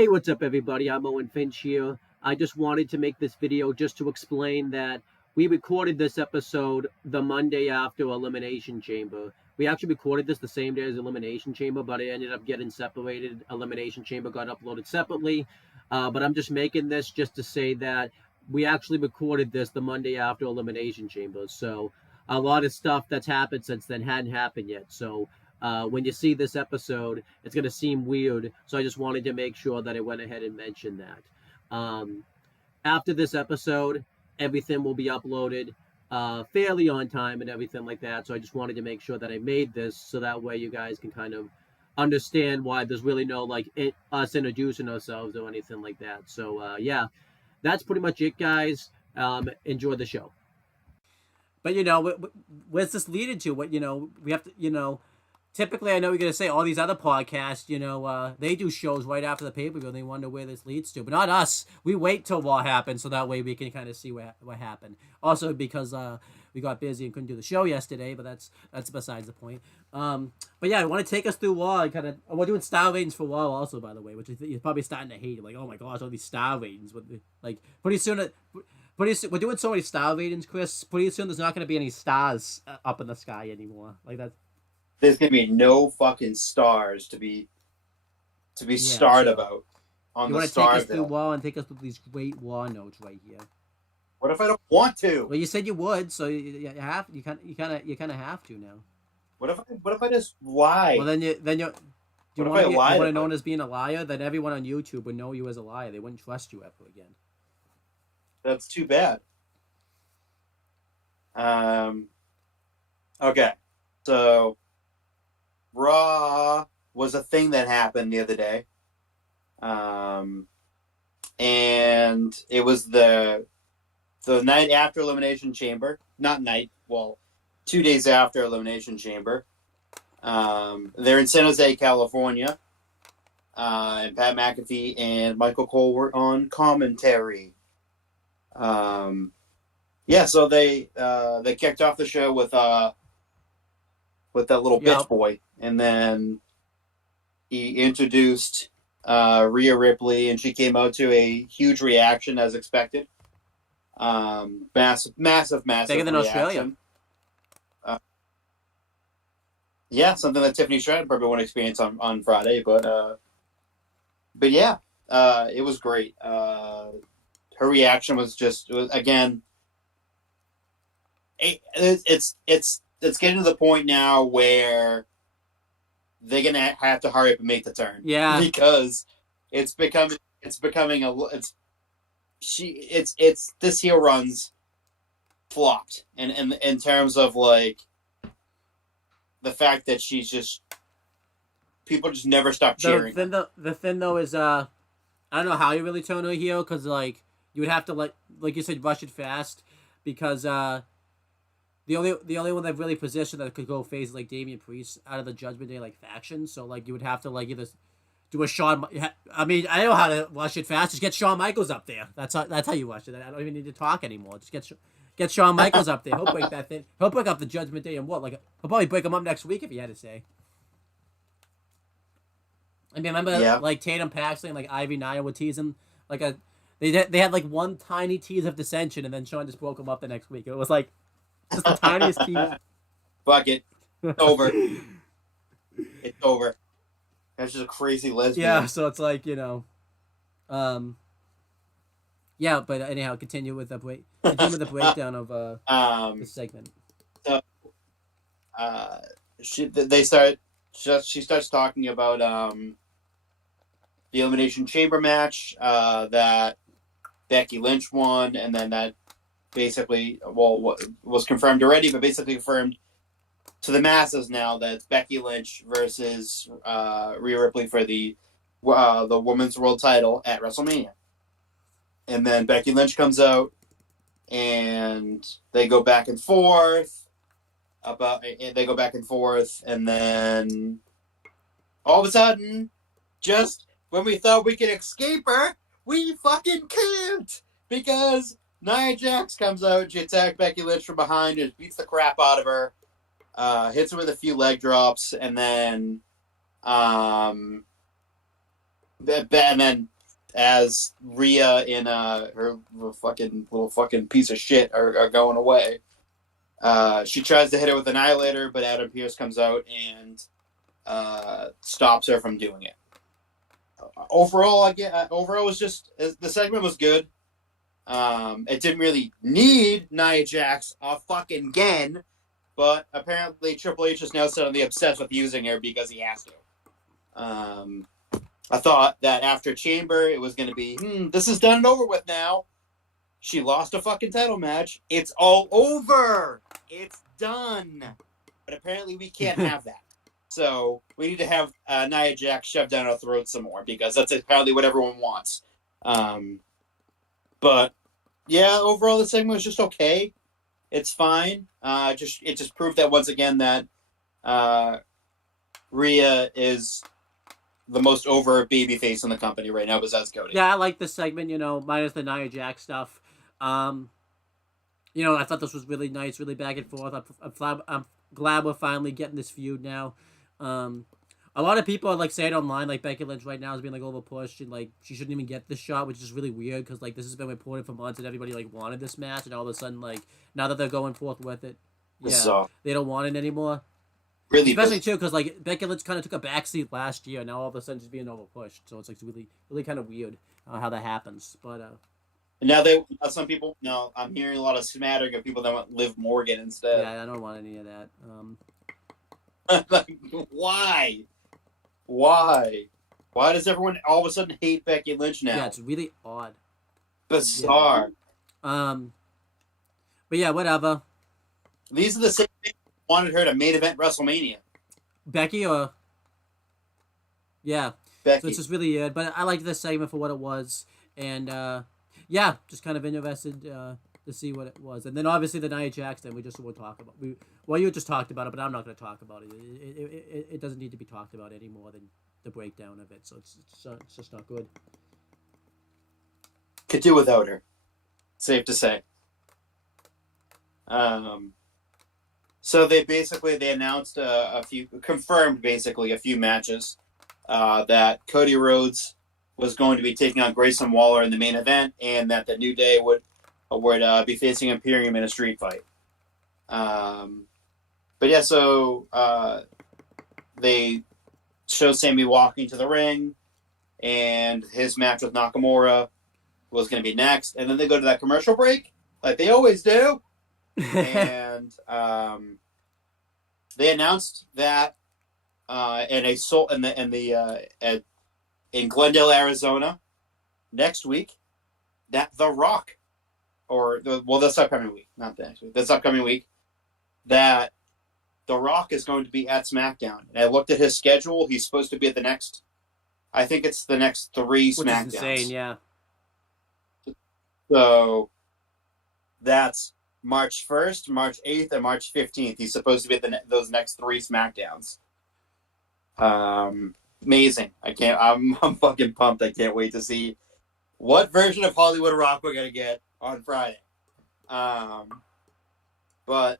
Hey, what's up, everybody? I'm Owen Finch here. I just wanted to make this video just to explain that we recorded this episode the Monday after Elimination Chamber. We actually recorded this the same day as Elimination Chamber, but it ended up getting separated. Elimination Chamber got uploaded separately. But I'm just making this just to say that we actually recorded this the Monday after Elimination Chamber. So a lot of stuff that's happened since then hadn't happened yet. So when you see this episode, it's going to seem weird. So I just wanted to make sure that I went ahead and mentioned that. After this episode, everything will be uploaded fairly on time and everything like that. So I just wanted to make sure that I made this so that way you guys can kind of understand why there's really no us introducing ourselves or anything like that. So yeah, that's pretty much it, guys. Enjoy the show. But where's this leading to? What we have to typically, I know you're going to say all these other podcasts, they do shows right after the pay-per-view and they wonder where this leads to. But not us. We wait till Raw happens so that way we can kind of see what happened. Also because we got busy and couldn't do the show yesterday, but that's besides the point. But yeah, I want to take us through Raw. We're doing star ratings for Raw also, by the way, which you're probably starting to hate. Like, oh my gosh, all these star ratings. Pretty soon, we're doing so many star ratings, Chris. Pretty soon there's not going to be any stars up in the sky anymore. Like that's... There's gonna be no fucking stars to be starred about on the Starville. You want to take us through Raw and take us through these great Raw notes right here? What if I don't want to? Well, you said you would, so you kind of have to now. What if I just lie? Well, then you want to be known as being a liar? Then everyone on YouTube would know you as a liar. They wouldn't trust you ever again. That's too bad. Okay, so Raw was a thing that happened the other day. And it was the night after Elimination Chamber. Not night, well, 2 days after Elimination Chamber. They're in San Jose, California. And Pat McAfee and Michael Cole were on commentary. So they kicked off the show with that little bitch boy. And then he introduced Rhea Ripley, and she came out to a huge reaction as expected. Massive bigger than reaction. Australia. Something that Tiffany Stratton probably won't experience on Friday, but yeah, it was great. Her reaction was again. It's getting to the point now where they're gonna have to hurry up and make the turn. Yeah, because this heel run's flopped, and in terms of like the fact that she's just people just never stop cheering. The thing though is I don't know how you really turn her heel because you would have to like you said rush it fast because the only one they've really positioned that could go face is Damian Priest out of the Judgment Day faction. So you would have to either do a Shawn. I mean, I know how to rush it fast. Just get Shawn Michaels up there. That's how you rush it. I don't even need to talk anymore. Just get Shawn Michaels up there. He'll break that thing. He'll break up the Judgment Day and what? He'll probably break him up next week if he had to say. I mean, remember Tatum Paxley and Ivy Nile were teasing they had one tiny tease of dissension and then Shawn just broke him up the next week. It was just the tiniest tease. Fuck it. It's over. It's over. That's just a crazy lesbian. Yeah, so it's yeah, but anyhow, continue with the breakdown of this segment. So, she starts talking about the Elimination Chamber match that Becky Lynch won, and then that basically, was confirmed already, but basically confirmed to the masses now that it's Becky Lynch versus Rhea Ripley for the Women's World Title at WrestleMania. And then Becky Lynch comes out, and they go back and forth, and then all of a sudden, just when we thought we could escape her, we fucking can't, because Nia Jax comes out, she attacks Becky Lynch from behind and beats the crap out of her, hits her with a few leg drops, and then And then as Rhea and her little fucking piece of shit are going away, she tries to hit her with an Annihilator, but Adam Pearce comes out and stops her from doing it. Overall, overall was just the segment was good. It didn't really need Nia Jax fucking again, but apparently Triple H is now suddenly obsessed with using her because he has to. I thought that after Chamber, it was going to be, this is done and over with now. She lost a fucking title match. It's all over. It's done. But apparently we can't have that. So we need to have Nia Jax shoved down our throats some more because that's apparently what everyone wants. But yeah, overall the segment was just okay. It's fine. It just proved that once again that Rhea is the most over babyface in the company right now besides Cody. Yeah, I like this segment, minus the Nia Jax stuff. I thought this was really nice, really back and forth. I'm glad we're finally getting this feud now. A lot of people are saying online Becky Lynch right now is being overpushed and she shouldn't even get this shot, which is really weird because this has been reported for months and everybody wanted this match, and all of a sudden now that they're going forth with it, they don't want it anymore. Really, especially too because Becky Lynch kind of took a backseat last year. Now all of a sudden she's being overpushed, so it's really, really kind of weird how that happens. But now some people. No, I'm hearing a lot of smattering of people that want Liv Morgan instead. Yeah, I don't want any of that. Why? Why does everyone all of a sudden hate Becky Lynch now? Yeah, it's really odd. Bizarre. Yeah. But yeah, whatever. These are the same things who wanted her to main event WrestleMania. Becky or yeah. Becky. So it's just really weird. But I liked this segment for what it was. And just kind of interested to see what it was. And then obviously the Nia Jax thing we just won't talk about. You just talked about it, but I'm not going to talk about it. It doesn't need to be talked about any more than the breakdown of it. So it's just not good. Could do without her. Safe to say. So they announced confirmed a few matches that Cody Rhodes was going to be taking on Grayson Waller in the main event, and that the New Day would be facing Imperium in a street fight. But yeah, so they show Sammy walking to the ring, and his match with Nakamura was going to be next, and then they go to that commercial break like they always do. And they announced that in Glendale, Arizona, next week, that The Rock, this upcoming week, not the next week, this upcoming week, that The Rock is going to be at SmackDown. And I looked at his schedule. He's supposed to be at the next 3 SmackDowns. Which is insane, yeah. So that's March 1st, March 8th, and March 15th. He's supposed to be at those next 3 SmackDowns. Amazing. I'm fucking pumped. I can't wait to see what version of Hollywood Rock we're going to get on Friday. But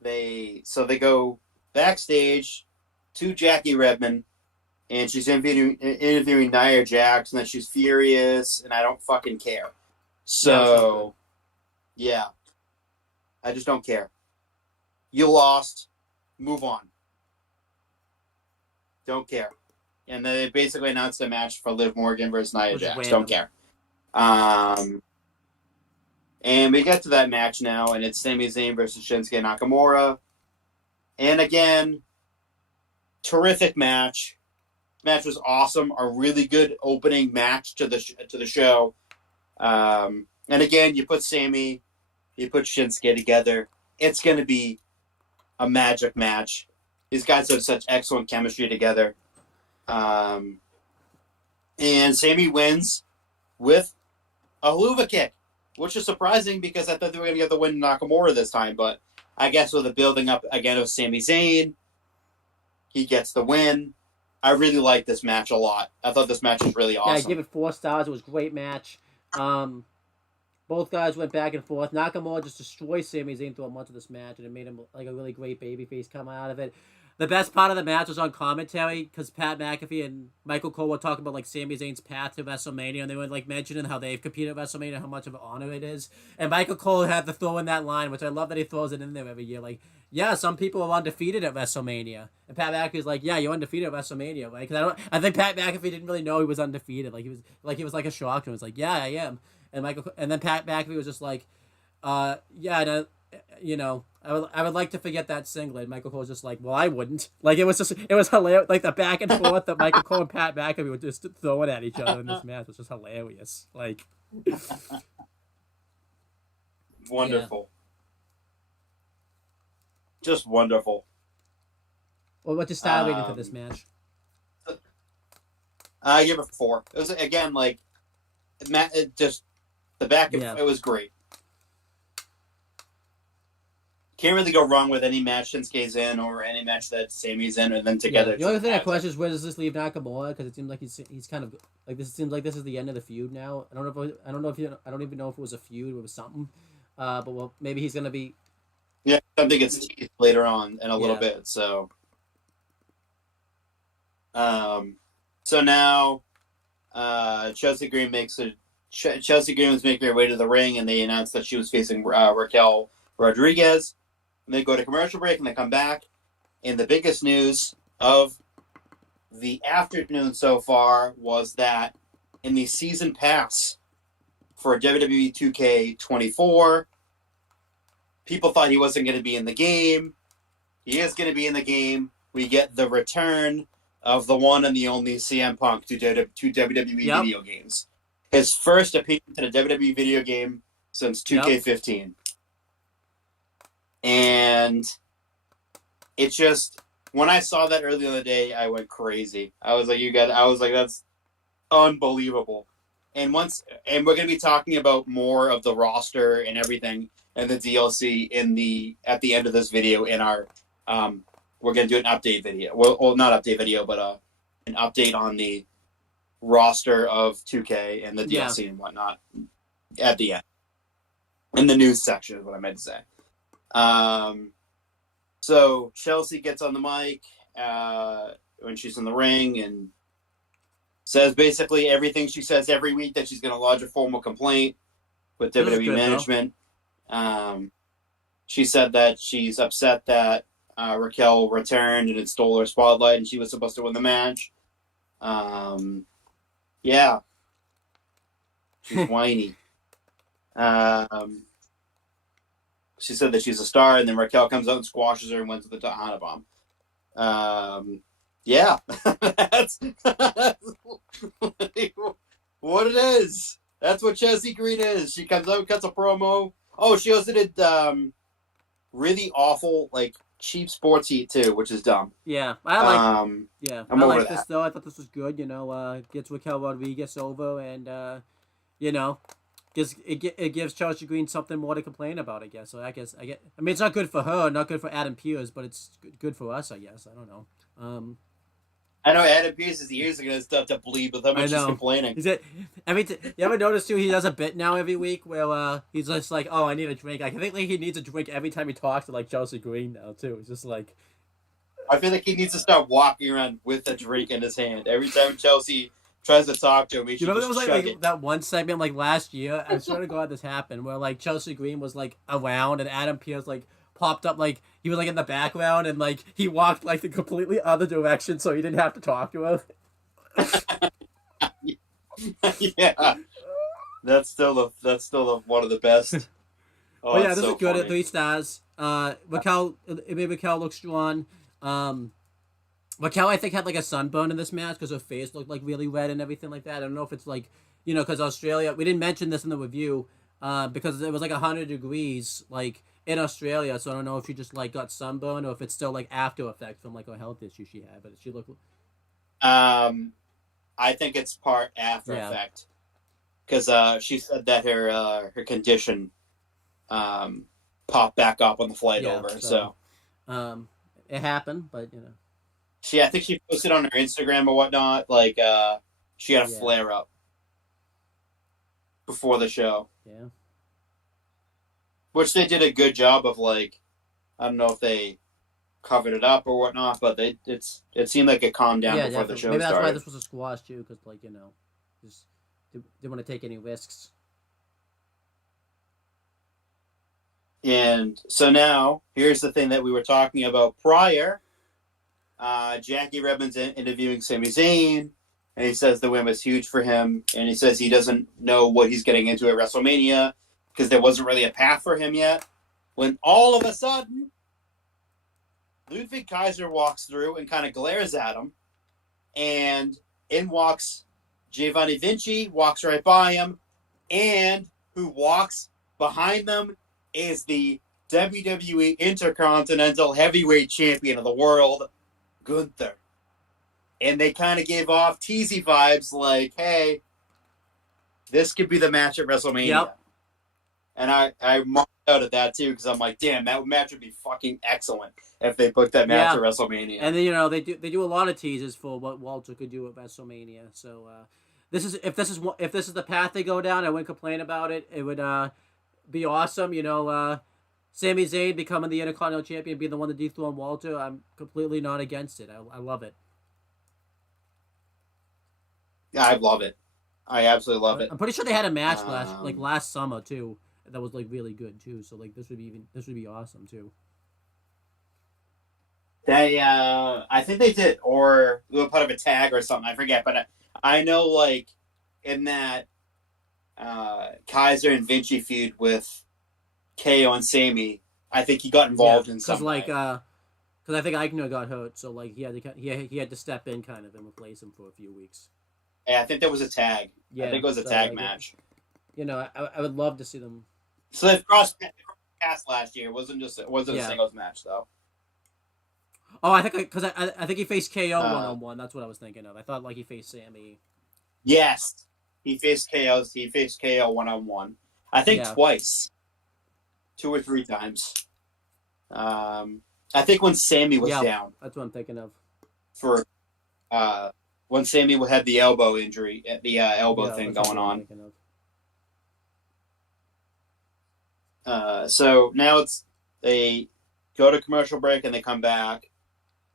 they go backstage to Jackie Redmond, and she's interviewing Nia Jax, and then she's furious, and I don't fucking care. So, yeah. I just don't care. You lost. Move on. Don't care. And then they basically announced a match for Liv Morgan versus Nia Jax. Don't care. And we get to that match now, and it's Sami Zayn versus Shinsuke Nakamura. And again, terrific match. Match was awesome. A really good opening match to the show. And again, you put Sami, you put Shinsuke together, it's going to be a magic match. These guys have such excellent chemistry together. And Sami wins with a haluva kick, which is surprising because I thought they were going to get the win Nakamura this time. But I guess with the building up again of Sami Zayn, he gets the win. I really like this match a lot. I thought this match was really awesome. Yeah, I give it 4 stars. It was a great match. Both guys went back and forth. Nakamura just destroyed Sami Zayn through much of this match, and it made him a really great babyface come out of it. The best part of the match was on commentary because Pat McAfee and Michael Cole were talking about like Sami Zayn's path to WrestleMania, and they were like mentioning how they've competed at WrestleMania, how much of an honor it is. And Michael Cole had to throw in that line, which I love that he throws it in there every year. Like, yeah, some people are undefeated at WrestleMania, and Pat McAfee's like, yeah, you're undefeated at WrestleMania. Like, I think Pat McAfee didn't really know he was undefeated. Like, he was like a shock to him. It's like, yeah, I am. And then Pat McAfee was just like, yeah, you know, I would like to forget that singlet. Michael Cole was just like, well, I wouldn't. Like, it was hilarious. Like, the back and forth that Michael Cole and Pat McAfee were just throwing at each other in this match was just hilarious. Like, wonderful. Yeah. Just wonderful. Well, what's your star rating for this match? I give it 4. It was, again, like, it just, the back, it was great. Can't really go wrong with any match Shinsuke's in or any match that Sami's in, or them together. The only thing I question is where does this leave Nakamura? Because it seems like he's kind of like this. Seems like this is the end of the feud now. I don't even know if it was a feud or it was something. But well, maybe he's gonna be. Yeah, I think it's teased later on in a little bit. So, so now, Chelsea Green was making her way to the ring, and they announced that she was facing Raquel Rodriguez. And they go to commercial break, and they come back. And the biggest news of the afternoon so far was that in the season pass for WWE 2K24, people thought he wasn't going to be in the game. He is going to be in the game. We get the return of the one and the only CM Punk to WWE video games. His first appearance in a WWE video game since 2K15. And it just, when I saw that earlier in the day, I went crazy. I was like, that's unbelievable. And we're going to be talking about more of the roster and everything and the DLC at the end of this video in our, we're going to do an update video. Well, not update video, but an update on the roster of 2K and the DLC and whatnot at the end. In the news section is what I meant to say. So Chelsea gets on the mic when she's in the ring and says basically everything she says every week, that she's going to lodge a formal complaint with WWE management. She said that she's upset that Raquel returned and it stole her spotlight and she was supposed to win the match. Yeah. She's whiny. She said that she's a star, and then Raquel comes out and squashes her and went to the Tahana Bomb. Yeah. That's what it is. That's what Chelsea Green is. She comes out, cuts a promo. Oh, she also did really awful, like, cheap sports heat, too, which is dumb. Yeah, I like this, that. though. I thought this was good, you know, gets Raquel Rodriguez over, and, you know, it gives Chelsea Green something more to complain about, I guess. So I mean, it's not good for her, not good for Adam Pearce, but it's good for us, I guess. I don't know. I know Adam Pearce's ears are gonna start to bleed with how much he's complaining. You ever notice too? He does a bit now every week where he's just like, "Oh, I need a drink." I think like he needs a drink every time he talks to like Chelsea Green now too. It's just like, I feel like he needs to start walking around with a drink in his hand every time Chelsea tries to talk to him. He should there just was chug like it. that one segment like last year. I swear to God this happened where like Chelsea Green was like around and Adam Pearce like popped up, like he was like in the background and like he walked like the completely other direction so he didn't have to talk to her. Yeah, that's still one of the best. Oh, yeah, this so is good funny. at 3 stars. Raquel looked strong. Raquel, I think, had like a sunburn in this match because her face looked like really red and everything like that. I don't know if it's like, you know, because Australia, we didn't mention this in the review, because it was like 100 degrees like in Australia, so I don't know if she just like got sunburn or if it's still like after effect from like a health issue she had, but she looked. I think it's part after effect because she said that her condition popped back up on the flight over. So it happened, but you know. I think she posted on her Instagram or whatnot, like she had a flare up before the show. Yeah. Which they did a good job of, like, I don't know if they covered it up or whatnot, but it seemed like it calmed down before the show Maybe that's why started. this was a squash too, because just didn't want to take any risks. And so now, here's the thing that we were talking about prior. Jackie Redmond's interviewing Sami Zayn, and he says the win was huge for him, and he says he doesn't know what he's getting into at WrestleMania because there wasn't really a path for him yet. When all of a sudden, Ludwig Kaiser walks through and kind of glares at him, and in walks Giovanni Vinci, walks right by him, and who walks behind them is the WWE Intercontinental Heavyweight Champion of the world, Gunther. And they kind of gave off teasy vibes like, hey, this could be the match at WrestleMania. Yep. And I marked out at that too because I'm like, damn, that match would be fucking excellent if they booked that match at WrestleMania. And then they do a lot of teases for what Walter could do at WrestleMania. So if this is the path they go down, I wouldn't complain about it. It would be awesome. Sami Zayn becoming the Intercontinental Champion, being the one to dethrone Walter. I'm completely not against it. I love it. Yeah, I love it. I absolutely love it. I'm pretty sure they had a match last summer too that was really good too. So this would be awesome too. They I think they did, or they were part of a tag or something. I forget, but I know in that Kaiser and Vinci feud with KO and Sami, I think he got involved in some way. Because I think Eichner got hurt, so he had to step in kind of and replace him for a few weeks. Yeah, I think there was a tag. Yeah, I think it was a tag match. I would love to see them. So they crossed paths last year. It wasn't a singles match though. Oh, I think I think he faced KO 1-on-1. That's what I was thinking of. I thought he faced Sami. Yes, he faced KO. He faced KO 1-on-1. I think twice, 2 or 3 times. I think when Sami was down. That's what I'm thinking of. For when Sami had the elbow injury, the elbow thing going on. So now they go to commercial break and they come back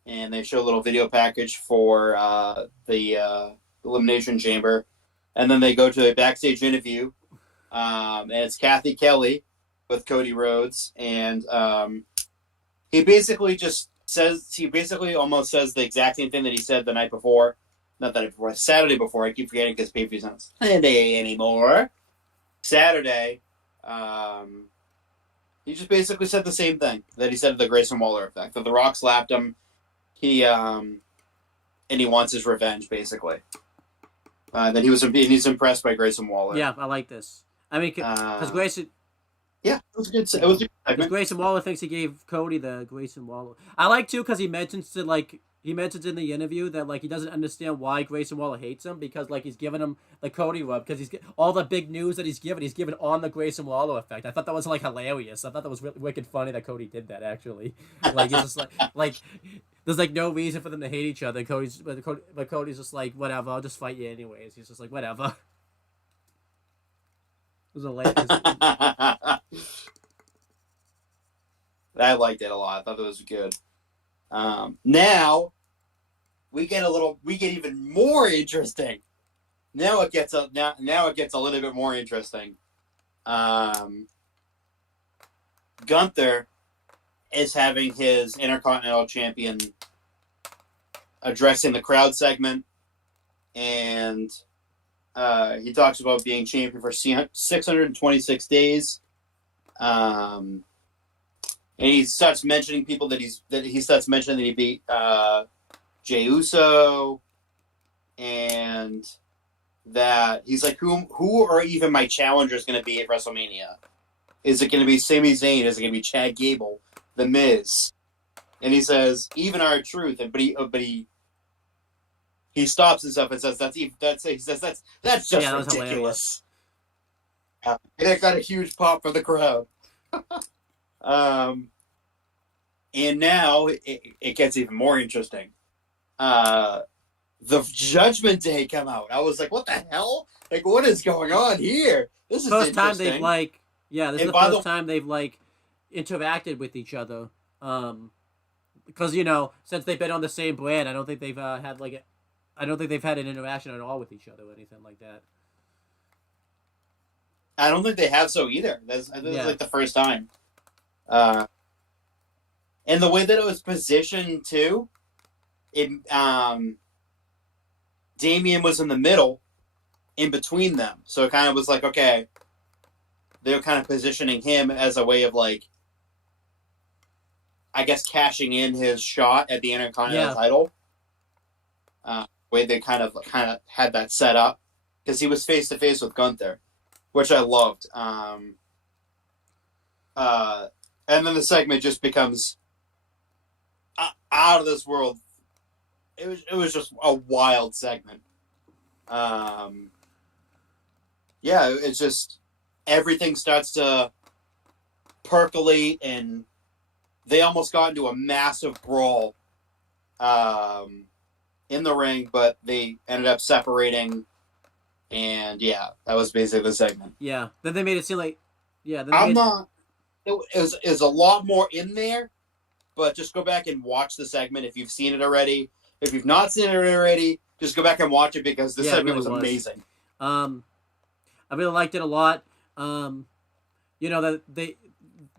and they show a little video package for the Elimination Chamber, and then they go to a backstage interview, and it's Kathy Kelly with Cody Rhodes, and he basically almost says the exact same thing that he said the night before. Not the night before, Saturday before. I keep forgetting because pay-per-view's not Sunday anymore. Saturday, he just basically said the same thing that he said at the Grayson Waller effect. That The Rock slapped him. And he wants his revenge, basically. That he's impressed by Grayson Waller. Yeah, I like this. I mean, because Grayson. Yeah, it was a good segment. Because Grayson Waller thinks he gave Cody the Grayson Waller. I like too because he mentions in the interview that he doesn't understand why Grayson Waller hates him because he's giving him the Cody rub because he's all the big news that he's given on the Grayson Waller effect. I thought that was hilarious. I thought that was really wicked funny that Cody did that actually. He's just there's no reason for them to hate each other. But Cody's just whatever. I'll just fight you anyways. He's just whatever. It was hilarious. I liked it a lot. I thought it was good. Now we get even more interesting. Now it gets a little bit more interesting. Gunther is having his Intercontinental Champion addressing the crowd segment, and he talks about being champion for 626 days. And he starts mentioning people that he beat Jey Uso, and that he's like, who are even my challengers going to be at WrestleMania? Is it going to be Sami Zayn? Is it going to be Chad Gable, The Miz? And he says, even R-Truth, but he stops himself and says that's just ridiculous. And it got a huge pop for the crowd. And now it gets even more interesting. The Judgment Day come out. I was like, what the hell? What is going on here? This is first interesting. Time they've this is the first time they've interacted with each other because since they've been on the same brand, I don't think they've had I don't think they've had an interaction at all with each other or anything like that. I don't think they have so either. This is like the first time. And the way that it was positioned too, Damian was in the middle, in between them, so it kind of was like, okay, they were kind of positioning him as a way of like, I guess, cashing in his shot at the Intercontinental title. Way they kind of had that set up because he was face to face with Gunther, which I loved. And then the segment just becomes out of this world. It was just a wild segment. It's just everything starts to percolate, and they almost got into a massive brawl in the ring, but they ended up separating, and that was basically the segment. Yeah, then they made it seem like it was a lot more in there, but just go back and watch the segment if you've seen it already. If you've not seen it already, just go back and watch it because the segment was amazing. I really liked it a lot. That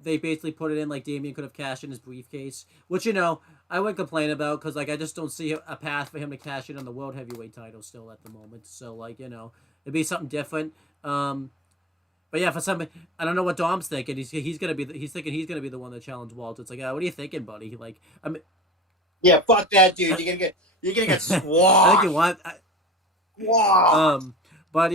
they basically put it in like Damian could have cashed in his briefcase, which I wouldn't complain about because I just don't see a path for him to cash in on the world heavyweight title still at the moment. So it'd be something different. But for some, I don't know what Dom's thinking. He's thinking he's gonna be the one that challenged Walt. It's like, what are you thinking, buddy? Yeah, fuck that, dude. You're gonna get squashed. I think you want. But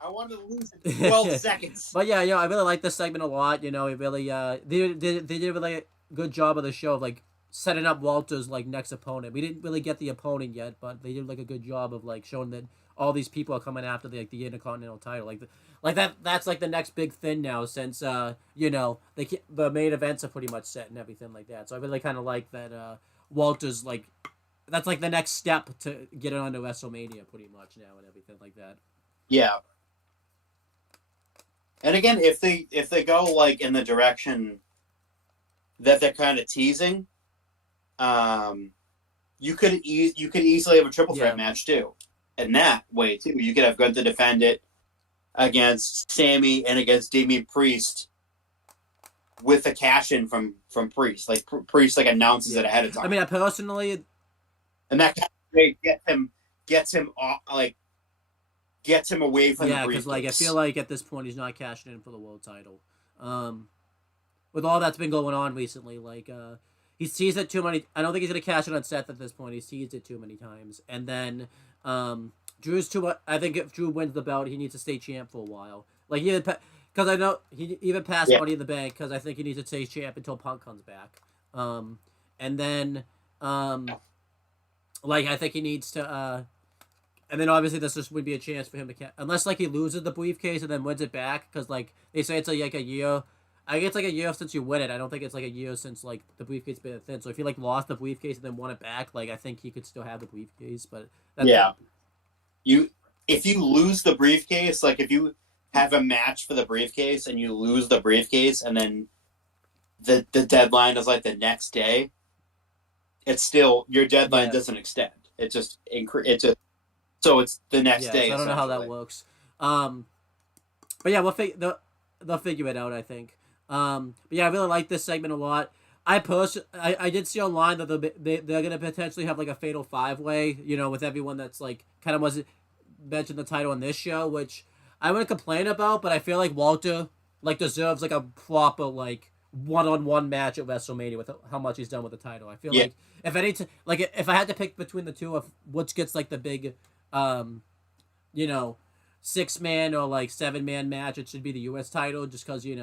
I wanted to lose in 12 seconds. But I really like this segment a lot. It really they did a really good job of the show of like setting up Walter's like next opponent. We didn't really get the opponent yet, but they did like a good job of like showing that all these people are coming after the Intercontinental title. That's like the next big thing now since the main events are pretty much set and everything like that. So I really kind of like that Walter's like that's like the next step to get it onto WrestleMania pretty much now and everything like that. Yeah. And again, if they go like in the direction that they're kind of teasing, you could easily have a triple threat match too. And that way too, you could have Gunther defend it against Sammy and against Damian Priest with a cash in from Priest. Like Priest like announces it ahead of time. I mean, I personally, and that kind of gets him off, like gets him away from the briefcase. Because like I feel like at this point he's not cashing in for the world title. With all that's been going on recently, like he's teased it too many. I don't think he's gonna cash it on Seth at this point. He's teased it too many times, and then Drew's too much. I think if Drew wins the belt, he needs to stay champ for a while. Like because I know he even passed Money in the Bank because I think he needs to stay champ until Punk comes back. And then like I think he needs to. And then obviously this just would be a chance for him to unless like he loses the briefcase and then wins it back because like they say it's like a year. I think it's like a year since you win it. I don't think it's like a year since like the briefcase been thin. So if he like lost the briefcase and then won it back, like I think he could still have the briefcase. But if you lose the briefcase, like if you have a match for the briefcase and you lose the briefcase and then the deadline is like the next day, it's still your deadline doesn't extend. It just so it's the next day. So I don't know how that works. But yeah, they'll figure it out, I think. But yeah, I really like this segment a lot. I did see online that they're gonna potentially have like a fatal 5-way, with everyone that's like kind of wasn't mentioned the title on this show, which I wouldn't complain about, but I feel like Walter like deserves like a proper like one-on-one match at WrestleMania with how much he's done with the title. I feel like if I had to pick between the two of which gets like the big 6-man or like 7-man match, it should be the U.S. title just because it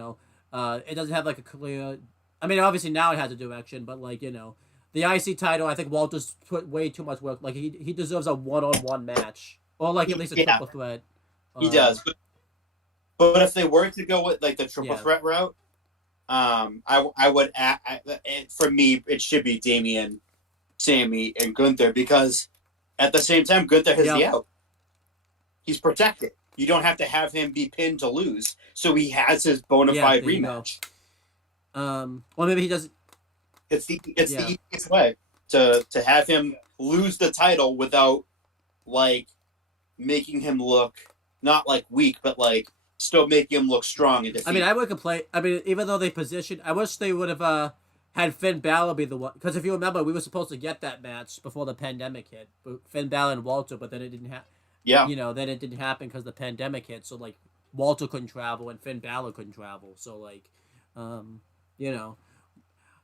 doesn't have like a clear. I mean, obviously now it has a direction, but like the IC title, I think Walter's put way too much work. Like he deserves a one-on-one match or like at least a triple threat. He does, but if they were to go with like the triple threat route, I would for me it should be Damian, Sammy, and Gunther because at the same time Gunther has the out. He's protected. You don't have to have him be pinned to lose, so he has his bona fide rematch. Well, maybe he doesn't. It's the Yeah. easiest way to have him lose the title without like making him look not like weak, but like still making him look strong and defeat. I mean, I would complain. I mean, even though they positioned, I wish they would have had Finn Balor be the one. Because if you remember, we were supposed to get that match before the pandemic hit, Finn Balor and Walter, but then it didn't happen. Yeah. You know, then it didn't happen because the pandemic hit. So like, Walter couldn't travel and Finn Balor couldn't travel. So like, you know,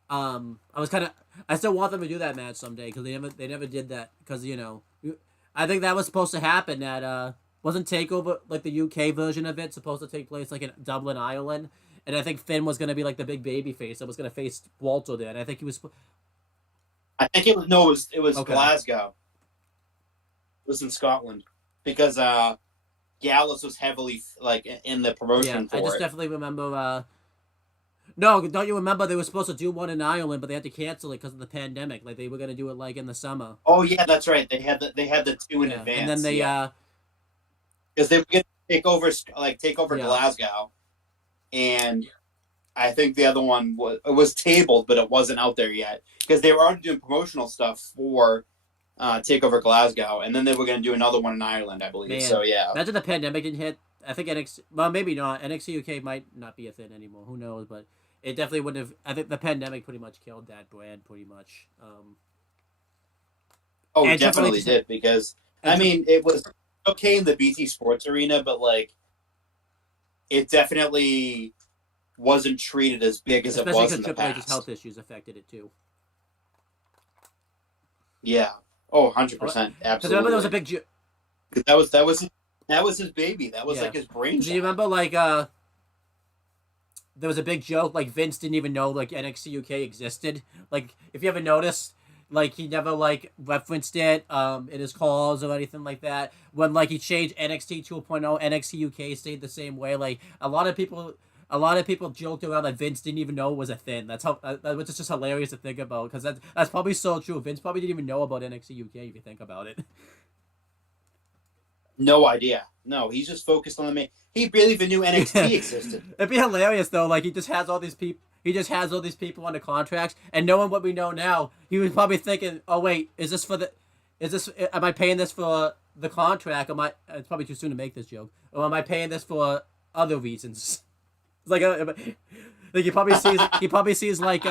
I was kind of, I still want them to do that match someday because they never did that because you know, I think that was supposed to happen at wasn't Takeover like the UK version of it supposed to take place like in Dublin, Ireland, and I think Finn was gonna be like the big baby face that was gonna face Walter there, and I think he was. I think it was Okay. Glasgow. It was in Scotland because Gallus was heavily like in the promotion for I just it. definitely remember. No, don't you remember they were supposed to do one in Ireland, but they had to cancel it because of the pandemic. Like they were gonna do it like in the summer. Oh yeah, that's right. They had the two in advance, and then they because they were going to take over Yeah. Glasgow, and I think the other one was tabled, but it wasn't out there yet because they were already doing promotional stuff for Takeover Glasgow, and then they were going to do another one in Ireland, I believe. Man, So yeah, imagine the pandemic didn't hit. I think NXT, well, maybe not. NXT UK might not be a thing anymore. Who knows? But it definitely would have. I think the pandemic pretty much killed that brand, pretty much. oh, and it definitely Triple H- did because and I mean it was okay in the BT Sports arena, but like it definitely wasn't treated as big as it especially was because in the Triple H's past. health issues affected it too. Yeah. Oh, 100%. Because Absolutely. remember there was a big. That was his baby. That was like his brain. Do you remember like there was a big joke like Vince didn't even know like NXT UK existed. Like if you ever noticed, like he never like referenced it in his calls or anything like that. When like he changed NXT 2.0, NXT UK stayed the same way. Like a lot of people joked around that Vince didn't even know it was a thing. That's how that was just hilarious to think about because that's probably so true. Vince probably didn't even know about NXT UK if you think about it. No idea. No, he's just focused on the main. He barely even knew NXT existed. It'd be hilarious though. Like he just has all these people. He just has all these people under contracts, and knowing what we know now, he was probably thinking, "Oh wait, is this for the? Is this? Am I paying this for the contract? Am I? It's probably too soon to make this joke. Or am I paying this for other reasons? It's like, like he probably sees like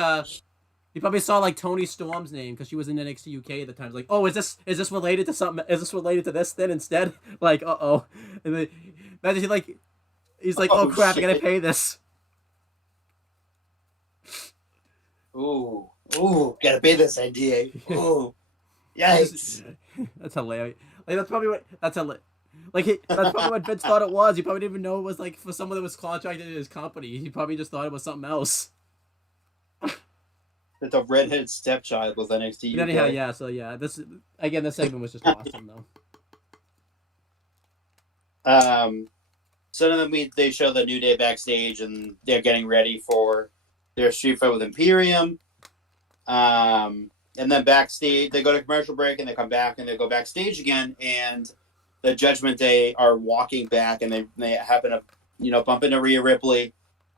he probably saw like Tony Storm's name because she was in NXT UK at the time. It's like, oh, is this related to something? Is this related to this then instead? Like, and then imagine he's like, oh crap, I gotta pay this. Ooh, gotta pay this idea. Ooh, yikes. That's hilarious. Like that's probably what that's that's probably what Vince thought it was. He probably didn't even know it was like for someone that was contracted in his company. He probably just thought it was something else. That the redheaded stepchild was NXT. But anyhow, yeah. So yeah, this segment was just awesome though. So then they show the New Day backstage, and they're getting ready for their street fight with Imperium. And then backstage, they go to commercial break, and they come back, and they go backstage again, and the Judgment Day are walking back, and they happen to bump into Rhea Ripley.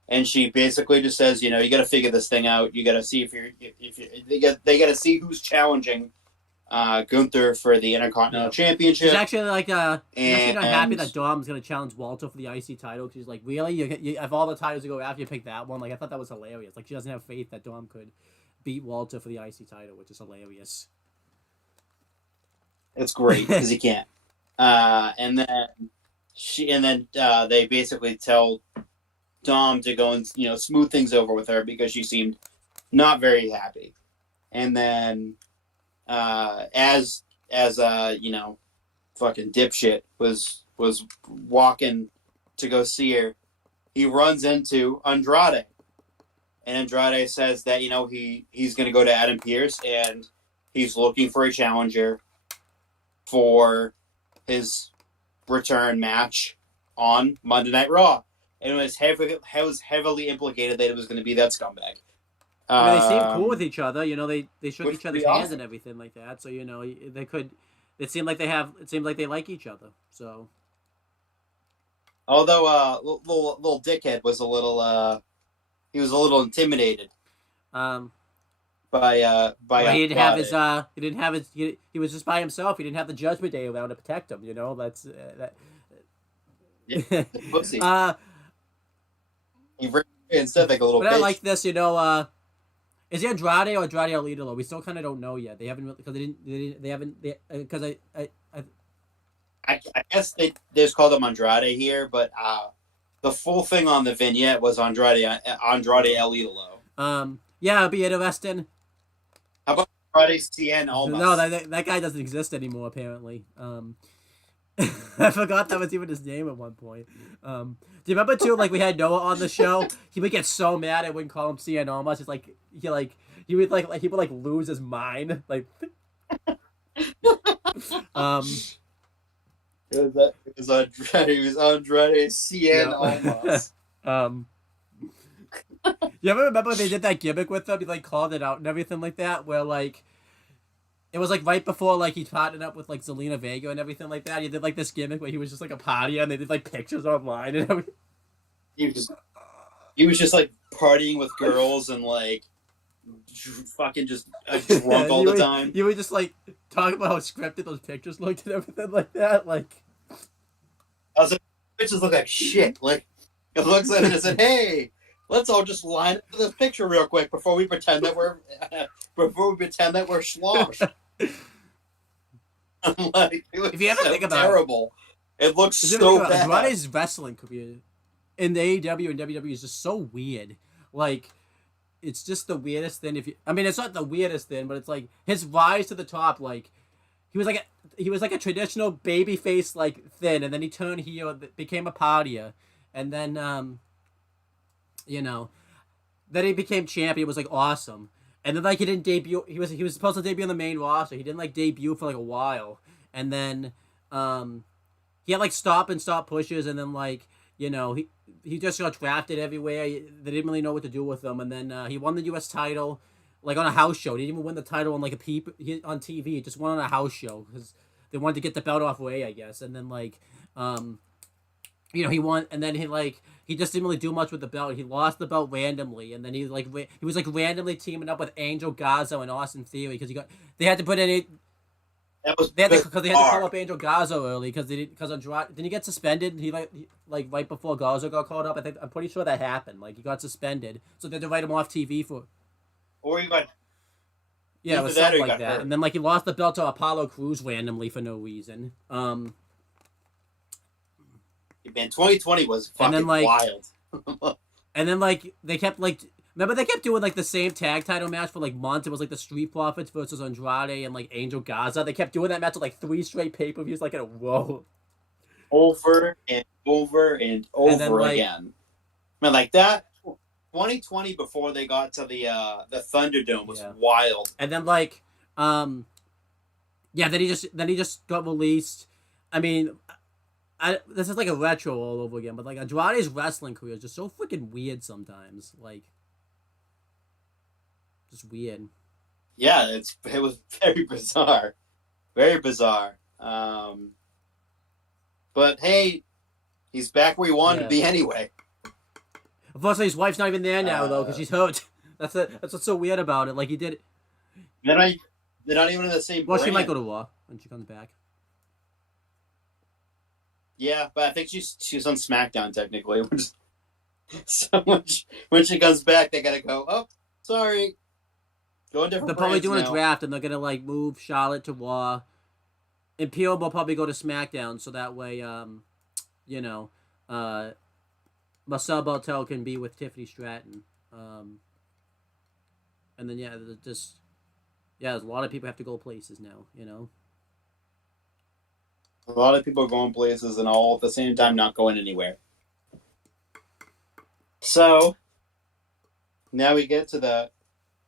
And she basically just says, you got to figure this thing out. You got to see they got to see who's challenging Gunther for the Intercontinental Championship. She's actually like she's actually not happy that Dom's gonna challenge Walter for the IC title. She's like, really? You have all the titles to go after, you pick that one? Like I thought that was hilarious. Like she doesn't have faith that Dom could beat Walter for the IC title, which is hilarious. It's great because he can't. And then they basically tell Dom to go and smooth things over with her because she seemed not very happy. And then as fucking dipshit was walking to go see her, he runs into Andrade. And Andrade says that he's going to go to Adam Pearce and he's looking for a challenger for his return match on Monday Night Raw. And it was heavily implicated that it was going to be that scumbag. They seem cool with each other. They shook each other's hands awesome. and everything like that. So they could. It seemed like they like each other. So. Although little dickhead was he was a little intimidated. Well, he didn't have his Andrade. he didn't have his he was just by himself. He didn't have the Judgment Day around to protect him. You know, that's Yeah, that. the pussy. uh, He ran away instead like a little but I like bitch. this. You know, is it Andrade or Andrade El Idolo? We still kind of don't know yet. They haven't because they haven't because I guess they just called him Andrade here, but the full thing on the vignette was Andrade El Idolo. yeah, it'll be interesting. How about Andrade Cien No, Almas? that guy doesn't exist anymore. Apparently, I forgot that was even his name at one point. Do you remember too? Like we had Noah on the show. He would get so mad I wouldn't call him Cien Almas. It's like he would he would lose his mind. Like, um, It was Andrade Cien yeah. Almas. You ever remember they did that gimmick with him? He called it out and everything like that, where it was right before he partnered up with Zelina Vega and everything like that. He did this gimmick where he was just a partier and they did pictures online and everything. He was just partying with girls and fucking just drunk all the time. You would just talk about how scripted those pictures looked and everything like that. I was like, bitches look like shit. It looks like it said, "Hey, let's all just line up for this picture real quick before we pretend that we're slosh." If you ever think about terrible. It looks so bad. Andrade's wrestling career in the AEW and WWE is just so weird. It's just the weirdest thing. It's not the weirdest thing, but it's his rise to the top. He was a traditional babyface thin, and then he turned heel, became a partier, and then then he became champion. Was awesome, and then he didn't debut. He was supposed to debut on the main roster. He didn't debut for a while, and then he had stop and stop pushes, and then he just got drafted everywhere. They didn't really know what to do with him, and then he won the U.S. title on a house show. He didn't even win the title on on TV. He just won on a house show because they wanted to get the belt off Ray, I guess. And then he won, and then he just didn't really do much with the belt. He lost the belt randomly, and then he was randomly teaming up with Angel Garza and Austin Theory because they had to put in it. They had to call up Angel Garza early because Andrade didn't he get suspended? He right before Garza got called up. I'm pretty sure that happened. He got suspended, so they had to write him off TV for. Or he got. Yeah, it was something like that. Hurt. And then he lost the belt to Apollo Crews randomly for no reason. Man, 2020 was fucking wild. And then they kept remember they kept doing the same tag title match for months. It was the Street Profits versus Andrade and Angel Garza. They kept doing that match with 3 straight pay-per-views in a row. Over and over and over and then, again. Man, that 2020 before they got to the Thunderdome was wild. And then then he just got released. This is a retro all over again, but Andrade's wrestling career is just so freaking weird sometimes. Just weird. Yeah, it was very bizarre. Very bizarre. But hey, he's back where he wanted to be anyway. Unfortunately, his wife's not even there now though, because she's hurt. That's what's so weird about it. He did. They're not even in the same. Well, brand. She might go to Raw when she comes back. Yeah, but I think she's on SmackDown technically. So when she comes back, they gotta go. Oh, sorry. Go in different. They're probably doing now. A draft, and they're gonna move Charlotte to Raw. Imperial will probably go to SmackDown, so that way, Marcel Bartel can be with Tiffany Stratton. And then there's a lot of people have to go places now. A lot of people are going places and all at the same time not going anywhere. So now we get to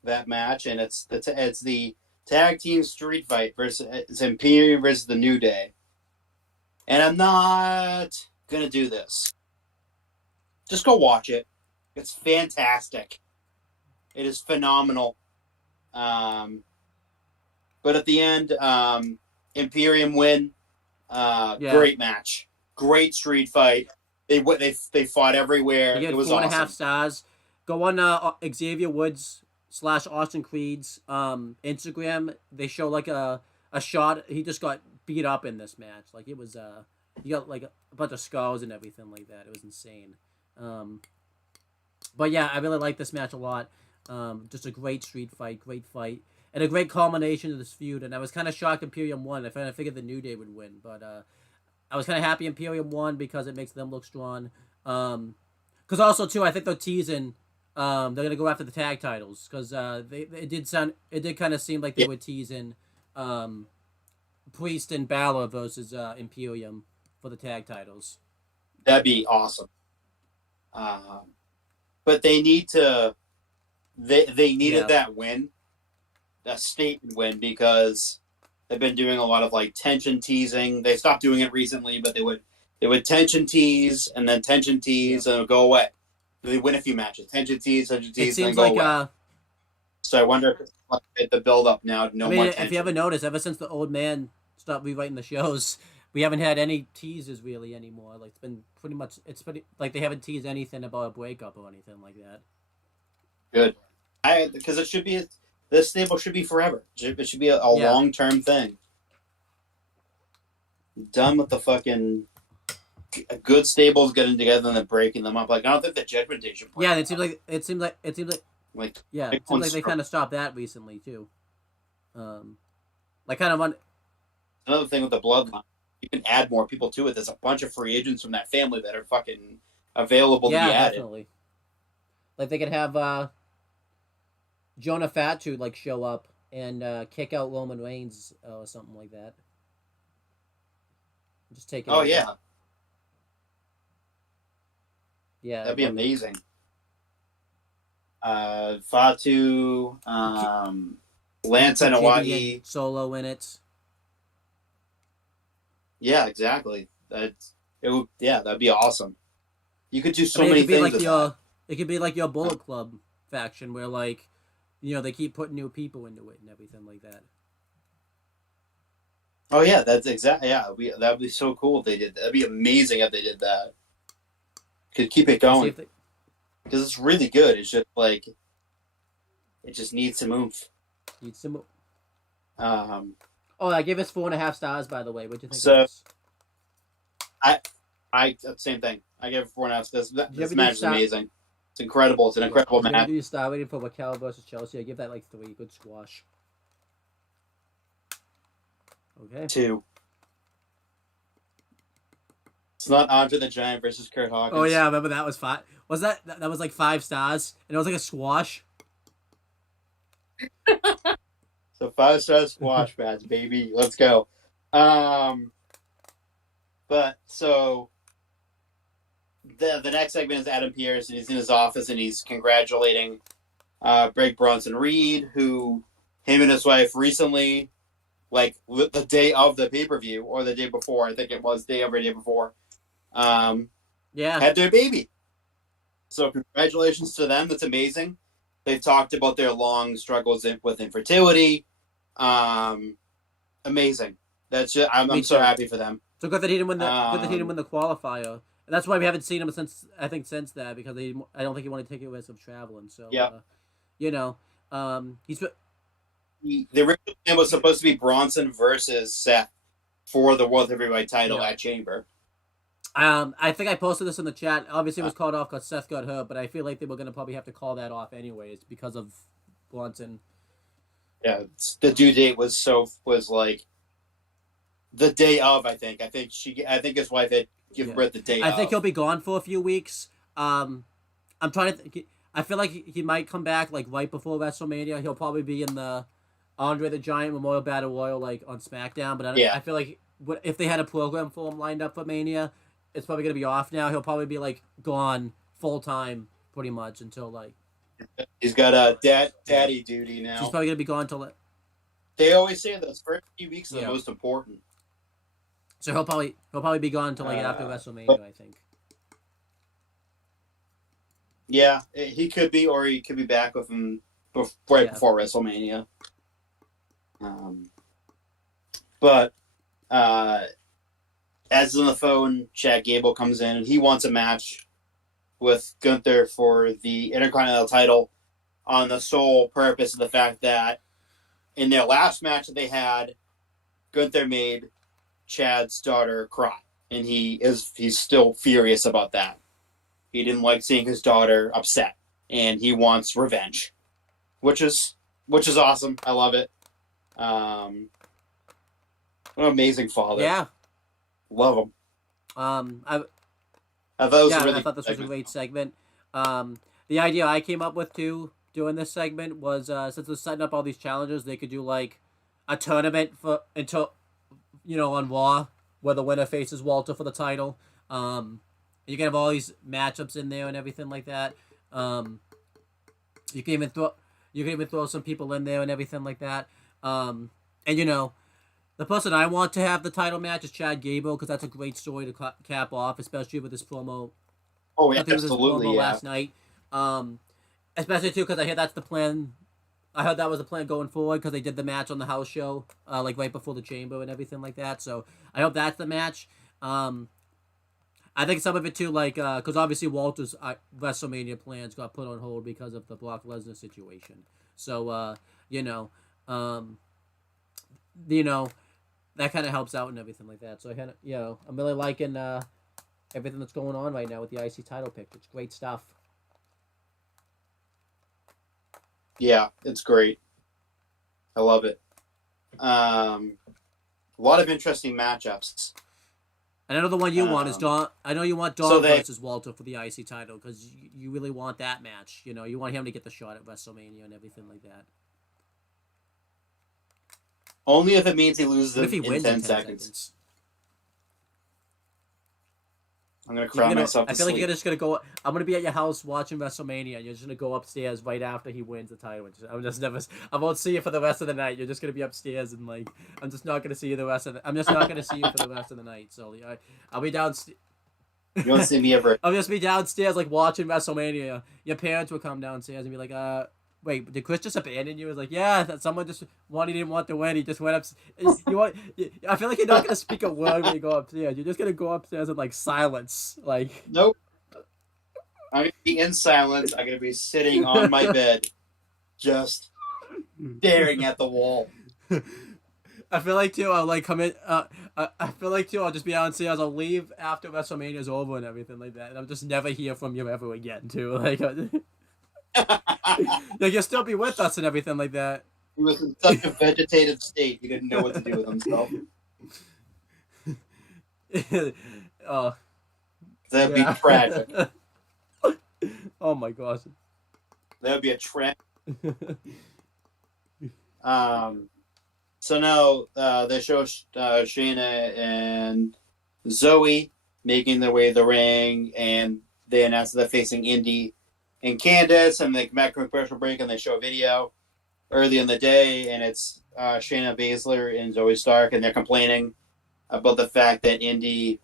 that match, and it's the tag team street fight versus Imperium versus the New Day. And I'm not gonna do this. Just go watch it. It's fantastic. It is phenomenal. But at the end, Imperium win. Great match. Great street fight. They fought everywhere. It was 4.5 awesome. stars. Go on Xavier Woods' slash Austin Creed's Instagram, they show like a shot. He just got beat up in this match. Like it was he got like a bunch of scars and everything like that. It was insane. But yeah, I really like this match a lot. Just a great street fight, great fight, and a great culmination of this feud. And I was kind of shocked Imperium won. I figured the New Day would win, but I was kind of happy Imperium won because it makes them look strong. Because also too, I think they're teasing. They're gonna go after the tag titles because it did kind of seem like they were teasing Priest and Balor versus Imperium for the tag titles. That'd be awesome. But they need to. They needed that win, a statement win, because they've been doing a lot of like tension teasing. They stopped doing it recently, but they would tension tease and then tension tease and it would go away. They win a few matches, tension tease, and then go away. So I wonder if it's like the build up now. No more tension. If you ever noticed, ever since the old man stopped rewriting the shows, we haven't had any teases really anymore. Like it's been pretty much like they haven't teased anything about a breakup or anything like that. Good. Because it should be this stable should be forever. It should be a long-term thing. Done with the fucking good stables getting together and then breaking them up. Like I don't think the Judgment Day should play. Yeah, it seems like it seems like yeah, it seems like they kind of stopped that recently too. Like kind of another thing with the bloodline, you can add more people to it. There's a bunch of free agents from that family that are fucking available to be added. Definitely. Like they could have Jonah Fatu like show up and kick out Roman Reigns or something like that. Just take it. Oh yeah. Yeah. That'd be amazing. Fatu, Lance and Hawaii. Solo in it. Yeah, exactly. That'd be awesome. You could do so many things with that. It could be like your Bullet Club faction where like, they keep putting new people into it and everything like that. Oh yeah, that's exactly that would be so cool if they did that. That'd be amazing if they did that. Could keep it going because it's really good. It's just like it just needs to move. I gave us 4.5 stars, by the way. What do you think? So, I same thing. I gave it 4.5 stars. This match is amazing. It's incredible. It's an incredible match. You star rating for Raquel versus Chelsea. I give that like 3. Good squash. Okay. 2. It's not Andre the Giant versus Kurt Hawkins. Oh yeah, remember that was 5. Was that was like 5 stars, and it was like a squash. So 5-star squash match, baby. Let's go. But so the next segment is Adam Pearce, and he's in his office and he's congratulating Greg Bronson Reed, who him and his wife recently, like the day of the pay-per-view or the day before, I think it was day before, had their baby. So congratulations to them. That's amazing. They've talked about their long struggles with infertility. Amazing. That's just, I'm so happy for them. So good that he didn't win the qualifier, and that's why we haven't seen him since that, because I don't think he wanted to take a risk of traveling. So he's the original plan was supposed to be Bronson versus Seth for the World Heavyweight title at Chamber. I think I posted this in the chat. Obviously, it was called off because Seth got hurt, but I feel like they were going to probably have to call that off anyways because of Bronson. Yeah, the due date was like the day of. I think his wife had given birth the day of. I think he'll be gone for a few weeks. I'm trying to think. I feel like he might come back like right before WrestleMania. He'll probably be in the Andre the Giant Memorial Battle Royal like on SmackDown. But I feel like if they had a program for him lined up for Mania, it's probably gonna be off now. He'll probably be like gone full time pretty much until like. He's got a daddy duty now. He's probably gonna be gone till. They always say those first few weeks are the most important. So he'll probably be gone until like after WrestleMania, I think. Yeah, he could be, or he could be back with him before WrestleMania. But as on the phone, Chad Gable comes in and he wants a match with Gunther for the Intercontinental title. on the sole purpose of the fact that in their last match that they had, Gunther made Chad's daughter cry, and he's still furious about that. He didn't like seeing his daughter upset, and he wants revenge, which is awesome. I love it. What an amazing father. Yeah. Love him. I I thought this was a great segment. The idea I came up with too doing this segment was since they're setting up all these challenges, they could do like a tournament on Raw where the winner faces Walter for the title. You can have all these matchups in there and everything like that. You can even throw some people in there and everything like that. And the person I want to have the title match is Chad Gable, because that's a great story to cap off, especially with this promo. Oh yeah, absolutely. Last night. Especially too because I hear that's the plan. I heard that was the plan going forward because they did the match on the house show, like right before the Chamber and everything like that. So I hope that's the match. I think some of it too, like, because obviously Walter's WrestleMania plans got put on hold because of the Brock Lesnar situation. So, that kind of helps out and everything like that. So I'm really liking everything that's going on right now with the IC title pick. It's great stuff. Yeah, it's great. I love it. A lot of interesting matchups. And I know the one you want is Dom. I know you want Dom versus Walter for the IC title because you really want that match. You want him to get the shot at WrestleMania and everything like that. Only if it means he loses if he in wins 10 in 10 seconds. I'm going to cry myself to sleep. I feel like you're just going to go... I'm going to be at your house watching WrestleMania, and you're just going to go upstairs right after he wins the title. I won't see you for the rest of the night. You're just going to be upstairs, and, like, I'm just not going to see you I'm just not going to see you for the rest of the night. So, I'll be downstairs. You won't see me ever. I'll just be downstairs, like, watching WrestleMania. Your parents will come downstairs and be like, wait, did Chris just abandon you? It was like, yeah, that someone just didn't want to win. He just went up. I feel like you're not gonna speak a word when you go upstairs. You're just gonna go upstairs in like silence, like. Nope. I'm gonna be in silence. I'm gonna be sitting on my bed, just staring at the wall. I feel like too. I'll like come in. I feel like too. I'll just be downstairs. I'll leave after WrestleMania's over and everything like that, and I'll just never hear from you ever again too. Like. You'll still be with us and everything like that. He was in such a vegetative state, he didn't know what to do with himself. That'd be tragic. Oh my gosh. That would be a tragedy. So now they show Shayna and Zoe making their way to the ring, and they announce that they're facing Indy and Candace, and they come back from a commercial break, and they show a video early in the day, and it's Shayna Baszler and Zoe Stark, and they're complaining about the fact that Indy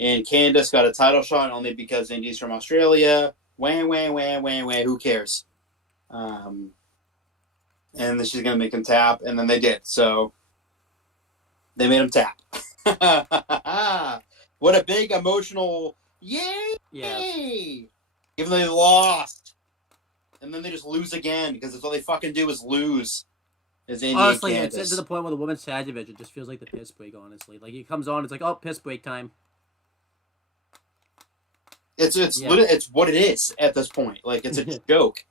and Candace got a title shot only because Indy's from Australia. Who cares? And then she's going to make him tap, and then they did. So they made him tap. What a big emotional yay! Yeah. Even though they lost. And then they just lose again because that's all they fucking do is lose. Honestly, it's to the point where the women's tag division just feels like the piss break, honestly. Like, he comes on, it's like, oh, piss break time. It's what it is at this point. Like, it's a joke.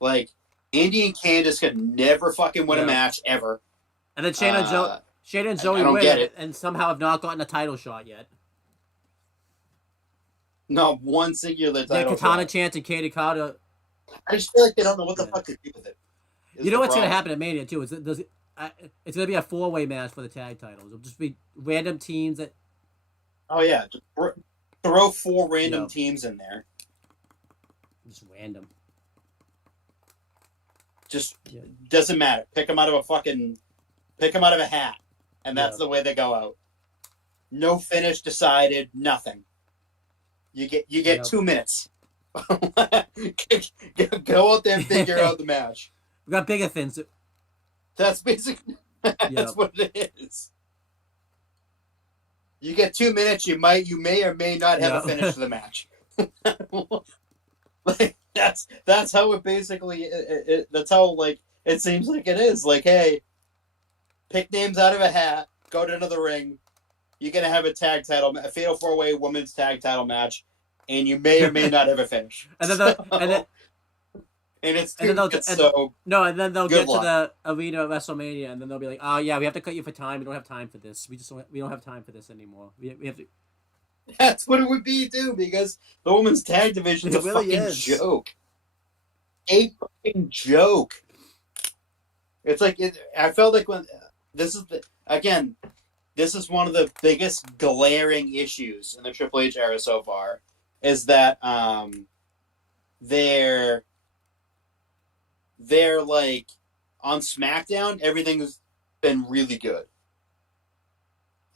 Like, Indy and Candace could never fucking win a match, ever. And then Shayna and Zoe win and somehow have not gotten a title shot yet. Not one singular title. The Katana Chance and Katie Carter. I just feel like they don't know what the fuck to do with it. You know what's going to happen at Mania, too? It's going to be a four-way match for the tag titles. It'll just be random teams that... Oh, yeah. Just throw four random teams in there. Just random. Just doesn't matter. Pick them out of a hat. And that's the way they go out. No finish decided, nothing. You get 2 minutes. Go out there and figure out the match. We got bigger things. That's basically that's what it is. You get 2 minutes. You may or may not have a finish to the match. That's how it basically. That's how like it seems like it is. Like, hey, pick names out of a hat. Go to another ring. You're gonna have a fatal 4-way women's tag title match, and you may or may not have a finish. And then And it's and then 2 they'll minutes, and, so no, and then they'll good get luck. to the arena at WrestleMania, and then they'll be like, "Oh yeah, we have to cut you for time. We don't have time for this. We don't have time for this anymore. We have to." That's what it would be too, because the women's tag division is It a really fucking is. joke. A fucking joke. It's like I felt like when this is this is one of the biggest glaring issues in the Triple H era so far, is that they're like on SmackDown everything's been really good,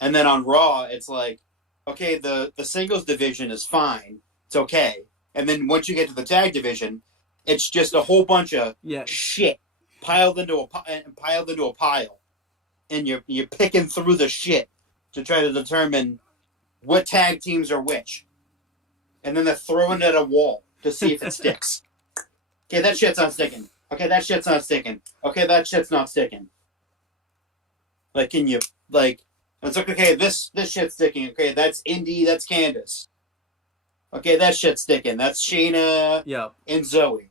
and then on Raw it's like, okay, the singles division is fine, it's okay, and then once you get to the tag division, it's just a whole bunch of shit piled into a pile, and you're picking through the shit to try to determine what tag teams are which, and then they're throwing it at a wall to see if it sticks. Okay, that shit's not sticking. Okay, that shit's not sticking. Okay, that shit's not sticking. Like, can you it's like, okay, this shit's sticking. Okay, that's Indy, that's Candace. Okay, that shit's sticking. That's Shayna and Zoe.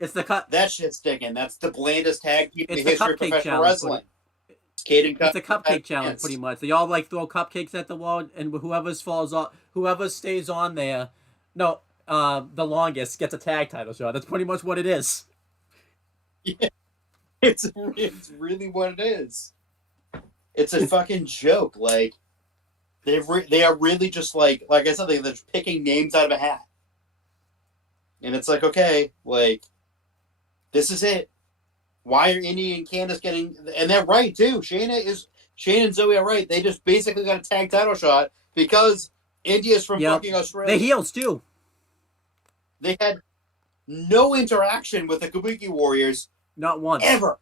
It's the cut. That shit's sticking. That's the blandest tag team in the It's the history of cupcake professional challenge. wrestling. It's a cupcake challenge, pretty much. They all like throw cupcakes at the wall, and whoever stays on there, the longest gets a tag title shot. That's pretty much what it is. Yeah, it's really what it is. It's a fucking joke. Like they are really just like I said, they're just picking names out of a hat, and it's like, okay, like this is it. Why are Indy and Candace getting? And they're right too. Shayna and Zoe are right. They just basically got a tag title shot because Indy is from fucking Australia. They're heels too. They had no interaction with the Kabuki Warriors. Not once. Ever.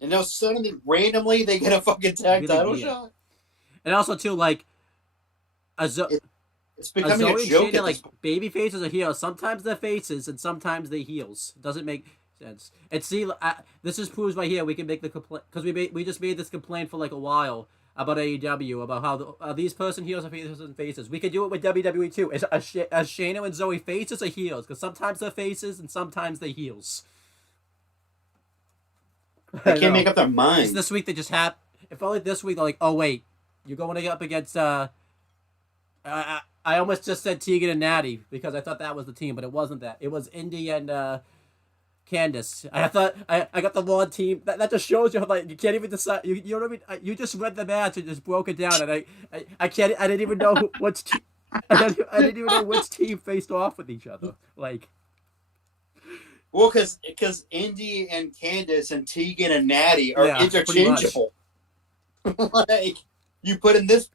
And now suddenly, randomly, they get a fucking tag title shot. And also too, like, it's becoming a joke. Shayna, like, baby faces are heels. Sometimes they're faces, and sometimes they're heels. It doesn't make sense. And see, this just proves right here we can make the complaint, because we just made this complaint for like a while about AEW, about how these person heels are faces. We could do it with WWE too. As Shayna and Zoe faces are heels, because sometimes they're faces and sometimes they're heels. They can't make up their minds. This week they just have. It felt like this week they're like, oh wait, you're going up against. I almost just said Tegan and Natty because I thought that was the team, but it wasn't that. It was Indy and Candace. I thought I got the wrong team. That just shows you how, like, you can't even decide. You know what I mean? You just read the match and just broke it down, and I can't. I didn't even know which team. I didn't even know which team faced off with each other. Like. Well, because Indy and Candace and Tegan and Natty are interchangeable. Like you put in this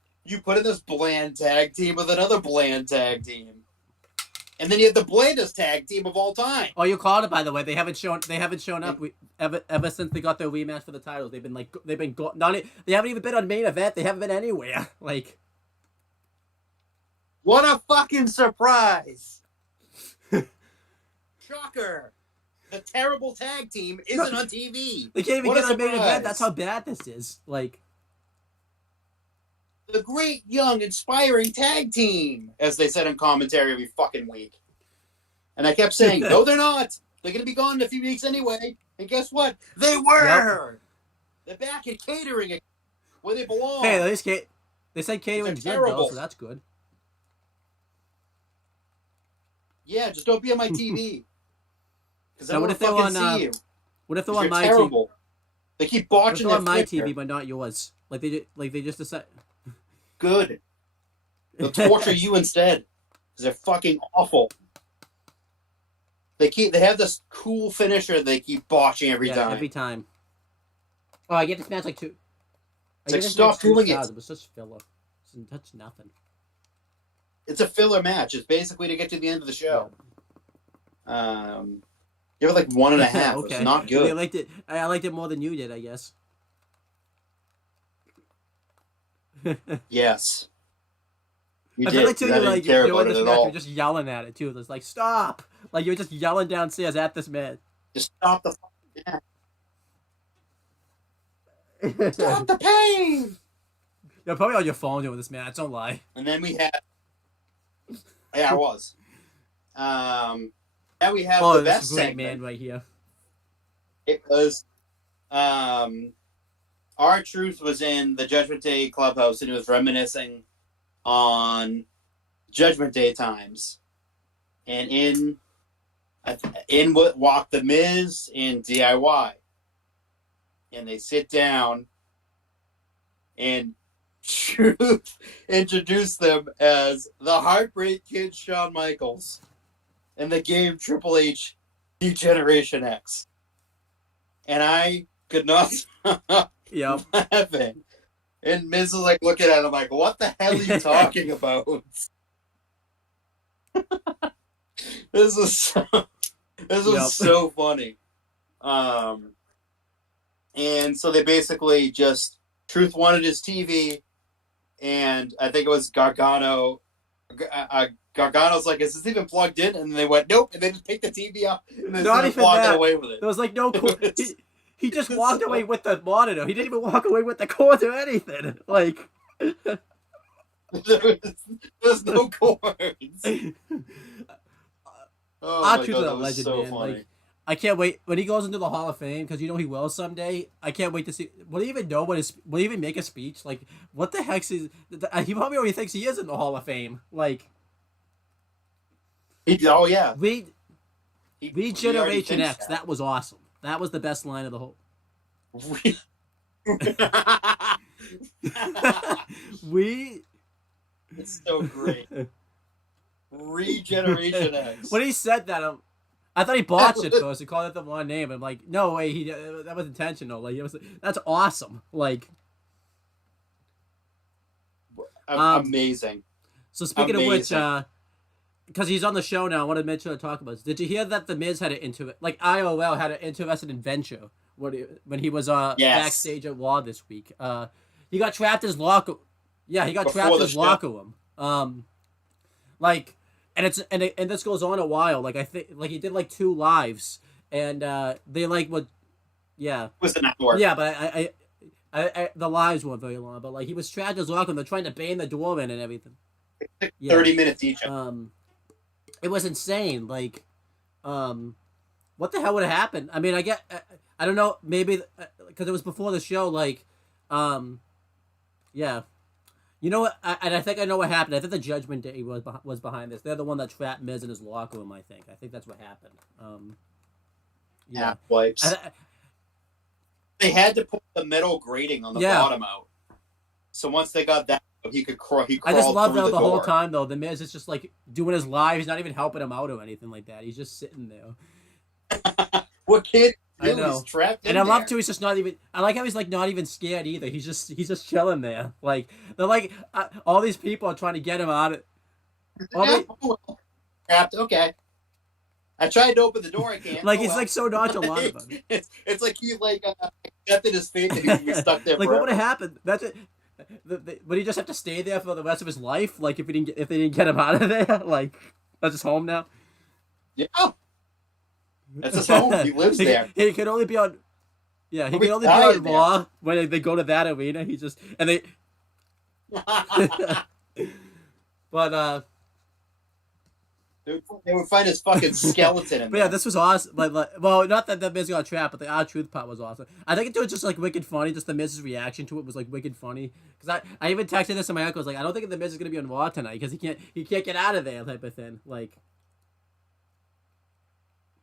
bland tag team with another bland tag team, and then you have the blandest tag team of all time. Oh, you called it, by the way. They haven't shown up ever since they got their rematch for the titles. They haven't even been on main event. They haven't been anywhere. Like, what a fucking surprise! Shocker. The terrible tag team isn't on TV. They can't even get on main event. That's how bad this is. Like, the great, young, inspiring tag team, as they said in commentary every fucking week. And I kept saying, no, they're not. They're going to be gone in a few weeks anyway. And guess what? They were. Yep. They're back in catering where they belong. Hey, at least they said catering's good, though, so that's good. Yeah, just don't be on my TV. Because I what don't if they're fucking on? see you. What if they're on my TV? They keep botching on my TV, but not yours. Like they just decide. Good. They'll torture you instead because they're fucking awful. They have this cool finisher they keep botching every time. Every time. Oh, I get this match like two. It's like, stop doing it. It was just filler. That's nothing. It's a filler match. It's basically to get to the end of the show. Yeah. Give it like 1.5. Okay. It's not good. I liked it more than you did, I guess. Yes. You I feel did. like too, I you're didn't like care you're about in it this at match, all. you're just yelling at it too. It's like stop, like you're just yelling downstairs at this man. Just stop the fucking You're stop the pain. probably on your phone doing this match. Don't lie. And then we had, yeah, I was. Now we have the This best is great segment. man right here. It was, R-Truth was in the Judgment Day clubhouse and he was reminiscing on Judgment Day times, and in what walked the Miz and DIY, and they sit down, and Truth introduced them as the Heartbreak Kid Shawn Michaels, and they gave Triple H Generation X, and I could not stop Yep. laughing. And Miz is like looking at him like, "What the hell are you talking about?" This was so funny. And so they basically just Truth wanted his TV, and I think it was Gargano. Gargano's like, "Is this even plugged in?" And they went, "Nope," and they just picked the TV up and they Not started even walking that. away with it. There was like no. He just walked away with the monitor. He didn't even walk away with the cord or anything. Like. There's no cords. Oh my R-Truth god, is a that was legend, so man. funny. Like, I can't wait when he goes into the Hall of Fame because you know he will someday. I can't wait to see. Will he even know what his? Will he even make a speech? Like, what the heck is? He probably already thinks he is in the Hall of Fame. Like, Oh yeah, Regeneration X. That was awesome. That was the best line of the whole. It's so great. Regeneration X. When he said that, I thought he botched it first. He called it the wrong name. I'm like, no way, that was intentional. Like, that's awesome. Like, amazing. So speaking of which, because he's on the show now, I want to make sure to talk about this. Did you hear that the Miz had IOL had an interesting adventure when he was backstage at Raw this week? He got trapped in his locker. Yeah, he got trapped in his locker room. And this goes on a while. Like I think, like he did like 2 lives, and they would, yeah. It was an hour. Yeah, but I the lives weren't very long. But like he was trapped in his locker room. They're trying to bang the door in and everything. 30 minutes each. It was insane. Like, what the hell would have happened? I mean, I don't know. Maybe because it was before the show. Like, yeah. You know what? I think I know what happened. I think the Judgment Day was behind this. They're the one that trapped Miz in his locker room. I think that's what happened. Yeah, wipes. They had to put the metal grating on the bottom out. So once they got that, he could crawl. I just love that the whole time though. The Miz is just like doing his live. He's not even helping him out or anything like that. He's just sitting there. What kid? I know. He's trapped in and I there. love too. He's just not even. I like how he's like not even scared either. He's just chilling there. Like they're like all these people are trying to get him out of. Trapped. Okay. I tried to open the door. I can't. Like he's like so nonchalant about it. It's like he accepted his fate and he's stuck there. Like forever. what would have happened? That's it. Would he just have to stay there for the rest of his life? Like if they didn't get him out of there, like that's his home now. Yeah, that's his home. He lives there. He can only be on. Yeah, he can only be on Raw when they go to that arena. He just and they. But they would find his fucking skeleton in but there. yeah, this was awesome. Well, not that the Miz got trapped, but the R-Truth part was awesome. I think it was just like wicked funny. Just the Miz's reaction to it was like wicked funny. Because I even texted this to my uncle. I was like, I don't think the Miz is gonna be on Raw tonight because he can't get out of there type of thing. Like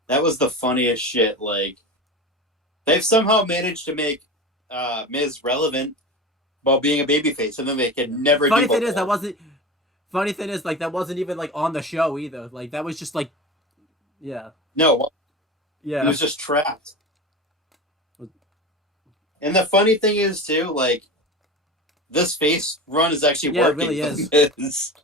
that was the funniest shit. Like they've somehow managed to make Miz relevant while being a babyface, and then they could never. Funny thing is like that wasn't even like on the show either. Like that was just like, yeah. No. Yeah. He was just trapped. And the funny thing is too, like this face run is actually working. It really is.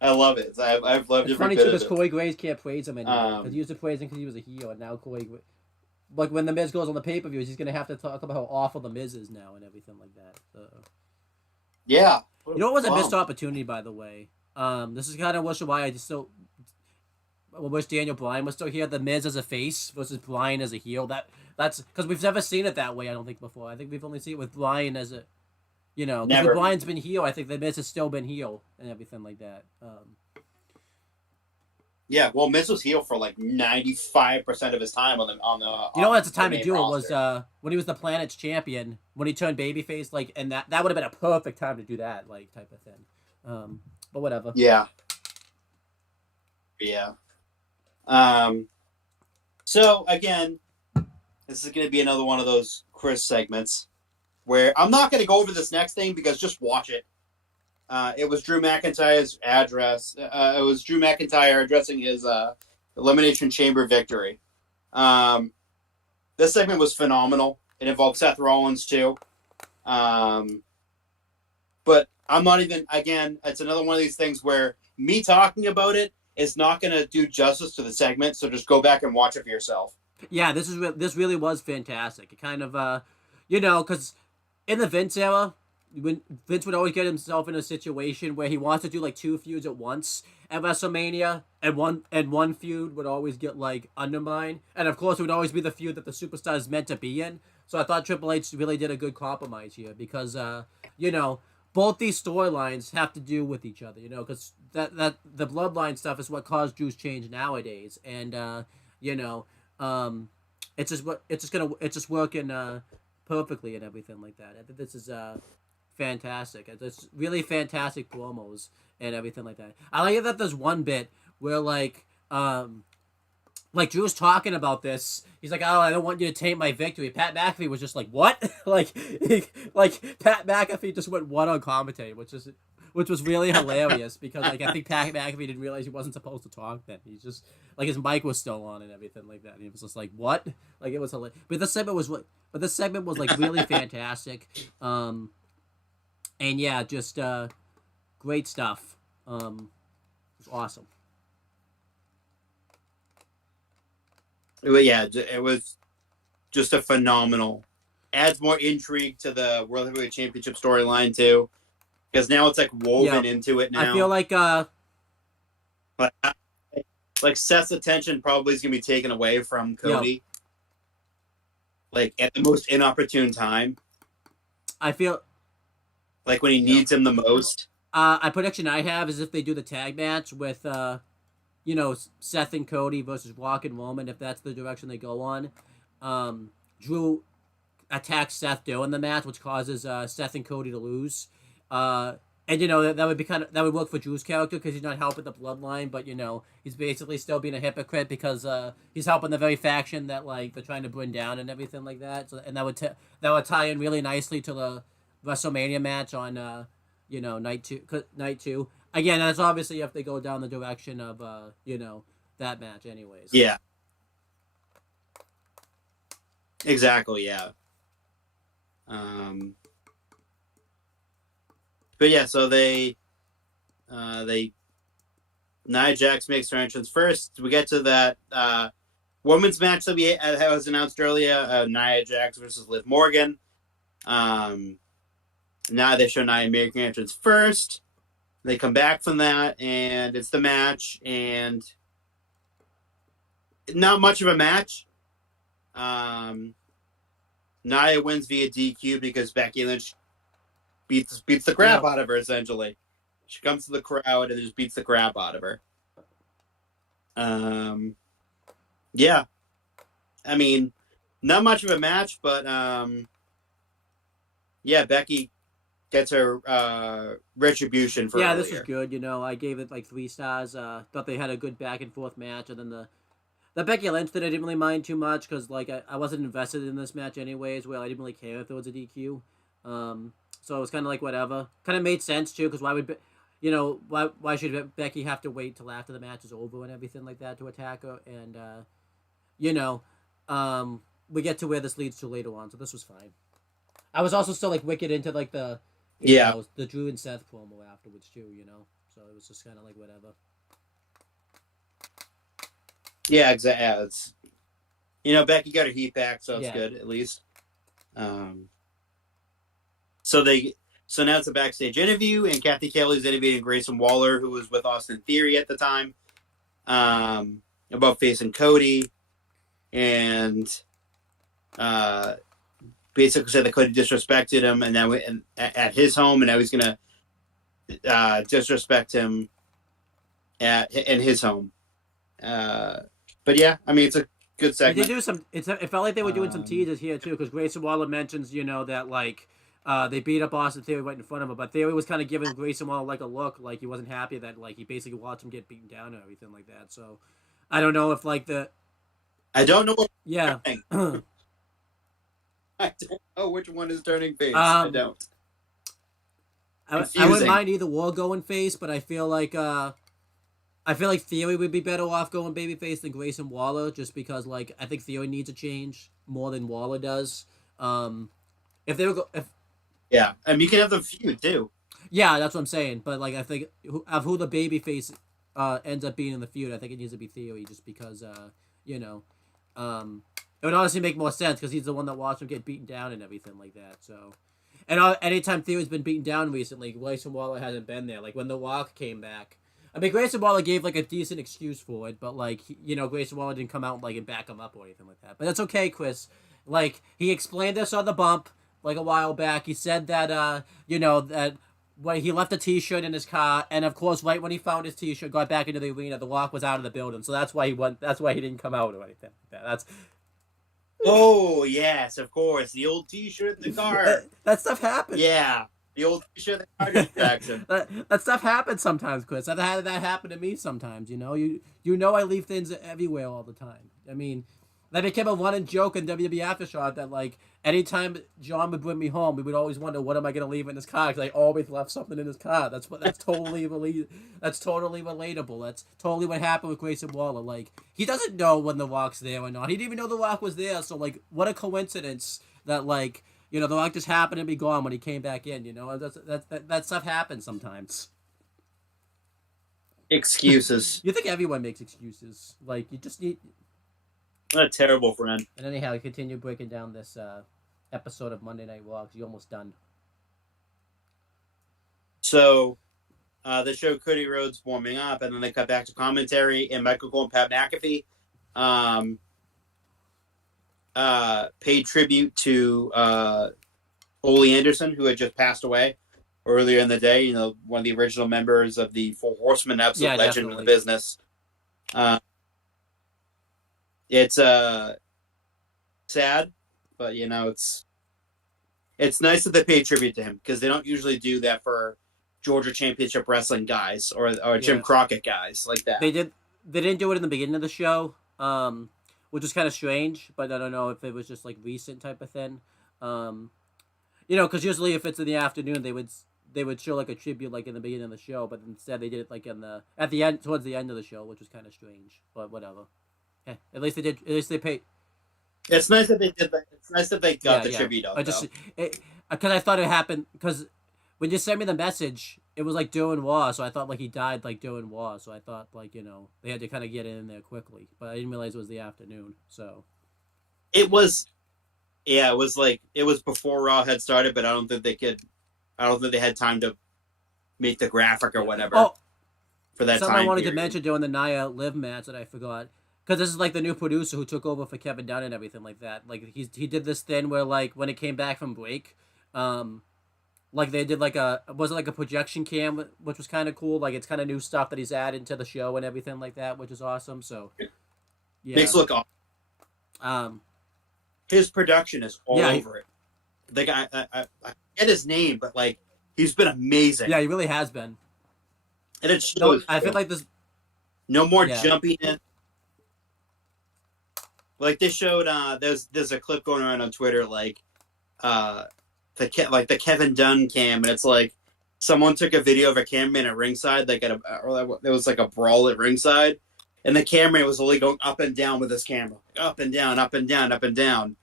I love it. I've loved it's every funny bit too of because it. Corey Graves can't praise him anymore because he used to praise him because he was a heel, and now Corey, like when the Miz goes on the pay-per-views, he's gonna have to talk about how awful the Miz is now and everything like that. So. Yeah. You know what was a missed Wow. opportunity, by the way? This is kind of why I just still wish Daniel Bryan was still here. The Miz as a face versus Bryan as a heel. That's because we've never seen it that way. I don't think before. I think we've only seen it with Bryan as a, because Never. Bryan's been heel. I think the Miz has still been heel and everything like that. Yeah, well, Miz was heel for like 95% of his time You know what's the the time to main do it roster. was when he was the Planet's champion, when he turned babyface, like, and that would have been a perfect time to do that, like, type of thing. But whatever. Yeah. Yeah. Um, so again, this is going to be another one of those Chris segments where I'm not going to go over this next thing because just watch it. It was Drew McIntyre's address. It was Drew McIntyre addressing his Elimination Chamber victory. This segment was phenomenal. It involved Seth Rollins too. But I'm not even. Again, it's another one of these things where me talking about it is not going to do justice to the segment. So just go back and watch it for yourself. Yeah, this really was fantastic. It kind of, because in the Vince era, when Vince would always get himself in a situation where he wants to do like two feuds at once at WrestleMania, and one feud would always get like undermined, and of course it would always be the feud that the superstar is meant to be in. So I thought Triple H really did a good compromise here because, both these storylines have to do with each other, because that the bloodline stuff is what caused Drew's change nowadays, and you know, it's just working perfectly and everything like that. I think this is fantastic. It's really fantastic promos and everything like that. I like it that there's one bit where like Drew's talking about this. He's like, "Oh, I don't want you to taint my victory." Pat McAfee was just like, "What?" like Pat McAfee just went one on commentary, which was really hilarious because like I think Pat McAfee didn't realize he wasn't supposed to talk then. He just like his mic was still on and everything like that. And he was just like, "What?" Like it was hilarious. But this segment was like really fantastic. And yeah, just great stuff. It was awesome. It was just a phenomenal. Adds more intrigue to the World Heavyweight Championship storyline too, because now it's like woven into it now. I feel like like Seth's attention probably is gonna be taken away from Cody, like at the most inopportune time. I feel like when he needs him the most. A prediction I have is if they do the tag match with Seth and Cody versus Rock and Roman, if that's the direction they go on, Drew attacks Seth during the match, which causes Seth and Cody to lose. And that would be that would work for Drew's character because he's not helping the bloodline, but he's basically still being a hypocrite because he's helping the very faction that like they're trying to bring down and everything like that. So and that would tie in really nicely to the WrestleMania match on night two. Again, that's obviously if they go down the direction of that match anyways. Yeah. Exactly, yeah. But yeah, so Nia Jax makes her entrance first. We get to that women's match that was announced earlier, Nia Jax versus Liv Morgan. Now they show Nia making her entrance first. They come back from that, and it's the match, and not much of a match. Nia wins via DQ because Becky Lynch beats the crap out of her, essentially. She comes to the crowd and just beats the crap out of her. Yeah. I mean, not much of a match, but yeah, Becky gets her retribution for earlier. This was good. I gave it like 3 stars. Thought they had a good back and forth match, and then the Becky Lynch that I didn't really mind too much because like I wasn't invested in this match anyways. Well, I didn't really care if there was a DQ. So it was kind of like whatever. Kind of made sense too because why would why should Becky have to wait till after the match is over and everything like that to attack her? And we get to where this leads to later on, so this was fine. I was also still like wicked into like the the Drew and Seth promo afterwards too, so it was just kind of like whatever. Yeah, exactly. Yeah, it's Becky got her heat back, so it's good at least. So So now it's a backstage interview, and Kathy Kelly's interviewing Grayson Waller, who was with Austin Theory at the time, about facing Cody, and basically said that Cody disrespected him, and now at his home, and now he's gonna disrespect him in his home. But yeah, I mean, it's a good segment. They do some. It felt like they were doing some teasers here too, because Grayson Waller mentions, that like they beat up Austin Theory right in front of him, but Theory was kind of giving Grayson Waller like a look, like he wasn't happy that like he basically watched him get beaten down and everything like that. So I don't know if like I don't know what. Yeah. I don't know which one is turning face. I don't. I wouldn't mind either war going face, but I feel like Theory would be better off going babyface than Grayson Waller, just because like I think Theory needs a change more than Waller does. If they were yeah, I mean you can have them feud too. Yeah, that's what I'm saying. But like I think who the babyface ends up being in the feud, I think it needs to be Theory, just because it would honestly make more sense because he's the one that watched him get beaten down and everything like that. So, and anytime Theory's been beaten down recently, Grayson Waller hasn't been there. Like when The Rock came back. I mean, Grayson Waller gave like a decent excuse for it, but like Grayson Waller didn't come out like and back him up or anything like that. But that's okay, Chris. Like he explained this on the bump like a while back. He said that that when he left a T-shirt in his car, and of course, right when he found his T-shirt, got back into the arena, The Rock was out of the building, so that's why he went. That's why he didn't come out or anything like that. That's. Oh yes, of course, the old T-shirt in the car. That stuff happens. Yeah. The old T-shirt, the car distraction. that stuff happens sometimes, Chris. I've had that happen to me sometimes. I leave things everywhere all the time. I mean, that became a running joke in WWE Aftershock that like anytime John would bring me home, we would always wonder what am I going to leave in his car, because I always left something in his car. That's totally that's totally relatable. That's totally what happened with Grayson Waller. Like he doesn't know when The Rock's there or not. He didn't even know The Rock was there. So like, what a coincidence that like. The Rock just happened to be gone when he came back in. That stuff happens sometimes. Excuses. You think everyone makes excuses? Like you just need. What a terrible friend. And anyhow, we continue breaking down this episode of Monday Night Raw. You're almost done. So, the show Cody Rhodes warming up, and then they cut back to commentary, and Michael Cole and Pat McAfee paid tribute to Ole Anderson, who had just passed away earlier in the day. One of the original members of the Four Horsemen, absolute legend in the business. It's sad, but it's nice that they pay tribute to him, because they don't usually do that for Georgia Championship Wrestling guys or Jim Crockett guys like that. They didn't do it in the beginning of the show. Which is kind of strange, but I don't know if it was just like recent type of thing. Because usually if it's in the afternoon, they would show like a tribute like in the beginning of the show, but instead they did it like at the end, towards the end of the show, which was kind of strange. But whatever. Yeah, at least they did. At least they paid. It's nice that they did that. It's nice that they got the tribute out. Because I thought it happened because when you sent me the message, it was like during Raw, so I thought like he died like during Raw, so I thought like they had to kind of get it in there quickly, but I didn't realize it was the afternoon. So it was before Raw had started, but I don't think they had time to make the graphic or whatever for that something time. I wanted period. to mention during the Nia Liv match that I forgot, because this is like the new producer who took over for Kevin Dunn and everything like that. Like he did this thing where like when it came back from break, like they did like a projection cam, which was kind of cool. Like it's kind of new stuff that he's added to the show and everything like that, which is awesome. So yeah, makes it look awesome. His production is all over it. The guy, I forget his name, but like he's been amazing. Yeah, he really has been. And it shows. I feel like this. No more jumping in. Like they showed. There's a clip going around on Twitter like, the Kevin Dunn cam, and it's like someone took a video of a cameraman at ringside. Like there was like a brawl at ringside, and the cameraman was only going up and down with his camera, up and down, up and down, up and down,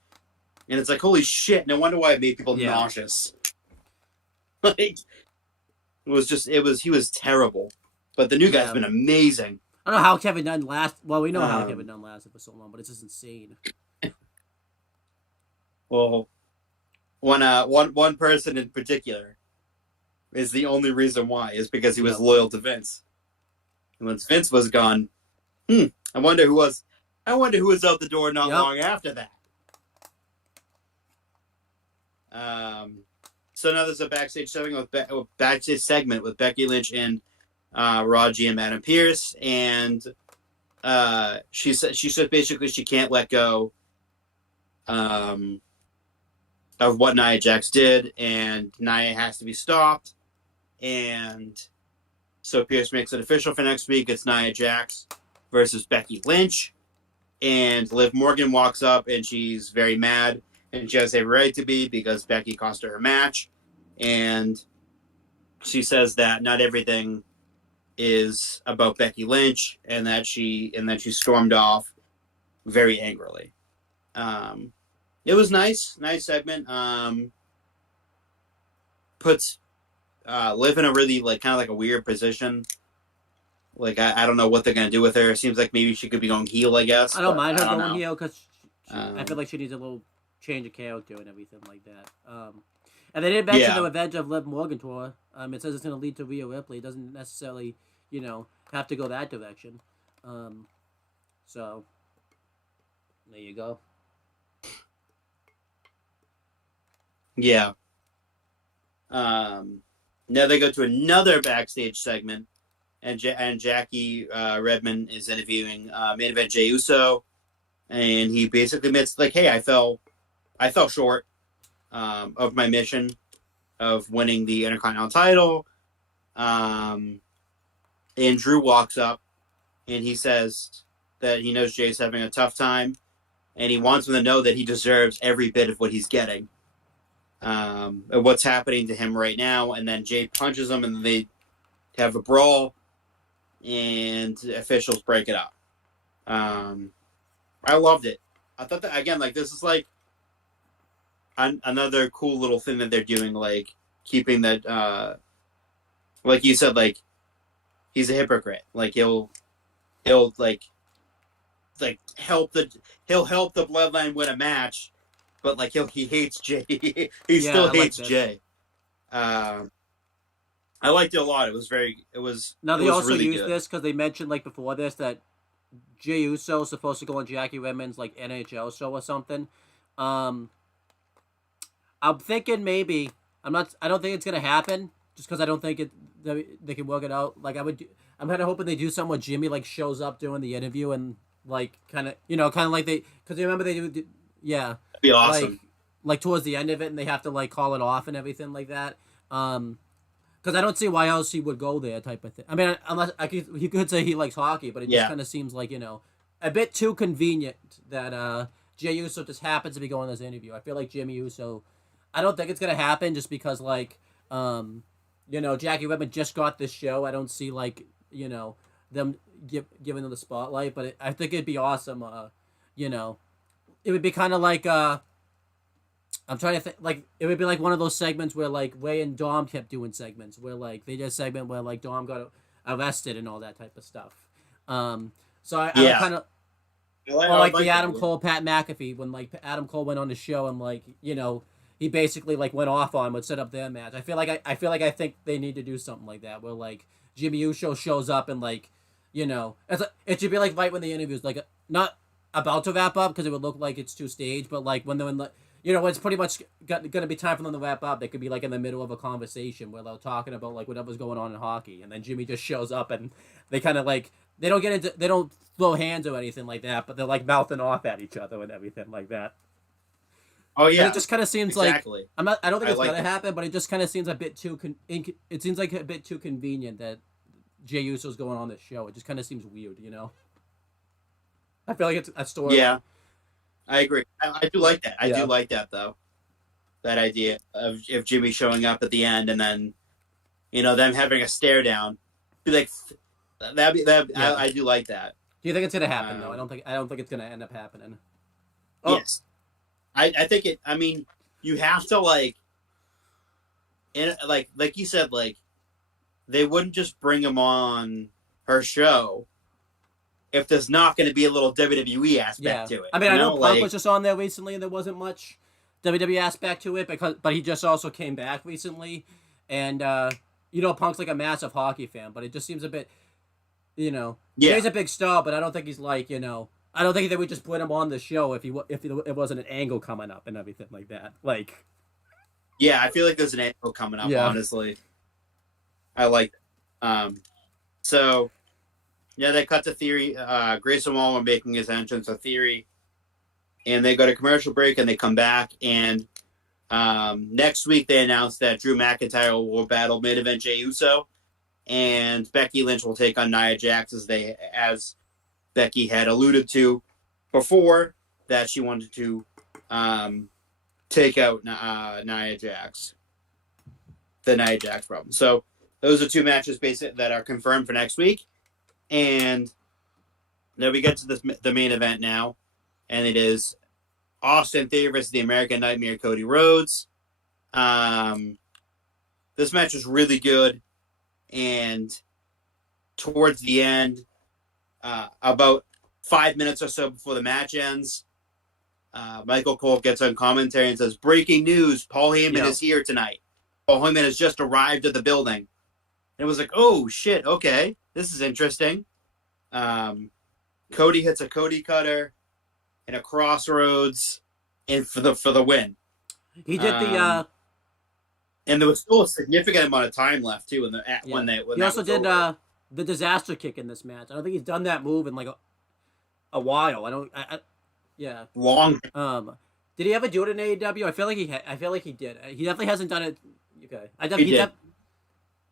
and it's like holy shit! No wonder why it made people nauseous. Like he was terrible, but the new guy's been amazing. I don't know how Kevin Dunn lasts. Well, we know how Kevin Dunn lasted for so long, but it's just insane. Well. One person in particular is the only reason why, is because he was Yep. loyal to Vince. And once Vince was gone, I wonder who was out the door not Yep. long after that. So now there's a backstage segment with Becky Lynch and Raw GM Adam Pearce, and she said basically she can't let go of what Nia Jax did, and Nia has to be stopped. And so Pearce makes it official for next week. It's Nia Jax versus Becky Lynch, and Liv Morgan walks up and she's very mad, and she has every right to be because Becky cost her match, and she says that not everything is about Becky Lynch, and that she stormed off very angrily. It was nice segment. Puts Liv in a really kind of a weird position. I don't know what they're gonna do with her. It seems like maybe she could be going heel, I guess. I don't mind her going going heel because I feel like she needs a little change of character and everything like that. And they did mention the Revenge of Liv Morgan tour. It says it's going to lead to Rhea Ripley. It doesn't necessarily, have to go that direction. So there you go. Yeah. Now they go to another backstage segment, and Jackie Redmond is interviewing main event Jey Uso, and he basically admits hey, I fell short of my mission of winning the Intercontinental title. And Drew walks up and he says that he knows Jay's having a tough time, and he wants him to know that he deserves every bit of what he's getting. What's happening to him right now, and then Jay punches him, and they have a brawl, and officials break it up. I loved it. I thought that, again, this is another cool little thing that they're doing, keeping that, like you said, he's a hypocrite. He'll help the bloodline win a match, but he hates Jay. He still hates Jay. I liked it a lot. It was now they also really used good. this because they mentioned before this that Jey Uso is supposed to go on Jackie Redmond's NHL show or something. I'm thinking maybe I don't think it's gonna happen just because I don't think they can work it out. I'm kind of hoping they do something with Jimmy shows up during the interview and kind of they, because you remember they do That'd be awesome. Towards the end of it, and they have to call it off and everything like that. Because I don't see why else he would go there, type of thing. I mean, unless he could say he likes hockey, but it just kind of seems a bit too convenient that Jey Uso just happens to be going to this interview. I feel like Jimmy Uso, I don't think it's gonna happen just because Jackie Redmond just got this show. I don't see them giving them the spotlight, but I think it'd be awesome. It would be kind of I'm trying to think, it would be one of those segments where Ray and Dom kept doing segments where they did a segment where Dom got arrested and all that type of stuff. So I kind of, or the Adam Cole Pat McAfee, when Adam Cole went on the show and he basically went off on would set up their match. I think they need to do something like that where Jimmy Uso shows up and it should be right when the interview's not about to wrap up because it would look like it's too staged, but when they're in when it's pretty much going to be time for them to wrap up, they could be in the middle of a conversation where they're talking about whatever's going on in hockey, and then Jimmy just shows up and they kind of they don't throw hands or anything like that, but they're mouthing off at each other and everything like that. Oh yeah, and it just kind of seems exactly. I don't think it's gonna happen, but it just kind of seems a bit too it seems a bit too convenient that Jey Uso's going on this show. It just kind of seems weird, I feel like it's a story. Yeah, I agree. I do like that. I do like that though. That idea of Jimmy showing up at the end and then, them having a stare down, be that. I do like that. Do you think it's gonna happen though? I don't think it's gonna end up happening. Oh. Yes, I think it. I mean, you have to like you said, they wouldn't just bring him on her show if there's not going to be a little WWE aspect to it. I mean, I know Punk was just on there recently, and there wasn't much WWE aspect to it, but he just also came back recently, and Punk's like a massive hockey fan, but it just seems a bit, Yeah. he's a big star, but I don't think he's like, I don't think they would just put him on the show if it wasn't an angle coming up and everything like that. Like, Yeah, I feel like there's an angle coming up, Yeah. honestly. I like it. So, yeah, they cut to Theory. Grayson Waller making his entrance to Theory. And they go to commercial break and they come back. And next week they announced that Drew McIntyre will battle main event Jey Uso. And Becky Lynch will take on Nia Jax as Becky had alluded to before, that she wanted to take out Nia Jax. The Nia Jax problem. So those are two matches that are confirmed for next week. And then we get to the main event now. And it is Austin Theory versus the American Nightmare, Cody Rhodes. This match was really good. And towards the end, about 5 minutes or so before the match ends, Michael Cole gets on commentary and says, "Breaking news, Paul Heyman is here tonight. Paul Heyman has just arrived at the building." And it was like, oh, shit, okay. This is interesting. Cody hits a Cody cutter and a crossroads and for the win. he did the And there was still a significant amount of time left, too, when he also did the disaster kick in this match. I don't think he's done that move in like a while. Yeah. long. Did he ever do it in AEW? I feel like he did. He definitely hasn't done it. Okay.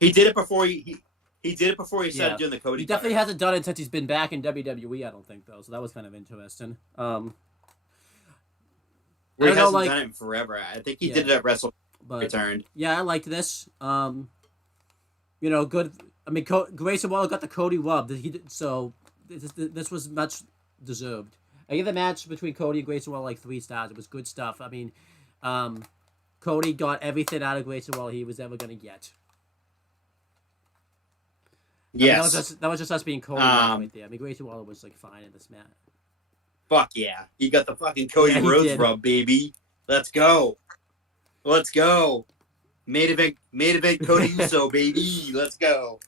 He did it before he did it before he started doing the Cody. He definitely hasn't done it since he's been back in WWE. I don't think though. So that was kind of interesting. He hasn't like, done it in forever. I think he did it at WrestleMania. Returned. Yeah, I liked this. Good. I mean, Grayson Waller got the Cody rub. So this was much deserved. I give the match between Cody and Grayson Waller like 3 stars. It was good stuff. I mean, Cody got everything out of Grayson Waller he was ever going to get. Yes. I mean, that was just us being Cody right there. I mean, Grayson Waller was like fine in this match. Fuck yeah. He got the fucking Cody Rhodes rub, baby. Let's go. Let's go. Main event Cody Uso, baby. Let's go.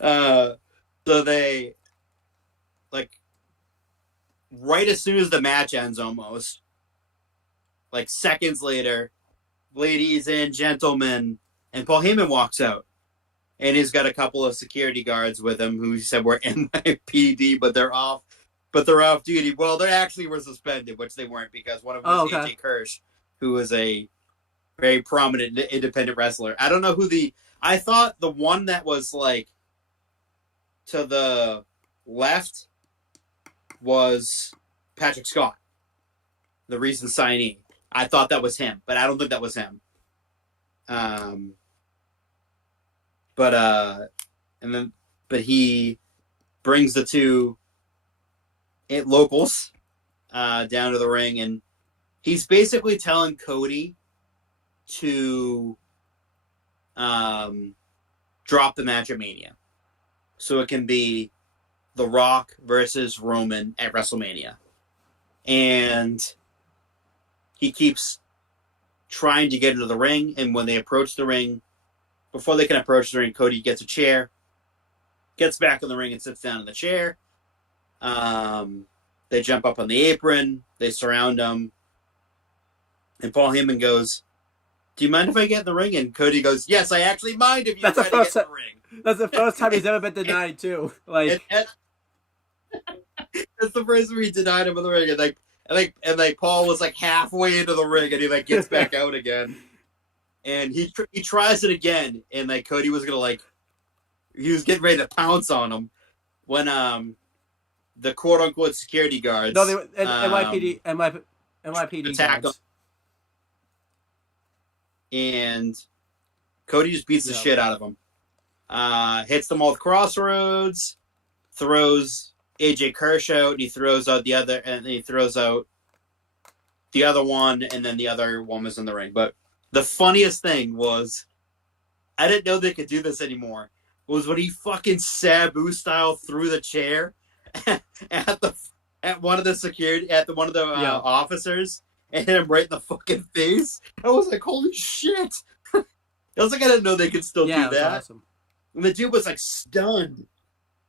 So they, like, right as soon as the match ends almost, like seconds later, ladies and gentlemen, and Paul Heyman walks out. And he's got a couple of security guards with him who said were NYPD, but they're off duty. Well, they actually were suspended, which they weren't, because one of them was AJ Kirsch, who was a very prominent independent wrestler. I don't know I thought the one that was like to the left was Patrick Scott, the recent signee. I thought that was him, but I don't think that was him. But he brings the two locals down to the ring, and he's basically telling Cody to drop the match at Mania, so it can be The Rock versus Roman at WrestleMania. And he keeps trying to get into the ring, and when they approach the ring, before they can approach the ring, Cody gets a chair, gets back in the ring and sits down in the chair. They jump up on the apron, they surround him, and Paul Heyman goes, "Do you mind if I get in the ring?" And Cody goes, "Yes, I actually mind if you try to get in the ring." That's the first time he's ever been denied too. Like that's the first time he denied him in the ring, and Paul was like halfway into the ring, and he like gets back out again, and he tries it again, and like Cody was gonna he was getting ready to pounce on him when the quote unquote security guards NYPD attack him. And Cody just beats the shit out of him. Hits them all with crossroads, throws AJ Kirsch out, and he throws out the other one, and then the other one was in the ring. But the funniest thing was, I didn't know they could do this anymore, was when he fucking Sabu style threw the chair at one of the officers and hit him right in the fucking face. I was like, holy shit. I was like, I didn't know they could still Yeah, do it was that. awesome. And the dude was like stunned.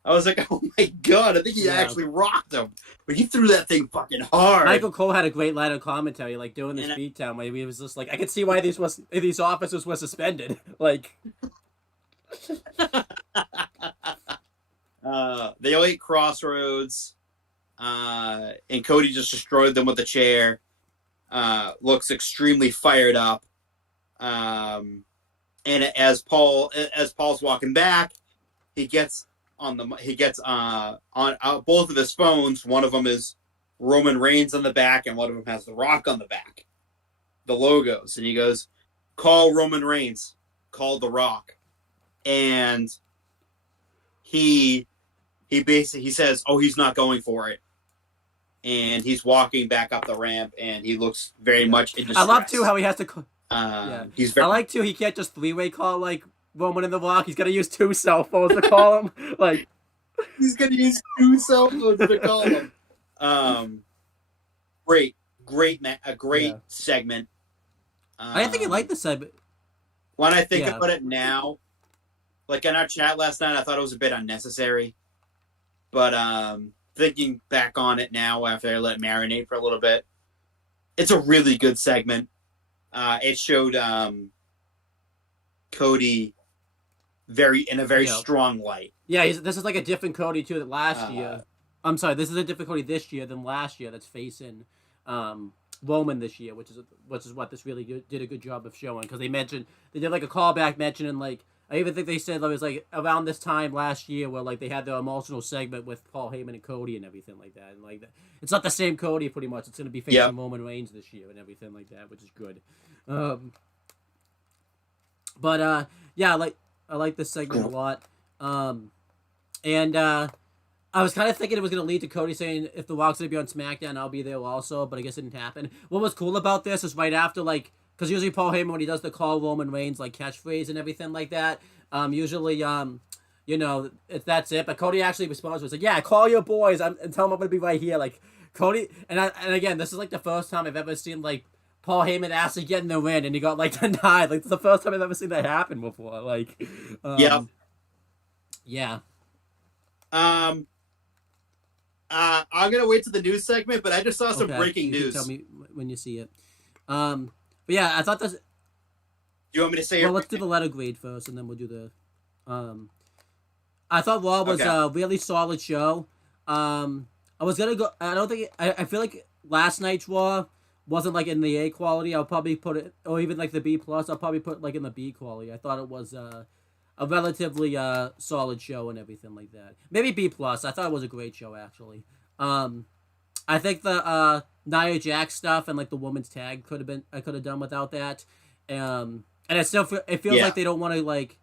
I was like, oh my god, I think he Yeah. actually rocked him. But he threw that thing fucking hard. Michael Cole had a great line of commentary, like doing this beatdown, where he was just like, I could see why these officers were suspended. Like, they all ate Crossroads, and Cody just destroyed them with a chair. Looks extremely fired up. And as Paul's walking back, he gets on both of his phones. One of them is Roman Reigns on the back, and one of them has The Rock on the back, the logos. And he goes, "Call Roman Reigns, call The Rock," and he says, "Oh, he's not going for it," and he's walking back up the ramp, and he looks very much in distress. I love too how he has to. He's very. I like too. He can't just three-way call like Roman and The Rock. He's gonna use 2 cell phones to call him. Like, he's gonna use 2 cell phones to call him. Great segment. I didn't think you liked the segment. When I think about it now, like in our chat last night, I thought it was a bit unnecessary. But thinking back on it now, after I let it marinate for a little bit, it's a really good segment. It showed Cody in a very strong light. Yeah, this is like a different Cody too than last year. I'm sorry, this is a different Cody this year than last year. That's facing Roman this year, which is what this really did a good job of showing, because they did like a callback mentioning, like, I even think they said it was like around this time last year where like they had the emotional segment with Paul Heyman and Cody and everything like that, and like that. It's not the same Cody pretty much. It's going to be facing Roman Reigns this year and everything like that, which is good. But yeah, I like this segment a lot. And I was kind of thinking it was going to lead to Cody saying, if The Rock's going to be on SmackDown, I'll be there also, but I guess it didn't happen. What was cool about this is right after, like, because usually Paul Heyman, when he does the call Roman Reigns, like, catchphrase and everything like that, usually, you know, that's it. But Cody actually responds with, like, yeah, call your boys and tell them I'm going to be right here. Like, Cody, and again, this is, like, the first time I've ever seen, like, Paul Heyman actually get in the ring and he got, like, denied. Like, it's the first time I've ever seen that happen before. Like, yeah. I'm gonna wait to the news segment, but I just saw some breaking news. Tell me when you see it. But yeah, I thought this. Do you want me to say? Well, let's do the letter grade first, and then we'll do the. I thought Raw was a really solid show. I was gonna go. I don't think. I feel like last night's Raw wasn't like in the A quality. I'll probably put it, or even like the B plus. I'll probably put like in the B quality. I thought it was a relatively solid show and everything like that. Maybe B plus. I thought it was a great show actually. I think the Nia Jax stuff and like the women's tag I could have done without that. And it feels like they don't want to, like,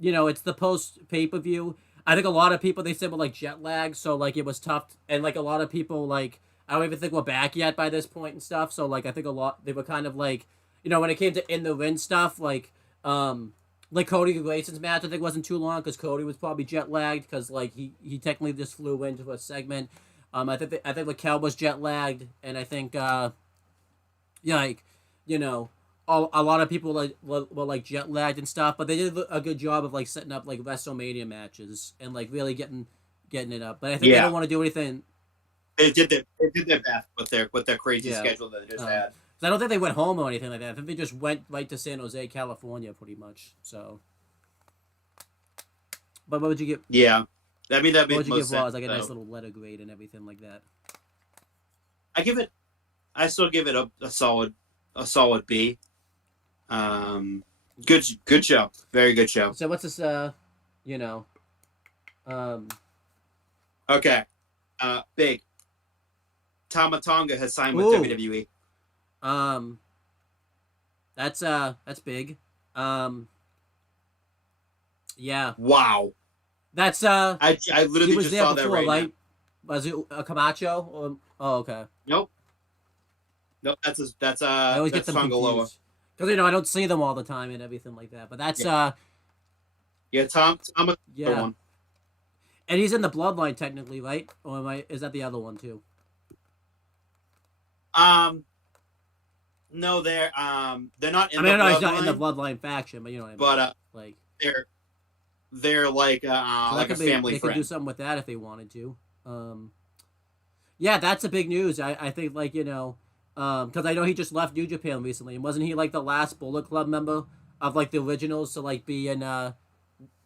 you know, it's the post pay-per-view. I think a lot of people, they said, were like jet lag, so like it was tough, and like a lot of people, like, I don't even think we're back yet by this point and stuff. So like I think they were kind of like, you know, when it came to in the ring stuff, like Cody Grayson's match, I think wasn't too long because Cody was probably jet lagged because like he technically just flew into a segment. I think Raquel was jet lagged, and I think like, you know, a lot of people were like jet lagged and stuff, but they did a good job of like setting up like WrestleMania matches and like really getting it up. But I think they don't want to do anything. They did their best with their crazy schedule that they just had. I don't think they went home or anything like that. I think they just went right to San Jose, California, pretty much. So, but what would you give? Yeah, that made what would you most give Raw? sense. Like a nice little letter grade and everything like that. I still give it a solid B. Good show, very good show. So what's this? You know, okay, big. Tama Tonga has signed with WWE. That's big. Yeah. Wow. That's I literally he was just there saw before, that right now. Was it a Camacho? Or, okay. Nope. That's I always get them confused. Because, you know, I don't see them all the time and everything like that. But that's Tom one. And he's in the Bloodline technically, right? Or is that the other one too? No, they're not in I the mean, I know he's not in the bloodline, bloodline faction, but you know what I mean. but Like, they're like so that like a could be, family they could friend. do something with that if they wanted to. Yeah, that's a big news. I think, like, you know, because I know he just left New Japan recently, and wasn't he like the last Bullet Club member of like the originals to like be in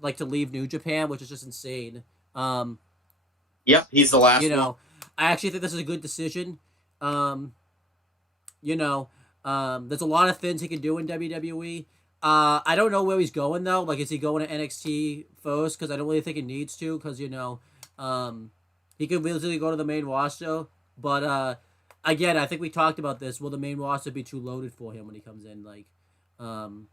like to leave New Japan, which is just insane. Um, Yep, he's the you last one. know, I actually think this is a good decision. Um, you know, there's a lot of things he can do in WWE. I don't know where he's going though. Like, is he going to NXT first? Because I don't really think he needs to. Because you know, he could easily go to the main roster. But again, I think we talked about this. Will the main roster be too loaded for him when he comes in? Like, um,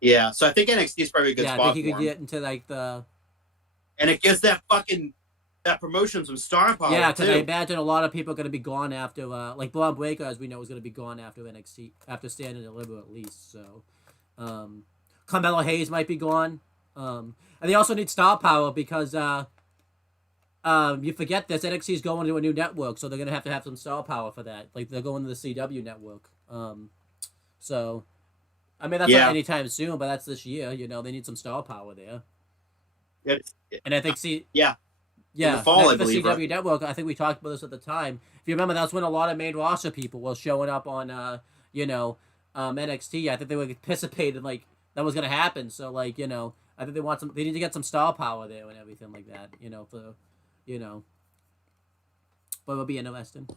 Yeah, so I think NXT is probably a good yeah, I spot think he for could him, get into like the and it gives that promotion some star power yeah. Because I too. imagine a lot of people are going to be gone after like Braun Breaker, as we know, is going to be gone after NXT after Stand and Deliver at least. So. Carmelo Hayes might be gone. And they also need star power because you forget this. NXT is going to a new network, so they're gonna have to have some star power for that. Like they're going to the CW network. So I mean that's not Yeah, anytime soon, but that's this year. You know they need some star power there. it's, And I think yeah, in the yeah, fall, I that's the believe, right? CW network. I think we talked about this at the time. If you remember, that's when a lot of main roster people were showing up on you know NXT. I think they were anticipating like that was gonna happen. So like you know I think they need to get some star power there and everything like that. You know for you know but it'll be interesting.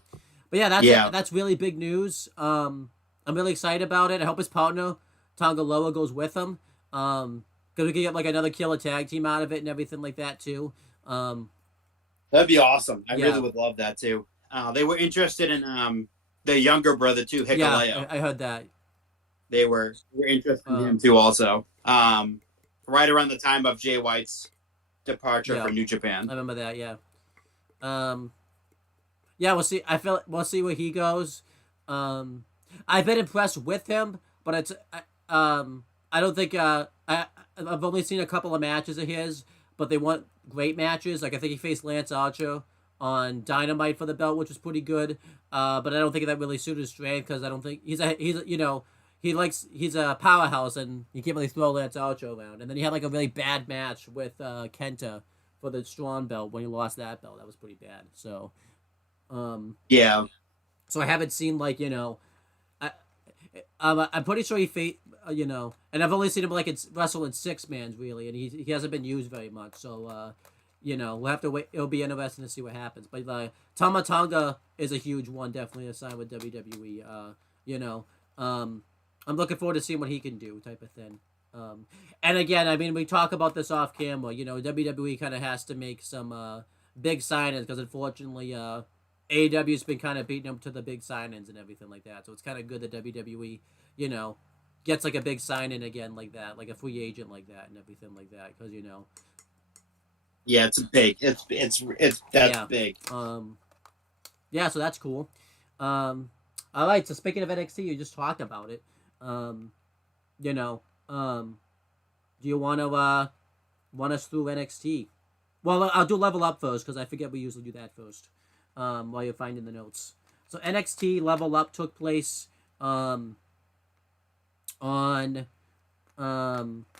But yeah, Yeah, that's really big news. I'm really excited about it. I hope his partner Tonga Loa goes with him. Because we can get like another killer tag team out of it and everything like that too. Um, that'd be awesome. I really yeah, would love that too. They were interested in the younger brother too, yeah, Hikuleo. I heard that. They were interested in him Um, too, also. Right around the time of Jay White's departure yeah, from New I Japan. remember that. Yeah. Um, yeah, we'll see. I feel we'll see where he goes. Um, I've been impressed with him, but I don't think I've only seen a couple of matches of his, but they weren't great matches. Like I think he faced Lance Archer on Dynamite for the belt, which was pretty good. But I don't think that really suited his strength because I don't think he's you know he's a powerhouse and you can't really throw Lance Archer around. And then he had like a really bad match with Kenta for the Strong belt when he lost that belt. That was pretty bad. So. Um, Yeah, so I haven't seen like you know, I I'm pretty sure you know, and I've only seen him like it's wrestle in six mans really, and he hasn't been used very much. So you know, we'll have to wait. It'll be interesting to see what happens. But Tama Tonga is a huge one, definitely a sign with WWE. You know, I'm looking forward to seeing what he can do, type of thing. And again, I mean, we talk about this off camera. You know, WWE kind of has to make some big signings because unfortunately, AEW's been kind of beating them to the big signings and everything like that. So it's kind of good that WWE, you know, gets like a big sign in again like that, like a free agent like that and everything like that. Because you know, yeah, it's big. That's yeah, big. yeah. So that's cool. All right. So speaking of NXT, you just talked about it. You know, do you want to run us through NXT? Well, I'll do Level Up first because I forget we usually do that first. While you're finding the notes. So NXT Level Up took place on I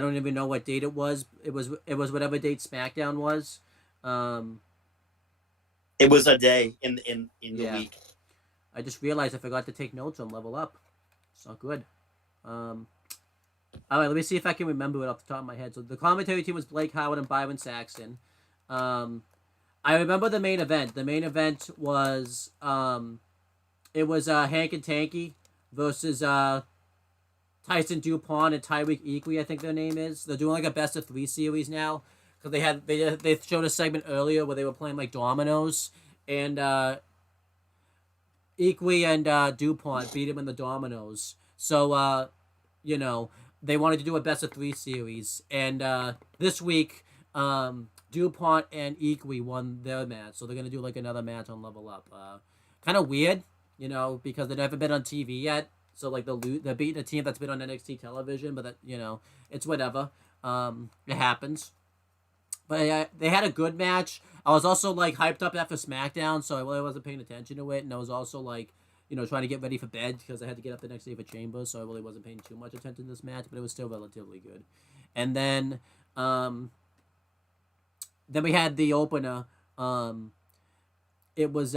don't even know what date it was. It was whatever date SmackDown was. It was a day in the Yeah. week. I just realized I forgot to take notes on Level Up. It's not good. All right, let me see if I can remember it off the top of my head. So the commentary team was Blake Howard and Byron Saxton. I remember the main event. The main event was it was Hank and Tanky versus Tyson DuPont and Tyreek Equi, I think their name is. They're doing like a best of 3 series now because they showed a segment earlier where they were playing like dominoes and Equi and DuPont beat him in the dominoes. So you know they wanted to do a best of 3 series and this week DuPont and Equi won their match, so they're gonna do like another match on Level Up. Kind of weird, you know, because they've never been on TV yet. So like they're beating a team that's been on NXT television, but that you know it's whatever. It happens. But they had a good match. I was also like hyped up after SmackDown, so I really wasn't paying attention to it, and I was also like, trying to get ready for bed because I had to get up the next day for Chambers, so I really wasn't paying too much attention to this match, but it was still relatively good. And then we had the opener. It was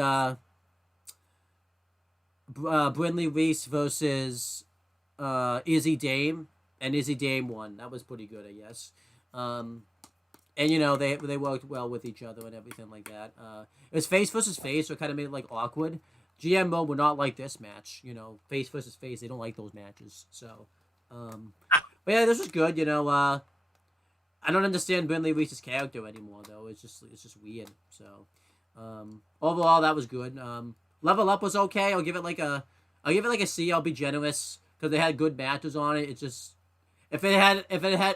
Brindley Reese versus Izzy Dame, and Izzy Dame won. That was pretty good, I guess. And they worked well with each other and everything like that. It was face versus face, so it kind of made it like awkward. GMO would not like this match. Face versus face, they don't like those matches. So, but yeah, this was good. I don't understand Brindley Reese's character anymore though. It's just weird. So, overall, that was good. Level Up was okay. I'll give it like a C. I'll be generous because they had good matches on it. It's just if it had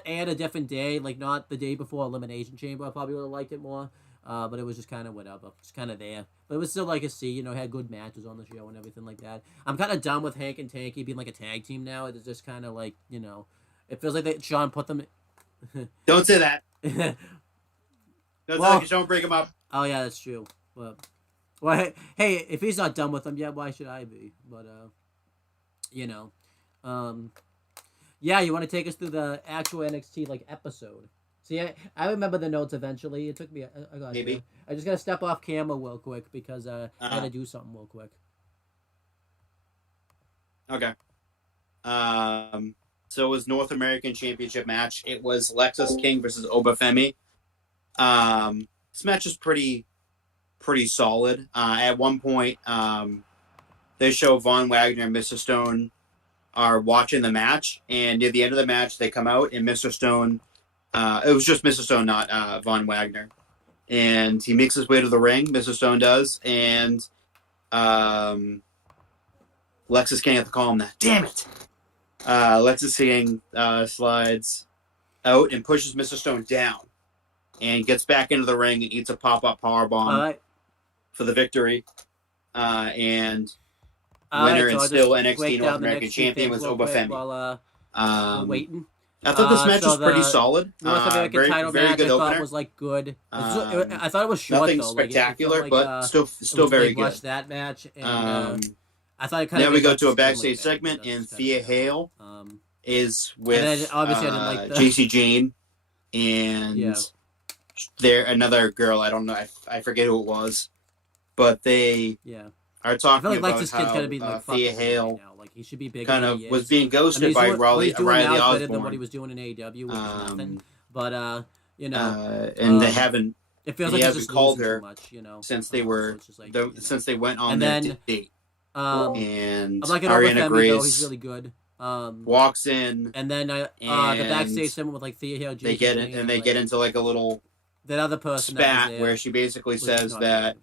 aired a different day, like not the day before Elimination Chamber, I probably would have liked it more. But it was just kind of whatever. It's kind of there. But it was still like a C. Had good matches on the show and everything like that. I'm kind of done with Hank and Tanky being like a tag team now. It's just kind of like it feels like Sean put them. Don't say that. Don't bring him up. Oh yeah, that's true. But hey, if he's not done with them yet, why should I be? But yeah, you want to take us through the actual NXT like episode? See, I remember the notes eventually. It took me. I got Maybe. you. I just gotta step off camera real quick because I gotta do something real quick. Okay. So it was North American Championship match. It was Lexus King versus Obafemi. This match is pretty solid. At one point, they show Von Wagner and Mr. Stone are watching the match, and near the end of the match, they come out, and Mr. Stone, it was just Mr. Stone, not Von Wagner, and he makes his way to the ring. Mr. Stone does, and Lexus King have to call him that. Damn it! Lexus King slides out and pushes Mr. Stone down, and gets back into the ring and eats a pop-up powerbomb for the victory. And winner and still NXT North American Champion was Obafemi. While waiting. I thought this match was pretty solid. North American title very match good I opener. thought was like good. I thought it was short nothing though. spectacular, like, but still very good. Watched that match. And, I thought it kind of. Then we go to a backstage segment, and Thea Hale is with obviously I didn't like the... JC Jane, and there another girl. I don't know. I forget who it was, but they are talking about how Thea Hale like he should be big. Kind of was being ghosted by Riley Osborne. Than what he was doing in AEW, which is nothing. But and they haven't. It feels he like hasn't called her much, since they were since they went on their date. I'm And like Ariana Grace he's really good. Walks in, and then the backstage segment with like Thea Hale. They get in, and they get into like a little that other person spat where she basically says that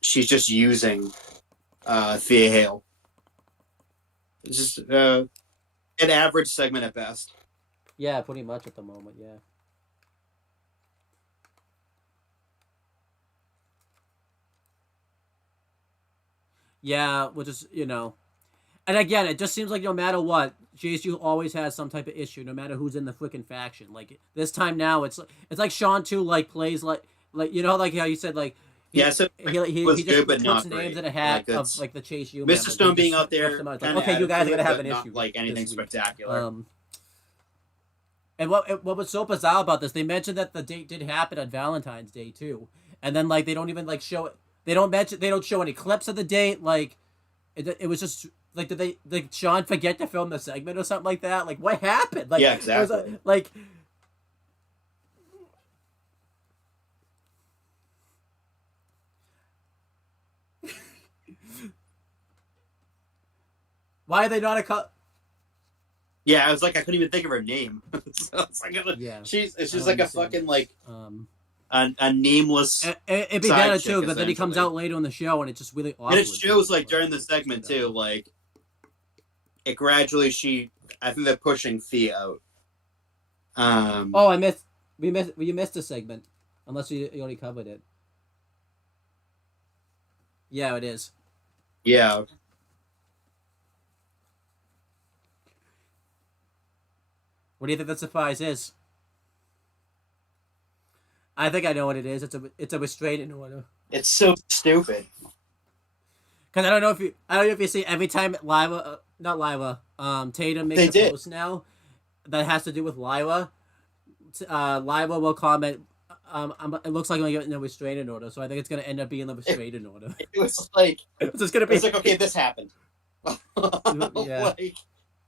she's just using Thea Hale. It's just an average segment at best. Yeah, pretty much at the moment. Yeah. Yeah, which is, and again, it just seems like no matter what, JSU always has some type of issue, no matter who's in the freaking faction. Like this time now, it's like Sean too, like plays like like how you said like. So he was just good, but not puts names great. in a hat Like, of like the Chase U. Mr. Stone being out there, like, okay, you guys are gonna have an issue. Like anything spectacular. And what was so bizarre about this? They mentioned that the date did happen on Valentine's Day too, and then like they don't even like show it. They don't show any clips of the date. Like, it was just like did Sean forget to film the segment or something like that? Like, what happened? Like, yeah, exactly. It was, like, why are they not a cut? Yeah, I was like, I couldn't even think of her name. So it's like, she's just like a fucking like a nameless. It'd be better too, but then he comes out later on the show, and it's just really awkward. And it shows like during the segment too, like it gradually I think they're pushing Thea out. You missed a segment, unless you already covered it. Yeah, it is. Yeah. What do you think the surprise is? I think I know what it is. It's a restraining order. It's so stupid. Because I don't know if you see every time Tatum makes They a did. post now that has to do with Lyra. Lyra will comment. It looks like I'm getting a restraining order, so I think it's gonna end up being a restraining order. It was like So it's gonna be. it's like, okay, this happened. Yeah. Like,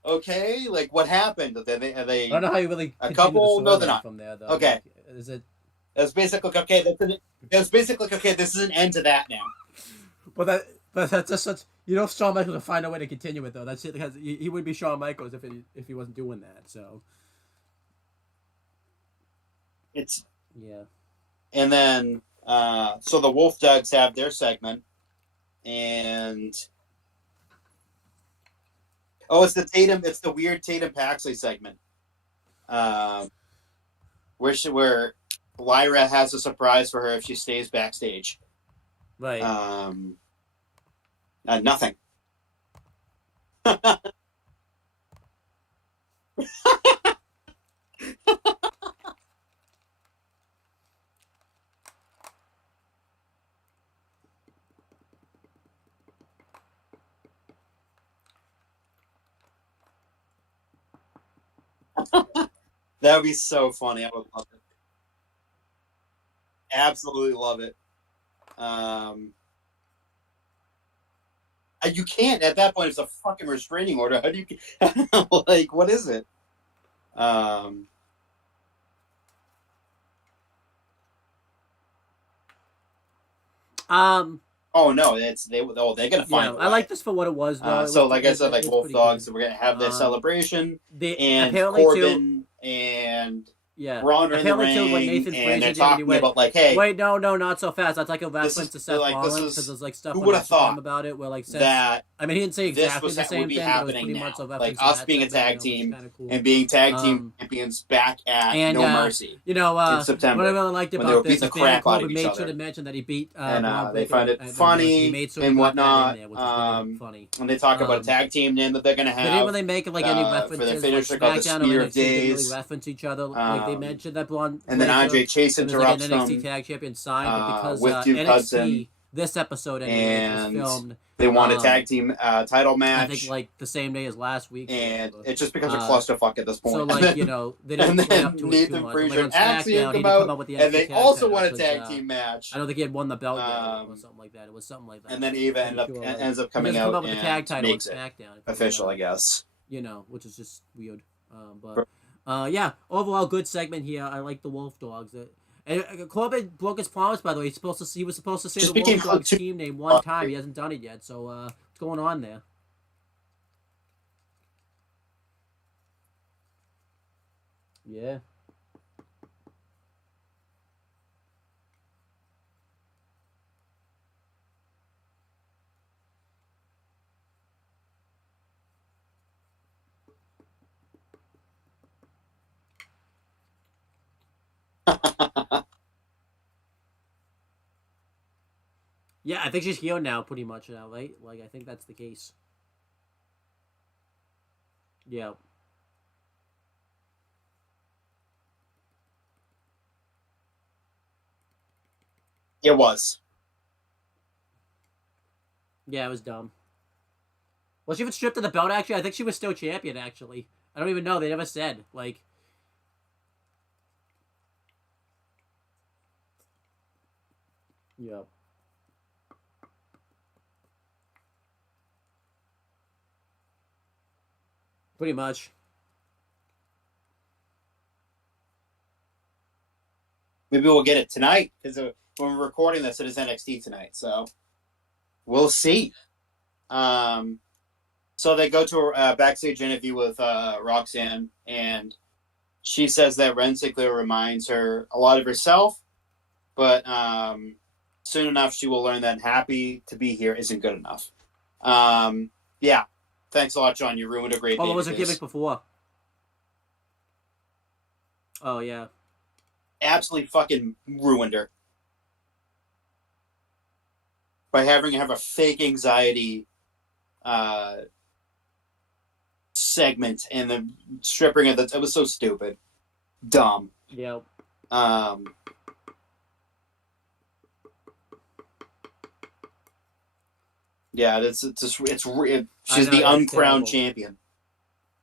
okay, like what happened? Are they I don't know how you really a continue couple? the No, they're storyline not. from there though. Okay. Like, is it? That's basically okay. That's basically okay. This is an end to that now. But that's just such. Shawn Michaels will find a way to continue it though. That's it because he would be Shawn Michaels if he wasn't doing that. So. It's Yeah. and then so the Wolf Dogs have their segment, and it's the weird Tatum Paxley segment, where Lyra has a surprise for her if she stays backstage. Right. Nothing. That would be so funny. I would love it. Absolutely love it. You can't at that point. It's a fucking restraining order. How do you like? What is it? Oh no, they're gonna find. Yeah, I like this for what it was. Though. So like I said, like Wolf Dogs, we're gonna have their celebration, and Corbin and Braun are in the ring, and they're talking about like, hey, wait, no, not so fast. That's like a reference to Seth Rollins because there's like stuff who on would have thought Instagram about it where like Seth, that I mean, he didn't say exactly the same would be thing, but it was happening pretty now. much a reference Like to us that being a segment, tag team cool. and being tag team champions back at and, No Mercy. in September. What I really liked about this is Baron Corbin made sure to mention that he beat and they find it funny and whatnot. Funny. And they talk about a tag team name that they're gonna have. They didn't really make like any references. For their finisher called the SmackDown Spear and of NXT didn't Days. really reference each other. Like they mentioned that Braun. And then Andre Chase interrupts like an NXT tag champion signed, but because with Duke NXT Hudson, this episode was filmed. They want a tag team title match. I think like the same day as last week. And it just becomes a clusterfuck at this point. So like they didn't play up to it too much. Frazier like, on SmackDown, he did come up with the NXT and they also want a tag team match. I don't think he had won the belt yet or something like that. It was something like that. And then Eva ends up coming out with the tag title makes on SmackDown. Official, I guess. Which is just weird. Yeah, overall good segment here. I like the Wolf Dogs. And Corbin broke his promise, by the way. He was supposed to say the Wolf Dogs team name one time. He hasn't done it yet. So what's going on there? Yeah. Yeah, I think she's here now, pretty much now, right? Like, I think that's the case. Yeah. It was. Yeah, it was dumb. Was she even stripped of the belt, actually? I think she was still champion, actually. I don't even know. They never said. Like... Yeah. Pretty much. Maybe we'll get it tonight because when we're recording this, it is NXT tonight. So we'll see. So they go to a backstage interview with Roxanne, and she says that Ren Sinclair reminds her a lot of herself, but soon enough she will learn that happy to be here isn't good enough. Yeah. Thanks a lot, John. You ruined a great Oh, what was a gimmick before? Oh, yeah. Absolutely fucking ruined her. By having her have a fake anxiety segment and the stripping of it was so stupid. Dumb. Yep. Yeah, she's the know, that's uncrowned terrible. champion.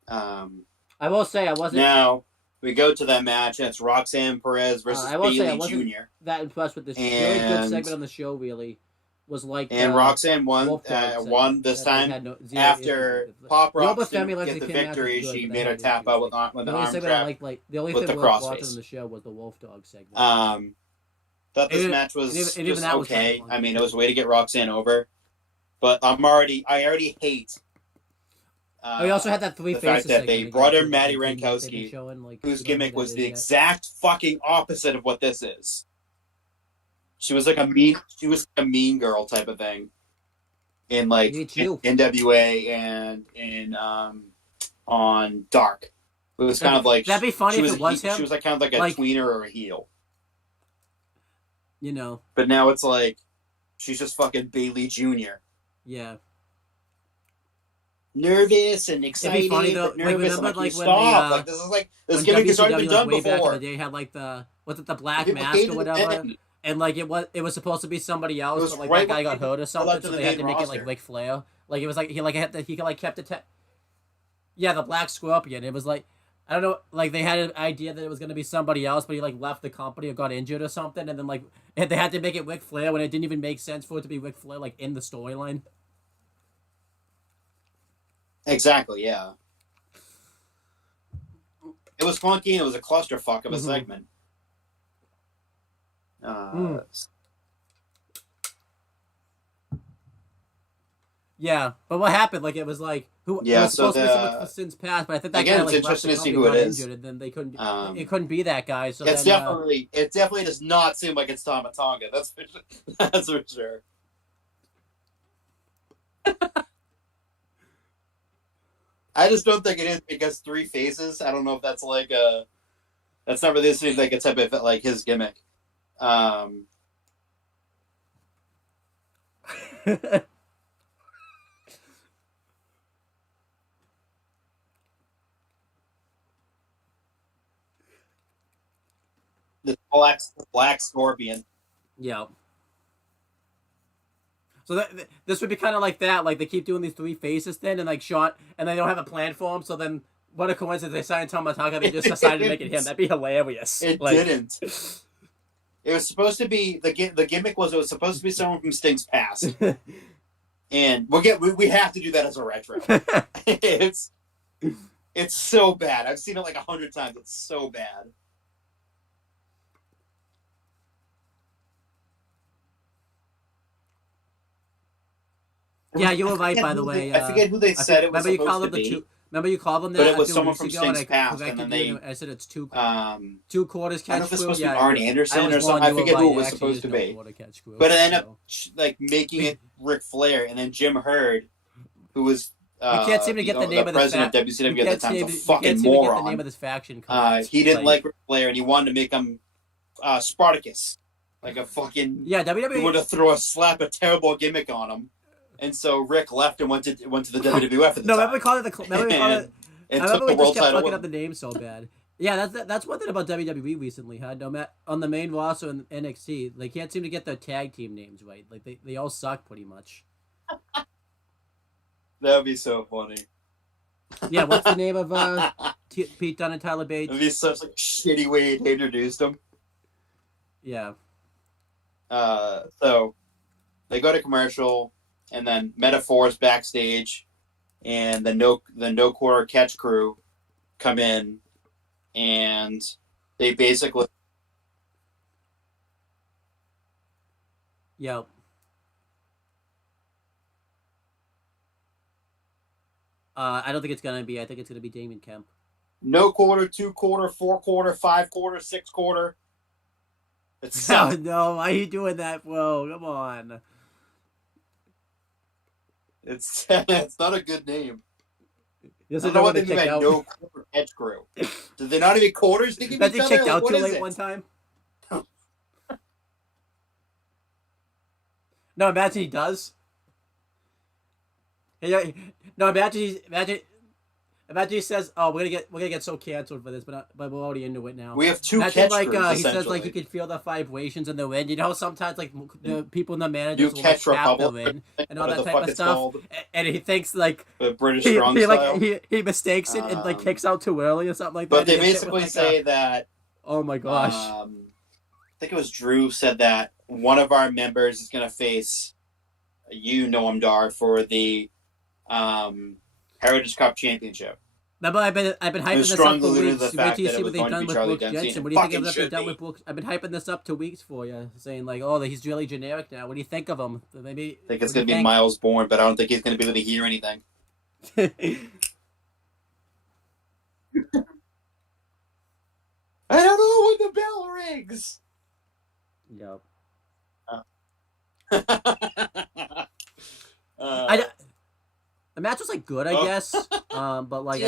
I will say I wasn't. Now we go to that match, and it's Roxanne Perez versus I will say I Bailey wasn't Jr. that impressed with this. Really good segment on the show. Really was like. And Roxanne won this time after Pop Rocks didn't get the victory. She made her tap out with the arm grab the only with thing the worth watching crossface. on the show was the Wolf Dog segment. Thought this match was just okay. I mean, it was a way to get Roxanne over, but I already hate. We also had that three faces fact that they brought in Maddie Rankowski, whose gimmick was the exact fucking opposite of what this is. She was like a mean girl type of thing in like NWA and in on Dark. It was kind of like that'd be funny if it was him. She was like kind of like a tweener or a heel. You know. But now it's like she's just fucking Bailey Jr. Yeah. Nervous and excited. It'd be funny though. Nervous. Like, remember, stop. This gimmick has already been done way before. Back in the day, had like the black mask or whatever, and like it was supposed to be somebody else, but like that guy got hurt or something, so they had to make it like Ric Flair. Like it was like he kept it. Yeah, the Black Scorpion. It was like, I don't know, like they had an idea that it was gonna be somebody else, but he like left the company or got injured or something, and then like they had to make it Ric Flair when it didn't even make sense for it to be Ric Flair like in the storyline. Exactly, yeah. It was funky and it was a clusterfuck of a segment. Yeah, but what happened? Like it was like it was supposed to be someone for Sin's past, but I think that guy like interesting to see who it is. Injured, and then they couldn't. It couldn't be that guy. So it definitely does not seem like it's Tama Tonga. That's for sure. I just don't think it is because three faces. I don't know if that's like that's not really seems like a type of like his gimmick. The black Scorpion. Yeah. So this would be kind of like that. Like they keep doing these three faces thing, and like Sean, and they don't have a plan for him. So then, what a coincidence! They signed Tama Tonga. They just decided to make it him. That'd be hilarious. It didn't. It was supposed to be the gimmick was it was supposed to be someone from Sting's past, and we have to do that as a retro. It's so bad. I've seen it like 100 times. It's so bad. Yeah, you were right, by the way. I forget who they said it was supposed to be. Remember you called them that? But it was someone from Sting's past, and then I said it's two quarters catch crew. I don't know if it's supposed to be Arn Anderson or something. I forget who it was supposed to be. But it ended up like making it Ric Flair, and then Jim Hurd, who was you can't seem to get the name of president of WCW at the time, was a fucking moron. You can't get the name of this faction. He didn't like Ric Flair, and he wanted to make him Spartacus, like a fucking WWE. He wanted to slap a terrible gimmick on him. And so Rick left and went to the WWF at the time. Remember we called it and I took remember the we world just kept title. fucking up the name so bad. Yeah, that's one thing about WWE recently, huh? No matter on the main roster and NXT, they can't seem to get their tag team names right. Like they all suck pretty much. That would be so funny. Yeah, what's the name of Pete Dunne and Tyler Bates? It would be such like shitty way to introduce them. Yeah. So they go to commercial. And then Metaphors backstage, and the no quarter catch crew come in, and they basically. Yep. I don't think it's gonna be. I think it's gonna be Damon Kemp. No quarter, 2 quarter, 4 quarter, 5 quarter, 6 quarter. It's oh, no, why are you doing that, bro? Come on. It's not a good name. Yes, I don't know what they mean by no quarter catch crew. Did they not even quarters? They checked out too late one time. No, imagine he does. No, imagine Imagine he says, "Oh, we're gonna get so canceled for this," but we're already into it now. We have two Imagine catch crews, he says essentially. he can feel the vibrations in the wind. You know, sometimes the people in the New managers will Catch tap the Republic, wind and all whatever that the type fuck of it's stuff. called. And he thinks The British strong style. he mistakes it and kicks out too early or something like that. But they He gets hit with, basically say that. Oh my gosh. I think it was Drew said that one of our members is going to face Noam Dar for the Heritage Cup Championship. Remember, I've been hyping this up strongly for alluded weeks. to the Wait fact till you that see it what was they've going to done be with Charlie Brooks Dempsey. Jensen. What do you think of Fucking what they've should done be. with Brooks? I've been hyping this up 2 weeks for you, saying like, oh, he's really generic now. What do you think of him? Maybe I think it's going to be Miles Bourne, but I don't think he's going to be able to hear anything. I don't know when the bell rings. Yep. The match was like good, I guess. But like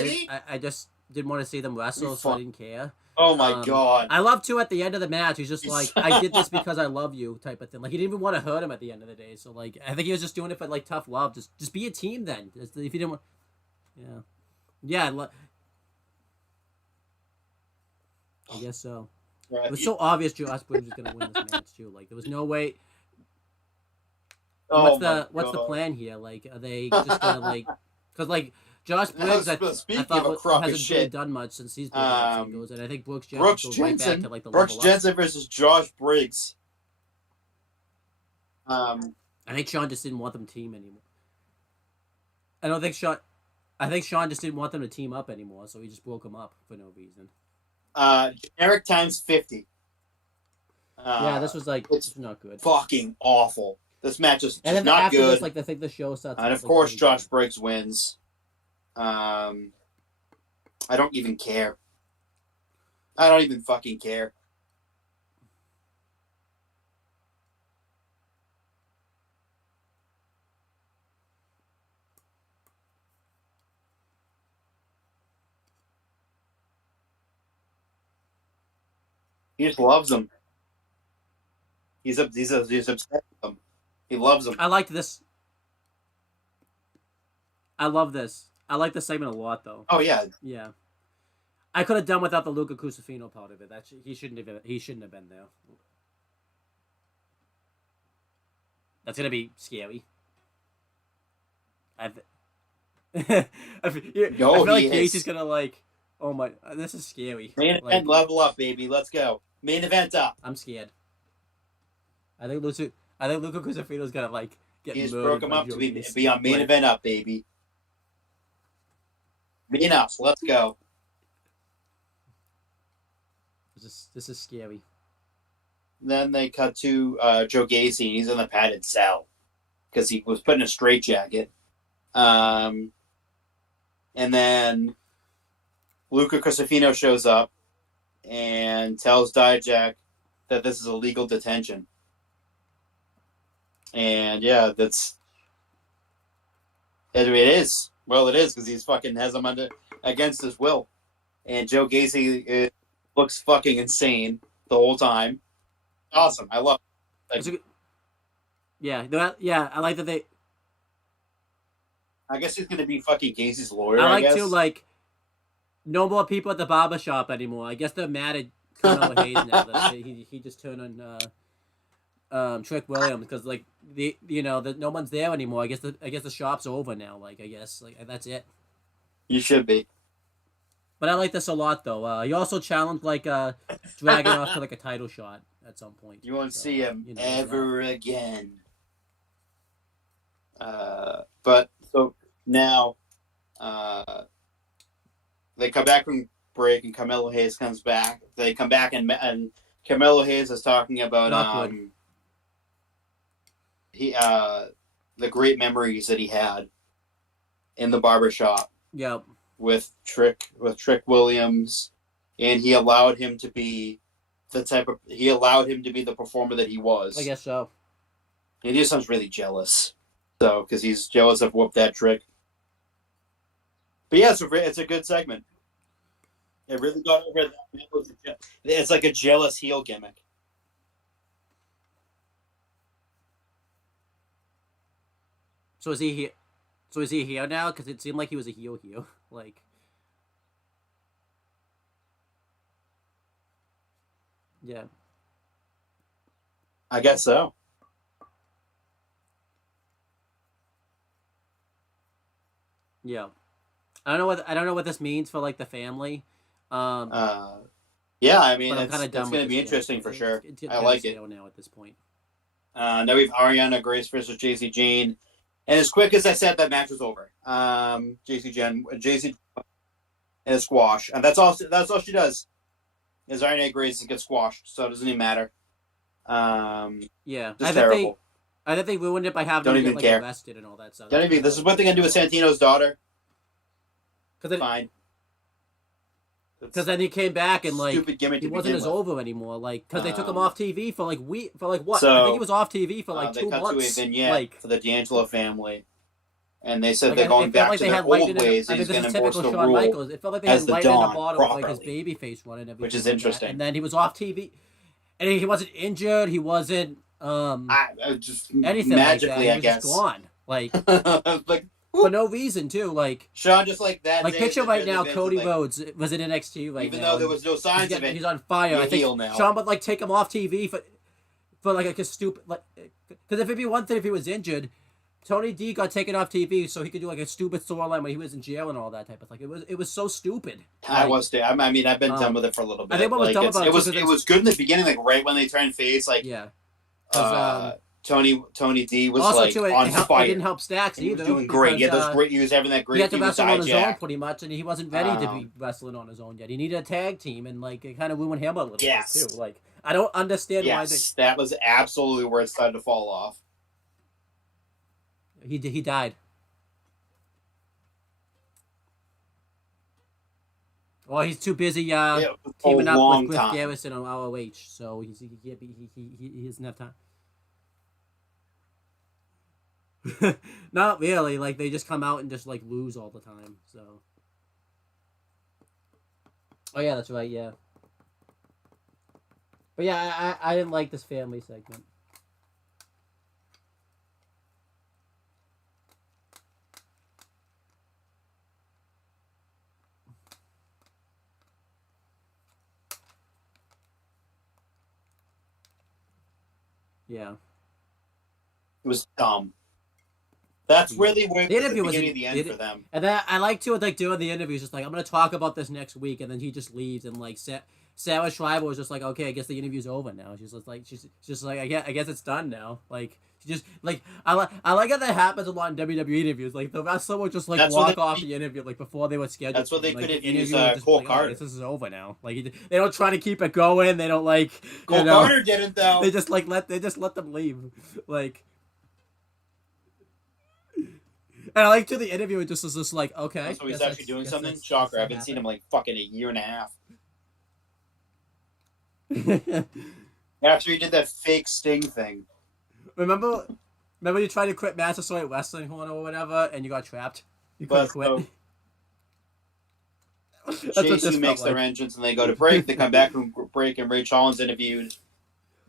I just didn't want to see them wrestle, so I didn't care. Oh my god! I love too at the end of the match. He's just like, I did this because I love you, type of thing. Like he didn't even want to hurt him at the end of the day. So like, I think he was just doing it for like tough love. Just be a team then. If you didn't want, yeah. I guess so. Right. It was so obvious Josh Briggs was gonna win this match too. Like there was no way. What's the plan here? Like, are they just gonna like? Because like Josh Briggs, I thought hasn't really done much since he's been in singles, and I think Brooks Jensen goes right back to like the Brooks Jensen versus Josh Briggs. I think Sean just didn't want them to team anymore. I think Sean just didn't want them to team up anymore, so he just broke them up for no reason. Generic times 50. Yeah, this was like it's not good. Fucking awful. This match is and then not after good. This, like I think the show starts. And of course, Josh Briggs wins. I don't even care. I don't even fucking care. He just loves him. He's obsessed with him. He loves him. I liked this. I love this. I like this segment a lot, though. Oh yeah. Yeah. I could have done without the Luca Cusafino part of it. He shouldn't have been there. That's gonna be scary. I feel like Casey's gonna like. Oh my! This is scary. Main event, level up, baby. Let's go. Main event up. I'm scared. I think Luca Cusafino's gonna like get. He just murdered broke him by up Joe to be Gacy. on main event up, baby. Main up. Let's go. This is scary. Then they cut to Joe Gacy, and he's in the padded cell because he was put in a straitjacket. And then Luca Cusafino shows up and tells Dijak that this is illegal detention. And yeah, it is. Well, it is because he's fucking has him against his will. And Joe Gacy looks fucking insane the whole time. Awesome. I love it. Yeah, I like that they. I guess he's gonna be fucking Gacy's lawyer. I guess. to like. No more people at the barber shop anymore. I guess they're mad at Carmelo Hayes now. That he just turned on Trick Williams because like no one's there anymore. I guess the shop's over now. Like I guess like that's it. You should be. But I like this a lot though. He also challenged like Dragon off to like a title shot at some point. You won't see him ever again. But so now, they come back from break and Carmelo Hayes comes back. They come back and Carmelo Hayes is talking about the great memories that he had in the barbershop. Yep. With Trick Williams, and he allowed him to be the performer that he was. I guess so. And he just sounds really jealous. So, because he's jealous of Whoop That Trick. But yeah, it's a good segment. It really got over that. It's like a jealous heel gimmick. So is he here? So is he here now? Because it seemed like he was a heel. Like, Yeah. I guess so. Yeah. I don't know what this means for like the family. Yeah, I mean, But I'm kind it's of done going with to be this shit. interesting for sure. It's I getting like it. stale now at this point. Now we have Ariana Grace versus JC Jane, and as quick as I said, that match was over. JC in a squash, and that's all. That's all she does. Is Ariana Grace gets squashed, so it doesn't even matter. Yeah, Just terrible. I think they ruined it by having Don't them even get like care. arrested and all that stuff. Don't even. This is what they're gonna do with Santino's daughter. Fine. Because then he came back and like he wasn't as with. over anymore. Like because they took him off TV for like what? So, I think he was off TV for like 2 months. They cut to a vignette like, for the D'Angelo family, and they said like, they're going back like to they their had old ways. I mean, He's this going is to enforce typical the Shawn rule Michaels. It felt like they as had the light in the Dawn bottle with like his properly. baby face running everything, which is interesting. And then he was off TV, and he wasn't injured. He wasn't just anything magically, like that. He was I guess. just gone, like like for no reason too. Like Sean, just like that. like day, picture right now, Cody like, Rhodes was in NXT right even now. though there was no signs of it, he's on fire. I think now. Sean would like take him off TV for like a stupid like because if it'd be one thing if he was injured. Tony D got taken off TV so he could do like a stupid storyline when he was in jail and all that type of thing. It was so stupid. I mean, I've been done with it for a little bit. I think what was dumb about it was good in the beginning, like right when they turned face, like yeah. Tony D was also like too, on fire. It didn't help Stacks either. He was doing great. He was having that great. He had to wrestle on his own hijacked. pretty much, and he wasn't ready to be wrestling on his own yet. He needed a tag team, and like it kind of ruined him a little bit too. Like I don't understand why. That was absolutely where it started to fall off. He died. Well, he's too busy teaming up with Griff Garrison on ROH, so he doesn't have time. Not really. Like they just come out and just like lose all the time. So. Oh yeah, that's right. Yeah. But yeah, I didn't like this family segment. Yeah. It was dumb. That's really where the interview the was beginning of the end for them. And then I like to like doing the interviews, just like I'm gonna talk about this next week, and then he just leaves, and like Sarah Schreiber was just like, okay, I guess the interview's over now. She's just like I guess it's done now. Like she just like I like how that happens a lot in WWE interviews. Like the wrestler will just like walk off the interview like before they were scheduled. That's what they like, could have used Cole Carter. I guess this is over now. Like they don't try to keep it going. They don't like Cole Carter didn't though. They just let them leave. Like. And I like to the interview, it just was just like, okay. So he's actually doing something? Shocker. I haven't seen him like fucking a year and a half. After he did that fake Sting thing. Remember you tried to quit Massasoit Wrestling Corner or whatever, and you got trapped? You couldn't quit. JC makes their entrance, and they go to break. They come back from break, and Ray Charles interviewed.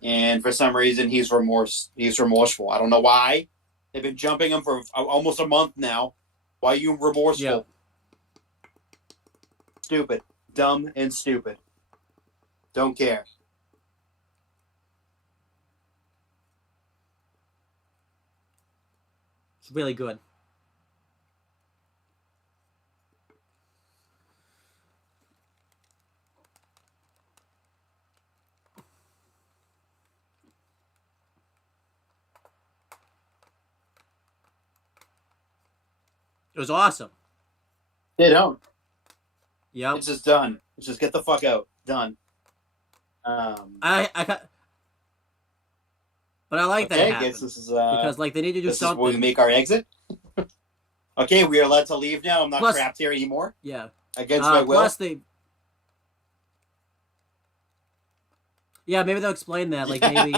And for some reason, he's remorseful. I don't know why. They've been jumping him for almost a month now. Why are you remorseful? Yeah. Stupid. Dumb and stupid. Don't care. It's really good. It was awesome. They don't. Yep. It's just done. It's just get the fuck out. Done. But I like that it happened. Guess this is because like they need to do something. Is where we make our exit. Okay, we are allowed to leave now. I'm not trapped here anymore. Yeah. Against my will. Plus yeah, maybe they'll explain that. Like maybe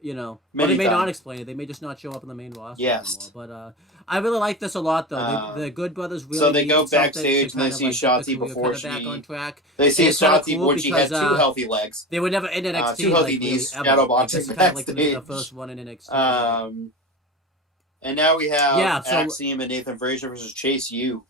you know, or they may not explain it. They may just not show up in the main roster anymore. But I really like this a lot, though. The Good Brothers really. So they go backstage and they see Shotzi before she. Back on track. They see Shotzi when she had 2 healthy legs. They were never in NXT. 2 healthy knees. Shadow boxing backstage. Like the first one in NXT. And now we have Axiom and Nathan Frazier versus Chase U.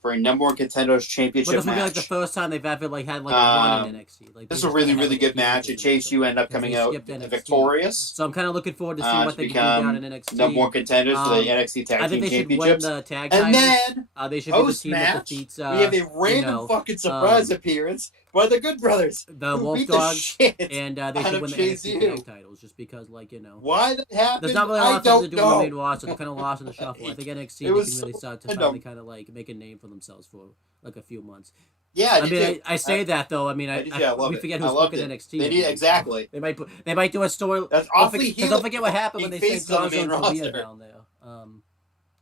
for a number one contenders But championship this would be like the match. first time they've ever like had like a run in NXT. Like This is they a just really, kinda have, really like, a good match. few And Chase, you end up because coming they out skipped NXT. victorious So I'm kind of looking forward to see what to they can do down become in NXT. number one contenders for the NXT I Tag think Team they should win Championships. the tag And titles. then, They should be the post team that match, defeats. we have a random fucking surprise appearance by the Good Brothers, the who Wolf beat Dogs, the shit and they out should of win the Chase NXT U. tag titles just because, like, you know. Why that happened, There's not really a I lot to don't do with the main know. roster. They're kind of lost in the shuffle. I think NXT It they was can really so start to random. finally kind of like make a name for themselves for like a few months. Yeah, I mean, I say that though. I mean, I love we it. forget I who's loved booking it. NXT. They need exactly. They might do a story. That's awfully because don't forget what happened when they sent faces on the Garza main and Korea roster. down there.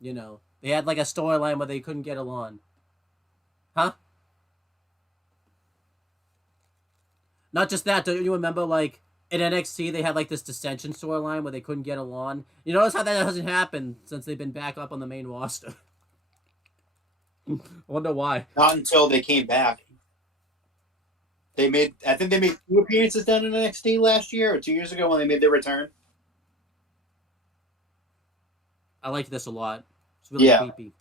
You know, they had like a storyline where they couldn't get along. Huh? Not just that. Don't you remember, like, in NXT, they had, like, this dissension storyline where they couldn't get along? You notice how that hasn't happened since they've been back up on the main roster? I wonder why. Not until they came back. I think they made 2 appearances down in NXT last year or 2 years ago when they made their return. I liked this a lot. It's really Yeah. creepy.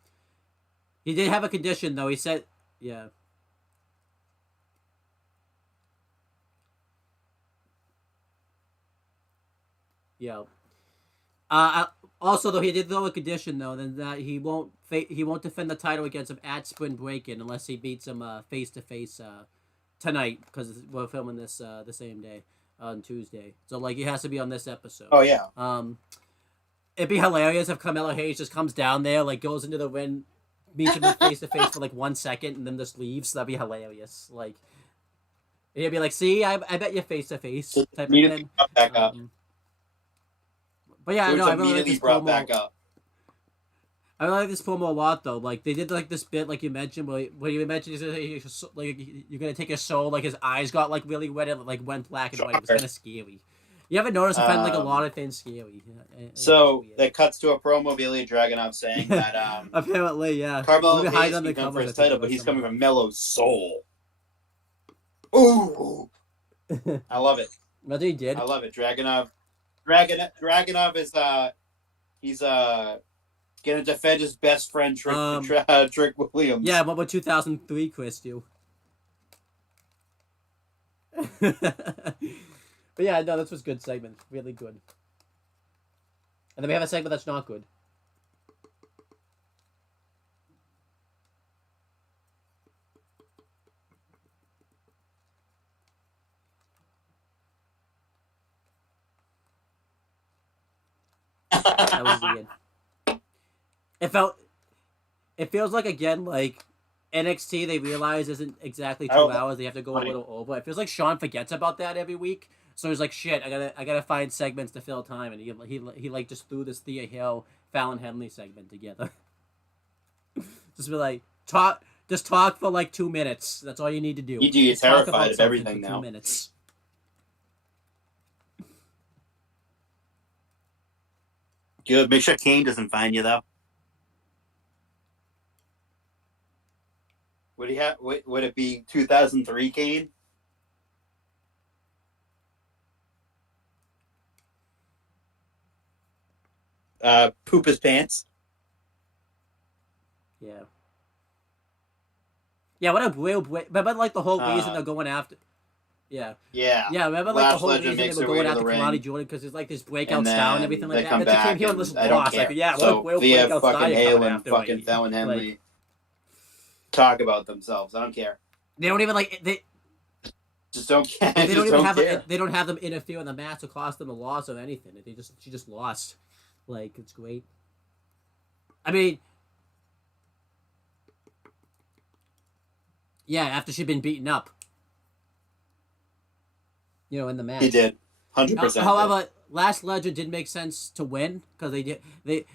He did have a condition, though. He said, yeah. Yeah. Also, though, he did throw a condition, though, then that he won't defend the title against him at Spring Break-In unless he beats him face to face tonight, because we're filming this the same day on Tuesday. So like, he has to be on this episode. Oh yeah. It'd be hilarious if Carmelo Hayes just comes down there, like goes into the ring, meets him face to face for like 1 second, and then just leaves. That'd be hilarious. Like, he'd be like, "See, I bet you face to face." Type of thing. Back up. But yeah, It was I really like immediately this brought promo. back up. I really like this promo a lot, though. Like, they did like this bit, like you mentioned, where you mentioned like you're gonna take his soul. Like, his eyes got like really red and like went black and white. It was kind of scary. You ever notice I find like a lot of things scary? So that cuts to a promo of Ilya Dragunov saying that apparently, yeah. Carmelo Hayes can come for his title, but he's coming from Melo's soul. Ooh, I love it. What he did? I love it. Dragunov is he's gonna defend his best friend Trick Williams. Yeah, what about 2003, Chris? You. But yeah, no, this was good segment. Really good. And then we have a segment that's not good. That was weird. It feels like, again, like NXT they realize isn't exactly 2 hours. They have to go a little over. It feels like Sean forgets about that every week. So he's like, shit, I gotta find segments to fill time, and he like just threw this Thea Hill, Fallon Henley segment together. Just be like, talk for like 2 minutes. That's all you need to do. You're terrified of everything now. 2 minutes. Good. Make sure Kane doesn't find you though. Would he have? Would it be 2003 Kane? Poop his pants. Yeah. Yeah, what a real... Remember, like, the whole reason they're going after... Yeah. Yeah. Yeah, remember, like, the whole Legend reason they were going after Kalani Jordan, because there's, like, this breakout style and everything like that. They came here and this lost. Like, yeah, so what a Thea breakout fucking style Hale coming and after, fucking like, Fallon Henley talk about themselves. I don't care. They don't even, like... They just don't care. They don't even have they don't have them interfere in the match or cost them a loss or anything. She just lost. Like, it's great. I mean, yeah, after she'd been beaten up, you know, in the match. He did, 100%. However, Last Legend did make sense to win because they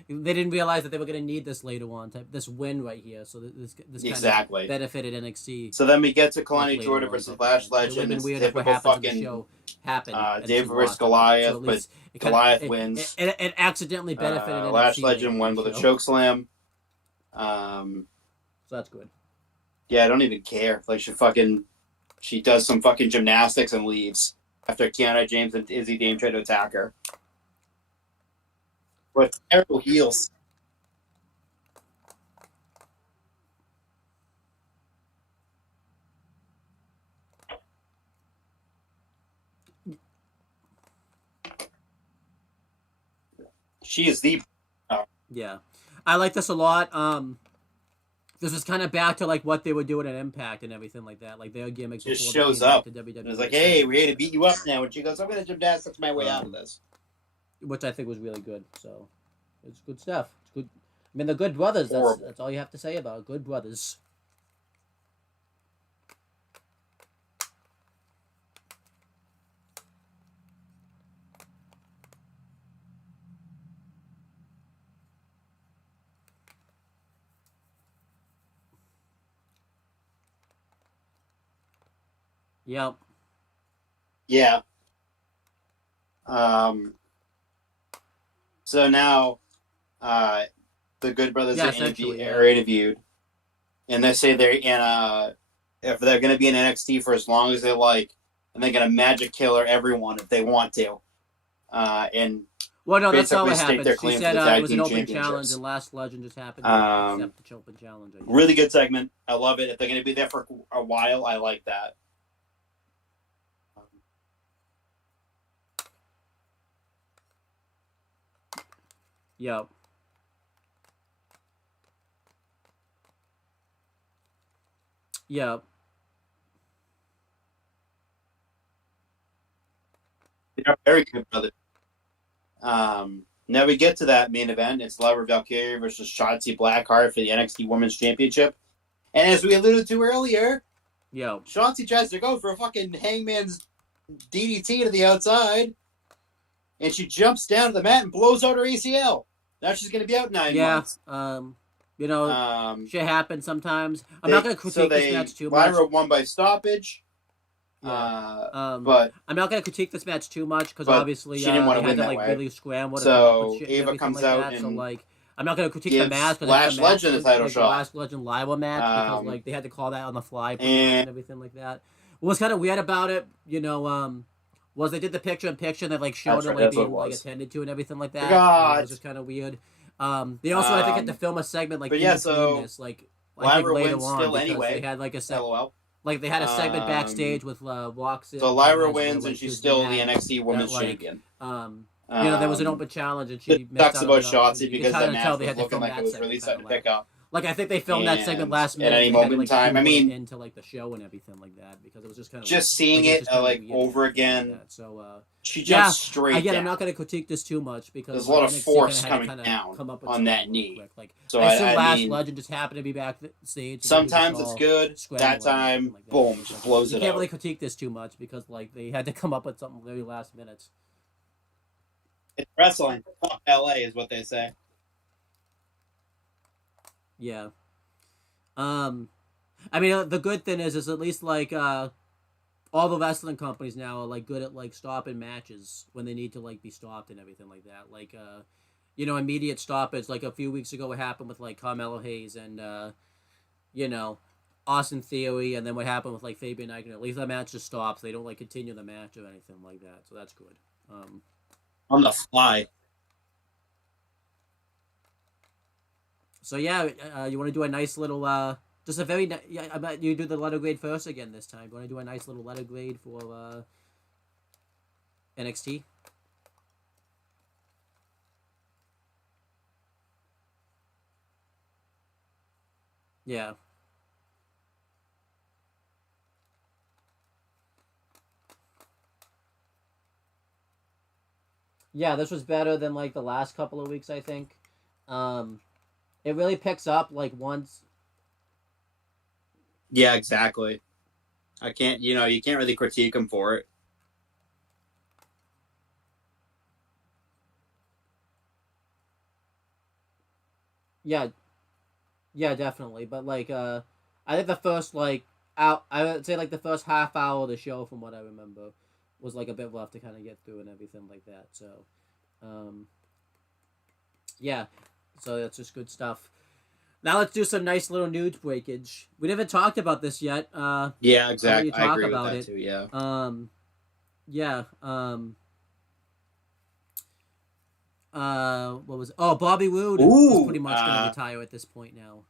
didn't realize that they were going to need this later on, this win right here. So this exactly kind of benefited NXT. So then we get to Kalani Jordan versus Last Legend. It would have been weird if what typical happened in the show happened. David versus Goliath, so but Goliath wins. It accidentally benefited NXT. Last Legend won with a choke slam. So that's good. Yeah, I don't even care. Like, she does some fucking gymnastics and leaves after Kiana James and Izzy Dame try to attack her. But terrible heels. She is the. Yeah, I like this a lot. This is kind of back to like what they were doing at Impact and everything like that, like their gimmick Just before shows they came up. back to WWE. And it's like, hey, we're here to beat you up now. And she goes, I'm going to gymnastics my way out of this. Which I think was really good. So it's good stuff. It's good. I mean, the Good Brothers. That's all you have to say about it. Good Brothers. Yep. Yeah. So now, the Good Brothers are interviewed, and they say they're in if they're going to be in NXT for as long as they like, and they're going to magic killer everyone if they want to, and well, no, that's not what state happened. their She claim said for the tag it was an team open challenge, championships. and Last Legend just happened to accept the open challenge. Really good segment. I love it. If they're going to be there for a while, I like that. Yep. Yep. They're very good brothers. Now we get to that main event. It's Laura Valkyrie versus Shotzi Blackheart for the NXT Women's Championship. And as we alluded to earlier, Shotzi tries to go for a fucking Hangman's DDT to the outside, and she jumps down to the mat and blows out her ACL. Now she's going to be out 9 months. You know, shit happens sometimes. I'm not going to critique this match too much. Lyra won by stoppage. But I'm not going to critique this match too much because obviously she didn't want to they win had that to way. really scramble. So and Ava comes like out that. and so like I'm not going to critique the match, but Lash Legend a title shot. The Lash Legend Lyra match because like they had to call that on the fly and everything like that. What was kind of weird about it, you know, was they did the picture-in-picture and they like showed it like being like attended to and everything like that. It was just kind of weird. They also I think had to film a segment like in between this, like I think later on still because anyway. They had like a LOL. Like they had a segment backstage with walks in. So Lyra wins and she's still the NXT Women's Champion. You know, there was an open challenge and she talks about Shotzi because the match was looking like it was really set to pick up. Like I think they filmed that segment last minute at any moment in time. I mean, into like the show and everything like that because it was just kind of just seeing it like over again. So she jumps straight. Again, down. I'm not going to critique this too much because there's a lot of force coming down on that knee. Like, so I assume Last Legend just happened to be backstage. Sometimes it's good. That time, boom, just blows it out. You can't really critique this too much because like they had to come up with something very last minute. It's wrestling. Fuck LA is what they say. Yeah. I mean, the good thing is at least like all the wrestling companies now are like good at like stopping matches when they need to like be stopped and everything like that. Like you know, immediate stoppage. Like a few weeks ago, what happened with like Carmelo Hayes and you know, Austin Theory, and then what happened with like Fabian Aichner. At least the match just stops. They don't like continue the match or anything like that. So that's good. On the fly. So yeah, you want to do a nice little just a very I bet you do the letter grade first again this time. You want to do a nice little letter grade for NXT? Yeah. Yeah, this was better than like the last couple of weeks, I think. It really picks up like once. Yeah, exactly. You can't really critique them for it. Yeah, definitely. But like, I think the first I would say like the first half hour of the show, from what I remember, was like a bit rough to kind of get through and everything like that. So, yeah, so that's just good stuff. Now let's do some nice little news breakage. We never talked about this yet. Yeah, exactly. I agree with that too. Yeah. Yeah. What was it? Oh, Bobby Roode is pretty much going to retire at this point now.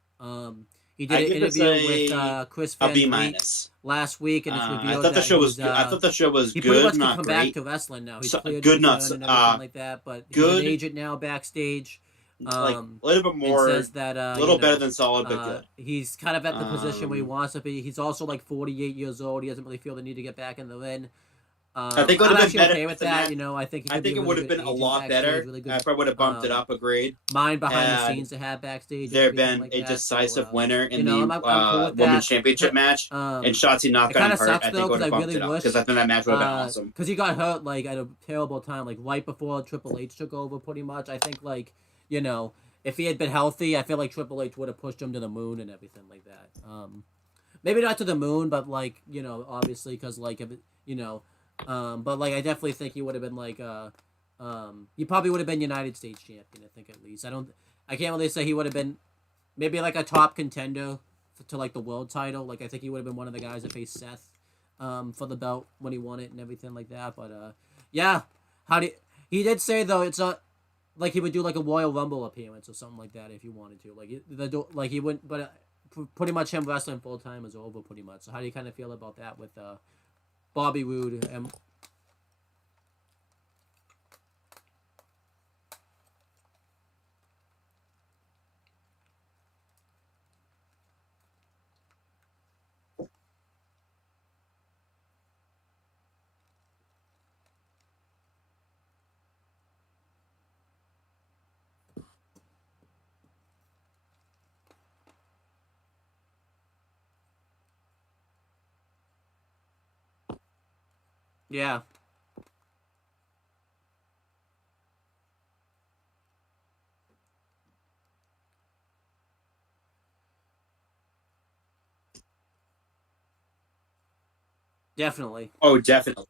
He I did an give this interview with Chris a Van B Vliet minus. last week, and it's I revealed thought the that show was good. I thought the show was he pretty good, much can not come back great. to wrestling now. He's So, cleared good to nuts. return and everything like that. But he's an Good, agent now backstage. like a little bit And more, says that a little better than solid, but good. he's kind of at the position where he Um, wants to be. He's also like 48 years old. He doesn't really feel the need to get back in the ring. I think it would I'm have been actually better okay with if the that. match. You know, I think he I could think be a it would really have good been a agent lot backstage, better really good if I would have bumped it up a grade. mind behind the Had scenes to have backstage. there And been everything like a that. decisive So, winner in you know, the I'm cool with women's that. championship match, and Shotzi not It gotten kind of hurt, sucks I think though it would because I have bumped really it up wish because I think that match would have been awesome. because he got hurt like at a terrible time, like right before Triple H took over. Pretty much, I think like you know if he had been healthy, I feel like Triple H would have pushed him to the moon and everything like that. Maybe not to the moon, but like you know, obviously because like if it, you know, but like I definitely think he would have been like he probably would have been United States champion. I think at least I can't really say he would have been maybe like a top contender to like the world title. Like I think he would have been one of the guys that faced Seth for the belt when he won it and everything like that. But yeah, he did say though it's not like he would do like a Royal Rumble appearance or something like that if he wanted to. Like he wouldn't, but pretty much him wrestling full time is over pretty much. So how do you kind of feel about that with Bobby Roode and? Yeah, definitely. Oh, definitely.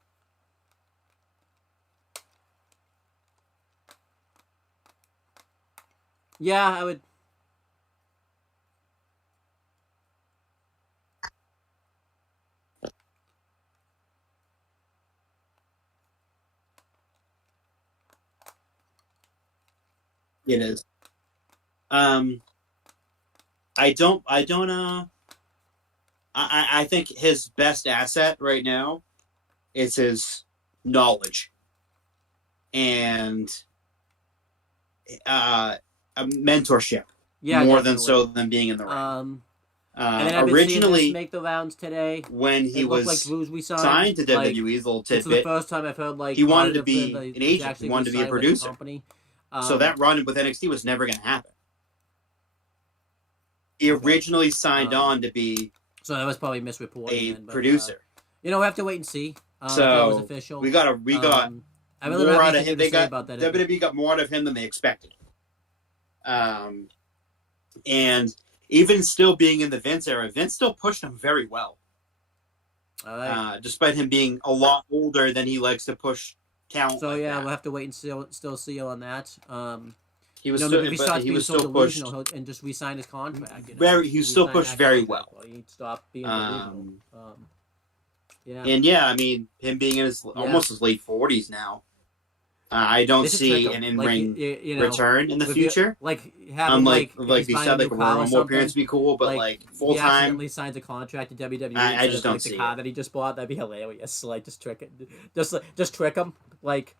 Yeah, I would. It is. Um, I think his best asset right now is his knowledge and uh, mentorship Yeah, more than definitely. so than being in the ring. And then I've been seeing this Originally, make the rounds today. when he It looked like was Drew's resigned. signed to Like, WWE's little this is the tidbit, first time I've heard like he wanted to positive be that an he's agent. He actually wanted to be a re-signed with the producer. company. So that run with NXT was never going to happen. He Okay. originally signed on to be So that was probably misreported. a Then, but, producer. you know, we have to wait and see. If it was So official. we got I really don't more have out of anything him. to They say got about that. WWE got more out of him than they expected. And even still being in the Vince era, Vince still pushed him very well. All right. Despite him being a lot older than he likes to push talent. So like yeah, that. we'll have to wait and still see you on that. He was you know, still, maybe if he but starts he being was so still pushed. delusional and just re-sign his contract. You know? Very, he was still Re-sign pushed that very contract, well. or he'd stop being delusional. Yeah. And yeah, I mean, him being in his almost his late 40s now, I don't see an in-ring return in the future. Like having like he's they buying said, a new like a car or Rumble appearance something, would be cool, but like full he time, accidentally signs a contract to WWE. I just of, don't like, see the car it. that he just bought. That'd be hilarious. Like just trick it, just trick him. Like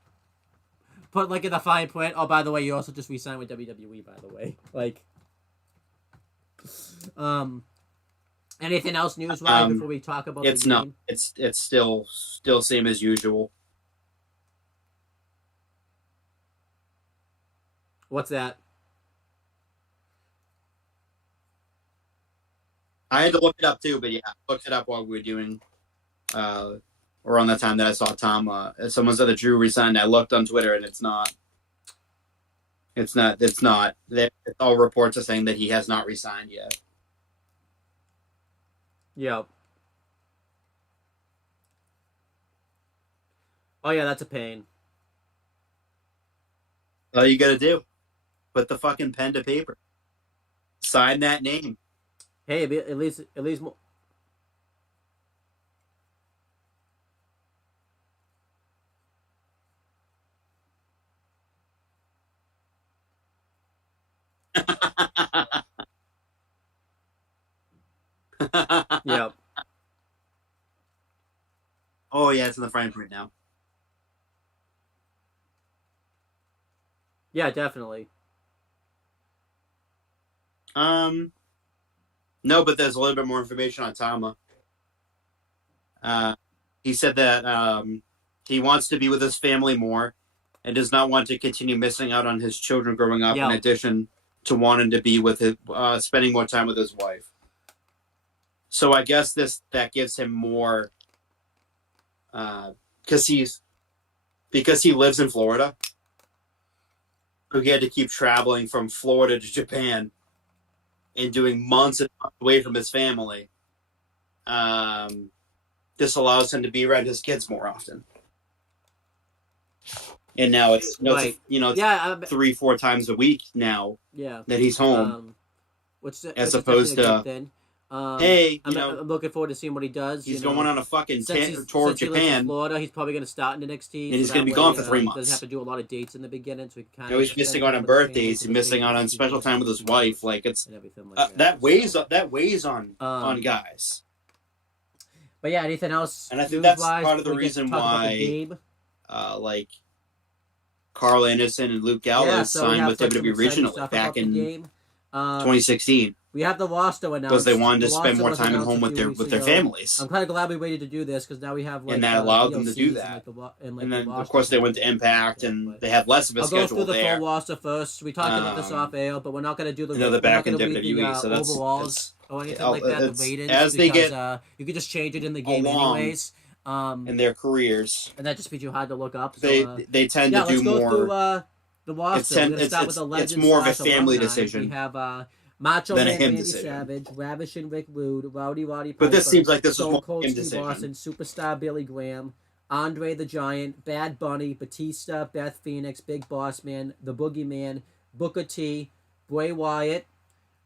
put like in the fine print. Oh, by the way, you also just re-signed with WWE. By the way, like anything else news-wise before we talk about it's the not. game? It's still same as usual. What's that? I had to look it up too, but yeah, I looked it up while we were doing, around that time that I saw Tom. Someone said that Drew resigned. I looked on Twitter, and it's not. It's not. It's not. All reports are saying that he has not resigned yet. Yeah. Oh yeah, that's a pain. All you gotta do, put the fucking pen to paper, sign that name. Hey, at least. Yeah. Oh yeah, it's in the frame right now. Yeah, definitely. No, but there's a little bit more information on Tama. He said that he wants to be with his family more and does not want to continue missing out on his children growing up. Yeah. In addition to wanting to be with his, spending more time with his wife. So I guess that gives him more, because he lives in Florida. So he had to keep traveling from Florida to Japan and doing months and months away from his family. This allows him to be around his kids more often. And now it's Right. it's Yeah. 3-4 times a week now Yeah. that he's home, Which as is opposed definitely a to good thing. hey, I'm looking forward to seeing what he does. he's going on a fucking tour of Since he lives in Japan, Florida, he's probably going to start in NXT. and he's going to be gone for 3 months. Doesn't have to do a lot of dates in the beginning, so he can kind he's missing out on birthdays. He's missing out on special time with his wife. Like it's and everything like that weighs on guys. But yeah, anything else? And I think that's part of the reason why, like Carl Anderson and Luke Gallows signed with WWE originally back in 2016. We have the roster announced because they wanted to spend more time at home with their families. I'm kind of glad we waited to do this because now we have and that allowed them to do that. And then of course they went to Impact and they have less of a schedule there. I'll go through the full roster first. We talked about this off air, but we're not going to do the they're back in WWE, so that's overalls or anything like that. The ratings, as they get you can just change it in the game anyways. In their careers, and that just means you hard to look up. So, they tend to do more. Let's go through the roster. We're gonna start with the Legends. It's more of a family decision. We have Macho than a Man him Randy decision. Savage, Ravishing Rick Rude, Rowdy Piper, but this seems like this was more Cold him Steve decision. Austin, Superstar Billy Graham, Andre the Giant, Bad Bunny, Batista, Beth Phoenix, Big Boss Man, The Boogeyman, Booker T, Bray Wyatt,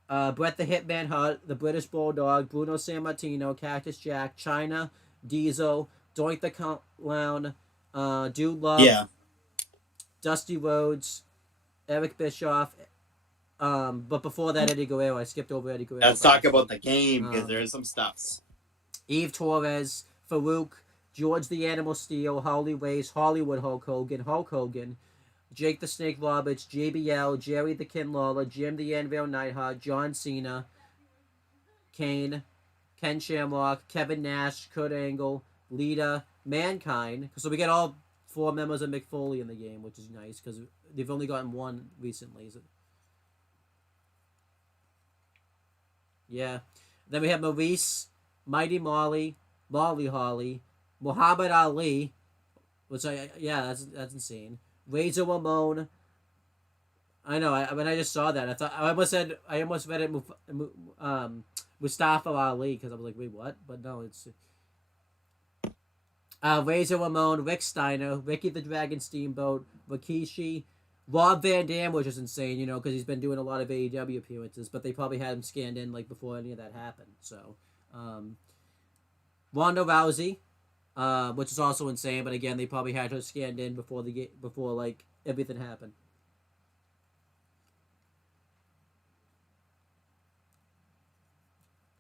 Bret the Hitman Hart, The British Bulldog, Bruno Sammartino, Cactus Jack, China, Diesel, Doink the Clown, Dude Love, Dusty Rhodes, Eric Bischoff. But before that, Eddie Guerrero. I skipped over Eddie Guerrero. Let's talk about the game because there is some stuffs. Eve Torres, Farouk, George the Animal Steel, Harley Race, Hollywood Hulk Hogan, Jake the Snake Roberts, JBL, Jerry the King Lawler, Jim the Anvil Neidhart, John Cena, Kane, Ken Shamrock, Kevin Nash, Kurt Angle, Lita, Mankind. So we get all 4 members of Mick Foley in the game, which is nice because they've only gotten one recently. Yeah. Then we have Maurice, Mighty Molly, Molly Holly, Muhammad Ali, which that's insane. Razor Ramon. I know. When I just saw that, I thought I almost read it. Mustafa Ali because I was like, wait, what? But no, it's Razor Ramon, Rick Steiner, Ricky the Dragon Steamboat, Rikishi. Rob Van Dam, which is insane, because he's been doing a lot of AEW appearances, but they probably had him scanned in before any of that happened. So, Ronda Rousey, which is also insane, but again, they probably had her scanned in before everything happened.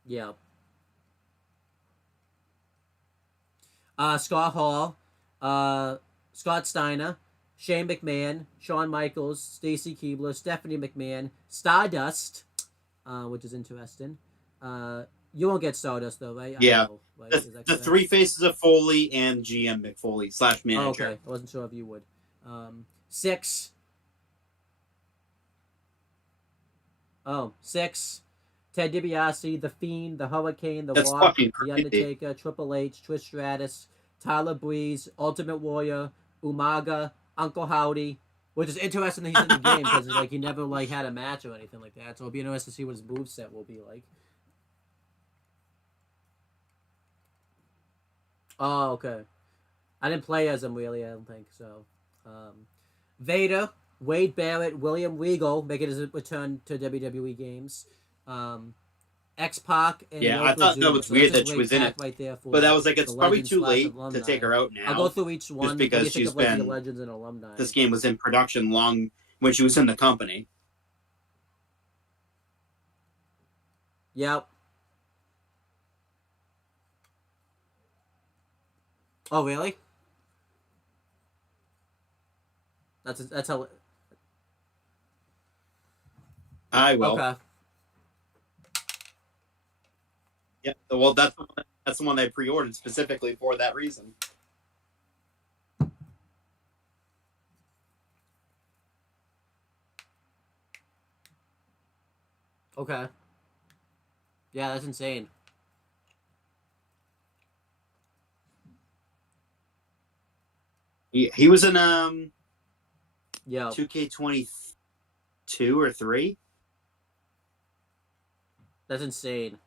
Yeah. Scott Hall, Scott Steiner, Shane McMahon, Shawn Michaels, Stacy Keibler, Stephanie McMahon, Stardust, which is interesting. You won't get Stardust though, right? Yeah. Know, right? The 3 faces of Foley and GM McFoley / manager. Oh, okay, I wasn't sure if you would. 6. Oh, 6. Ted DiBiase, The Fiend, The Hurricane, The Rock, The Undertaker, Triple H, Trish Stratus, Tyler Breeze, Ultimate Warrior, Umaga, Uncle Howdy, which is interesting that he's in the game because he never had a match or anything like that. So it'll be interesting to see what his moveset will be like. Oh, okay. I didn't play as him really. I don't think so. Vader, Wade Barrett, William Regal making his return to WWE games. X-Pac and I thought that was weird that she was in it, right there but that was it's probably too late to take her out now. I'll go through each one just because she's been the Legends and Alumni. This game was in production long when she was in the company. Yep. Oh, really? That's how. I will. Okay. Yeah. Well, that's the one I pre-ordered specifically for that reason. Okay. Yeah, that's insane. He was in Yeah. 2K22 or 3. That's insane.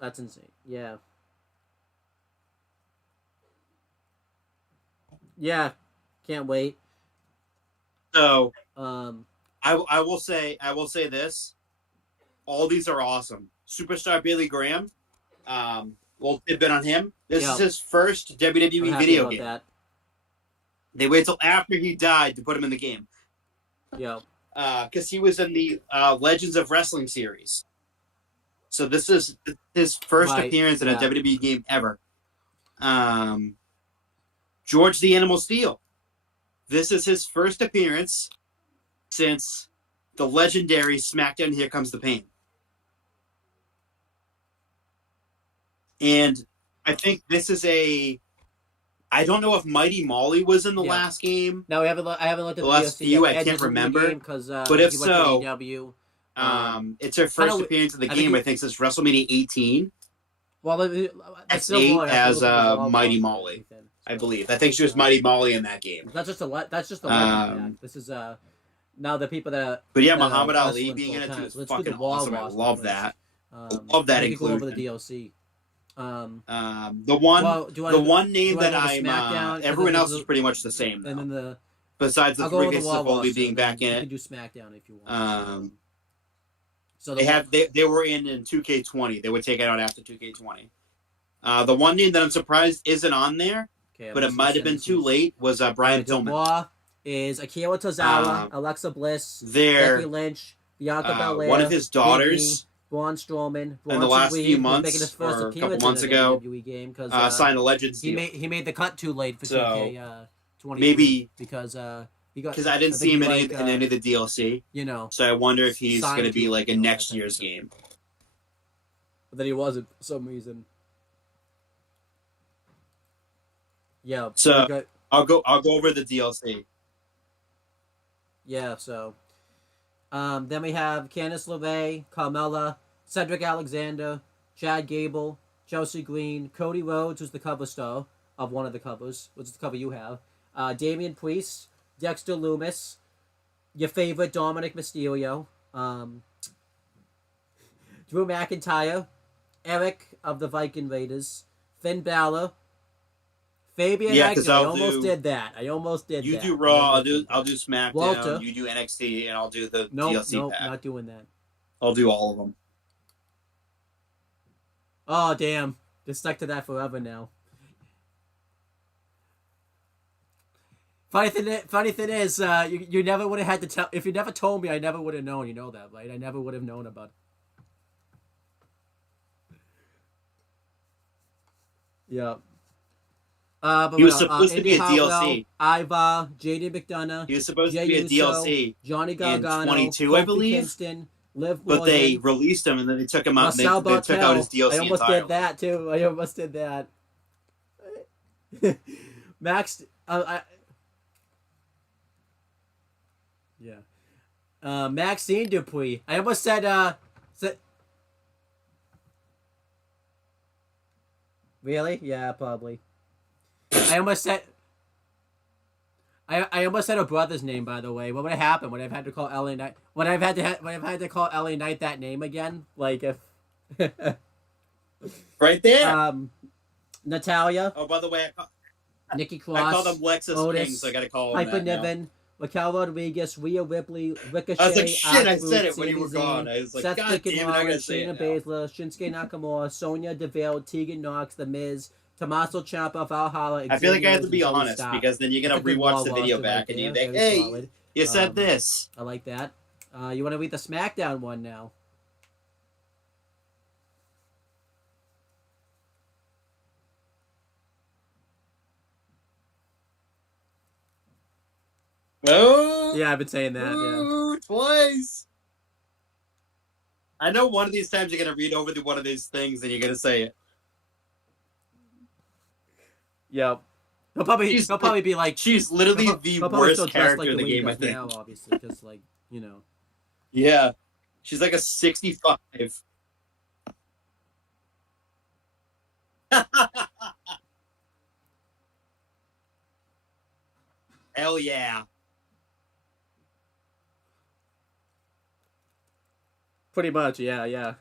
That's insane. Yeah. Yeah. Can't wait. So Um. I will say this. All these are awesome. Superstar Billy Graham. Well, tidbit on him. This is his first I'm WWE happy video about game. that. They wait till after he died to put him in the game. Yeah. Because he was in the Legends of Wrestling series. So this is his first appearance in a WWE game ever. George the Animal Steel. This is his first appearance since the legendary SmackDown Here Comes the Pain. And I think this is I don't know if Mighty Molly was in the last game. No, I haven't looked at the last DLC few. yet. I can't remember. But if so, AEW. It's her first appearance in the game. I think since WrestleMania 18. Well, that's 8 as Mighty Molly, I believe. I think she was Mighty Molly in that game. That's just a legend pack. This is now the people that. But yeah, Muhammad Ali being in it too is fucking awesome. I love that. Love that inclusion. Go over the DLC. The one name that I'm everyone else is pretty much the same though. And then the besides the three faces of Foley being back in it. You can do SmackDown if you want. So they were in 2K20. They would take it out after 2K20. The one name that I'm surprised isn't on there, but it might have been too late, was Brian Pillman. Is Akira Tozawa, Alexa Bliss, Becky Lynch, Bianca Belair, one of his daughters. Braun Strowman, in the last few months, or a couple months ago, game signed a Legends deal. He made the cut too late for 2K20. Maybe because I didn't see him in any of the DLC. You know, so I wonder if he's going to be like in next year's game. But then he wasn't for some reason. Yeah. So I'll go over the DLC. Yeah. So. Then we have Candice LeRae, Carmella, Cedric Alexander, Chad Gable, Chelsea Green, Cody Rhodes, who's the cover star of one of the covers, which is the cover you have, Damian Priest, Dexter Lumis, your favorite Dominic Mysterio, Drew McIntyre, Eric of the Viking Raiders, Finn Balor, Fabian Aichner. I almost did that. You do Raw, I'll do SmackDown, Walter. You do NXT, and I'll do the DLC pack. Not doing that. I'll do all of them. Oh, damn. Just stuck to that forever now. Funny thing is, you never would have had to tell. If you never told me, I never would have known. You know that, right? I never would have known about it. Yeah. But he was supposed to be a DLC. Ivar, JD McDonough. He was supposed to be a DLC. Johnny Gargano, in 22, I believe. Kingston, Liv but Morgan, they released him and then they took him out. They took out his DLC. I almost did that too. I almost did that. Max, Maxine Dupuis. I almost said. Really? Yeah, probably. I almost said her brother's name. By the way, what would have happened? Would I have had to call LA Knight? Would I have had to call LA Knight that name again? Like if right there. Natalia. Oh, by the way, Nikki Cross. I call them Lexus Otis, King, so I got to call them Piper that Niven, now. Raquel Rodriguez, Rhea Ripley, Ricochet. I was like, shit! I said it when Sami you were Zayn, gone. I was like, Seth God damn it! I gotta say Shayna it now. Baszler, Shinsuke Nakamura, Sonya Deville, Tegan Nox, The Miz, Tommaso Ciampa, Valhalla. I feel like I have to be Xavier honest Stop. because then you're gonna rewatch the video back and you think, hey, solid. You said this. I like that. You want to read the SmackDown one now? Oh, Yeah, I've been saying that. ooh, twice. I know one of these times you're gonna read over one of these things and you're gonna say it. Yeah. Yep. He'll probably be like. She's literally the he'll probably still worst dress character like in the the way he game, I does think. now, obviously, because like you know. Yeah. She's like a 65. Hell yeah. Pretty much, yeah.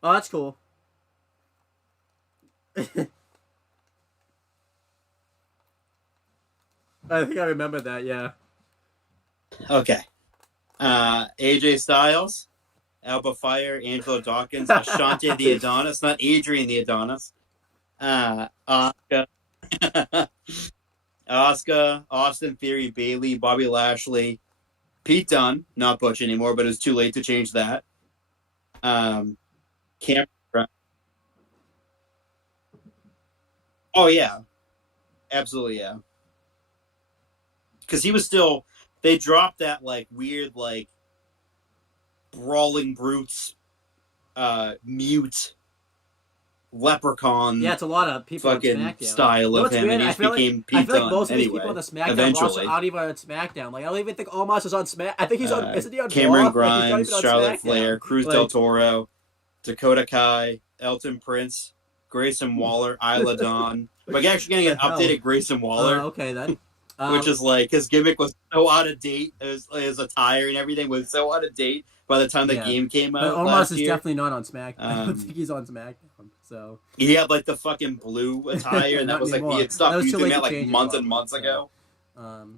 Oh, that's cool. I think I remember that. Yeah. Okay. AJ Styles, Alba Fire, Angelo Dawkins, Ashante the Adonis, not Adrian the Adonis. Asuka, Asuka, Austin Theory, Bailey, Bobby Lashley, Pete Dunne, not Butch anymore, but it was too late to change that. Cameron. Oh yeah, absolutely yeah. Because he was still. They dropped that like weird like brawling brutes, mute leprechaun. Yeah, it's a lot of people on Fucking SmackDown. style of him, and he just became Pete I feel like Dunne most of these anyway. people on the SmackDown Eventually, roster aren't even on SmackDown. Like I don't even think Omos is on Smack. I think he's on. Isn't he on Cameron Raw? Grimes, like, he's not even on Charlotte Flair, Cruz like, del Toro, Dakota Kai, Elton Prince, Grayson Waller, Isla Dawn. We're actually getting an updated Grayson Waller. Okay then. Which is like his gimmick was so out of date. His attire and everything was so out of date by the time the game came out. But Omos is definitely not on SmackDown. I don't think he's on SmackDown. So he had like the fucking blue attire, and that was like he had stopped using that like months and months ago. All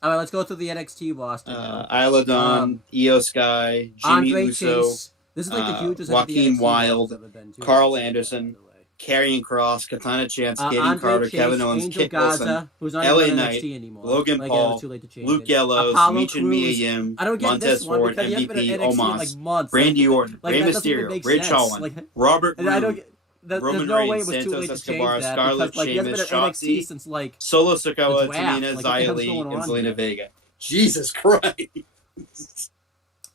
right, let's go through the NXT roster. Isla Dawn, Io Sky, Jimmy Andre Uso, Chase. This is like the hugest Joaquin Wilde, Carl Anderson, Karrion Kross, Katana Chance, Kaden Carter, Chase, Kevin Owens, Angel Kit Gaza, Wilson, who's not LA in Knight, NXT anymore. Logan Paul, Luke Gallows, Meech and Mia Yim, I don't get Montez this one Ford, because he hasn't been MVP, in NXT in Omos, like months. Randy Orton, like, Rey that doesn't even Mysterio, make Rich sense. Owen, Like, Robert and I don't Roode, get, Roman there's no way it Reigns, was too Santos late to Escobar, change that Scarlett, because like he hasn't been Sheamus, in NXT Shotzi, since like Solo Sikoa, the draft. Tamina, Like, Xia what the Li, hell's going and on Zelina here? Vega. Jesus Christ.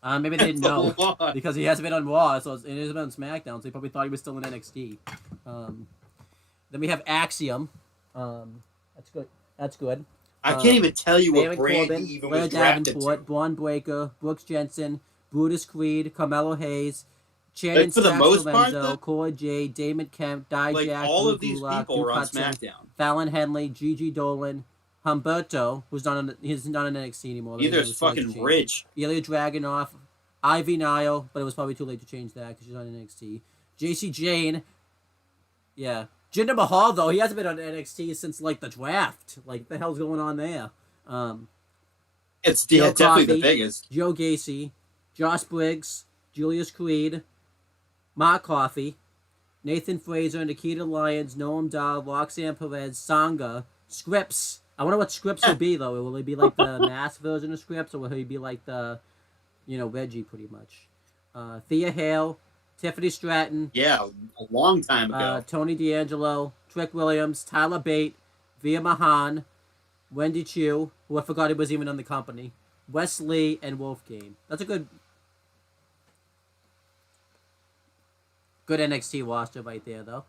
Maybe they didn't know because he hasn't been on Raw, so it hasn't been on SmackDown, so they probably thought he was still in NXT. Then we have Axiom. That's good. That's good. I can't even tell you what Baron brand Corbin, he even Blair was drafted Davenport, to. Braun Breaker, Brooks Jensen, Brutus Creed, Carmelo Hayes, Shannon Like, for the Stacks most part, Lorenzo, though, Cora Jade, Damon Kemp, Dijak, like all Drew of these Gulak, people Duke were on Hudson, SmackDown. Fallon Henley, Gigi Dolan, Humberto, he's not in NXT anymore. Either is fucking rich. Ilya Dragunov, Ivy Nile, but it was probably too late to change that because she's on NXT. JC Jane, yeah. Jinder Mahal, though, he hasn't been on NXT since, like, the draft. Like, what the hell's going on there? It's definitely the biggest. Joe Gacy, Josh Briggs, Julius Creed, Mark Coffey, Nathan Fraser, Nikita Lyons, Noam Dar, Roxanne Perez, Sangha, Scripps. I wonder what Scripps will be, though. Will he be like the mass version of Scripps, or will he be like the, Reggie, pretty much? Thea Hale, Tiffany Stratton. Yeah, a long time ago. Tony D'Angelo, Trick Williams, Tyler Bate, Via Mahan, Wendy Chu, who I forgot he was even on the company, Wes Lee, and Wolfgang. That's a good NXT roster right there, though.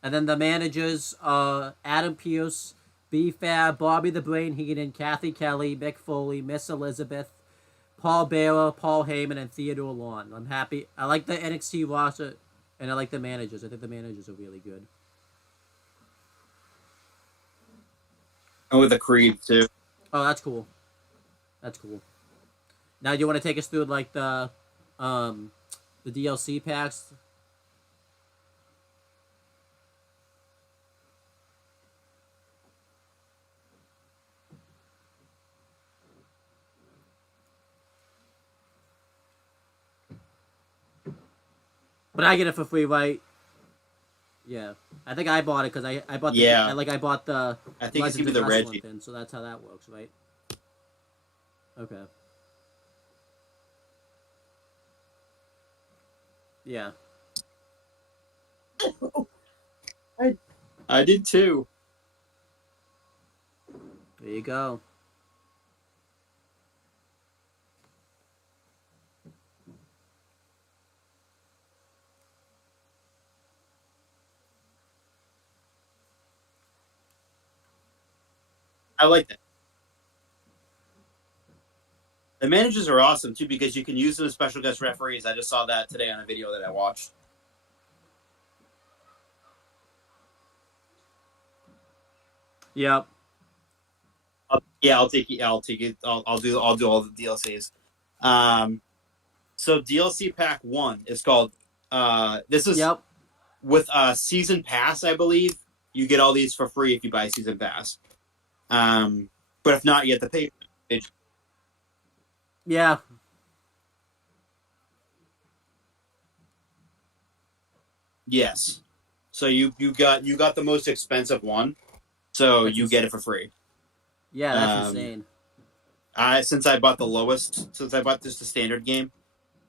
And then the managers are Adam Pearce, B-Fab, Bobby the Brain Heenan, Kathy Kelly, Mick Foley, Miss Elizabeth, Paul Bearer, Paul Heyman, and Theodore Lawn. I'm happy. I like the NXT roster, and I like the managers. I think the managers are really good. And with the Creed, too. Oh, that's cool. That's cool. Now, do you want to take us through, like, the DLC packs? But I get it for free, right? Yeah, I think I bought it because I bought the Yeah. I bought the I think it's Legends gonna be of the Wrestling Reggie. thing, so that's how that works, right? Okay. Yeah. I did too. There you go. I like that. The managers are awesome too because you can use them as special guest referees. I just saw that today on a video that I watched. Yep. I'll take it. I'll do all the DLCs. So DLC pack 1 is called. This is Yep. with season pass, I believe. You get all these for free if you buy season pass. But if not, you have to pay. Yeah. Yes. So you got the most expensive one, so That's you get it for free. Yeah, that's insane. Since I bought just the standard game,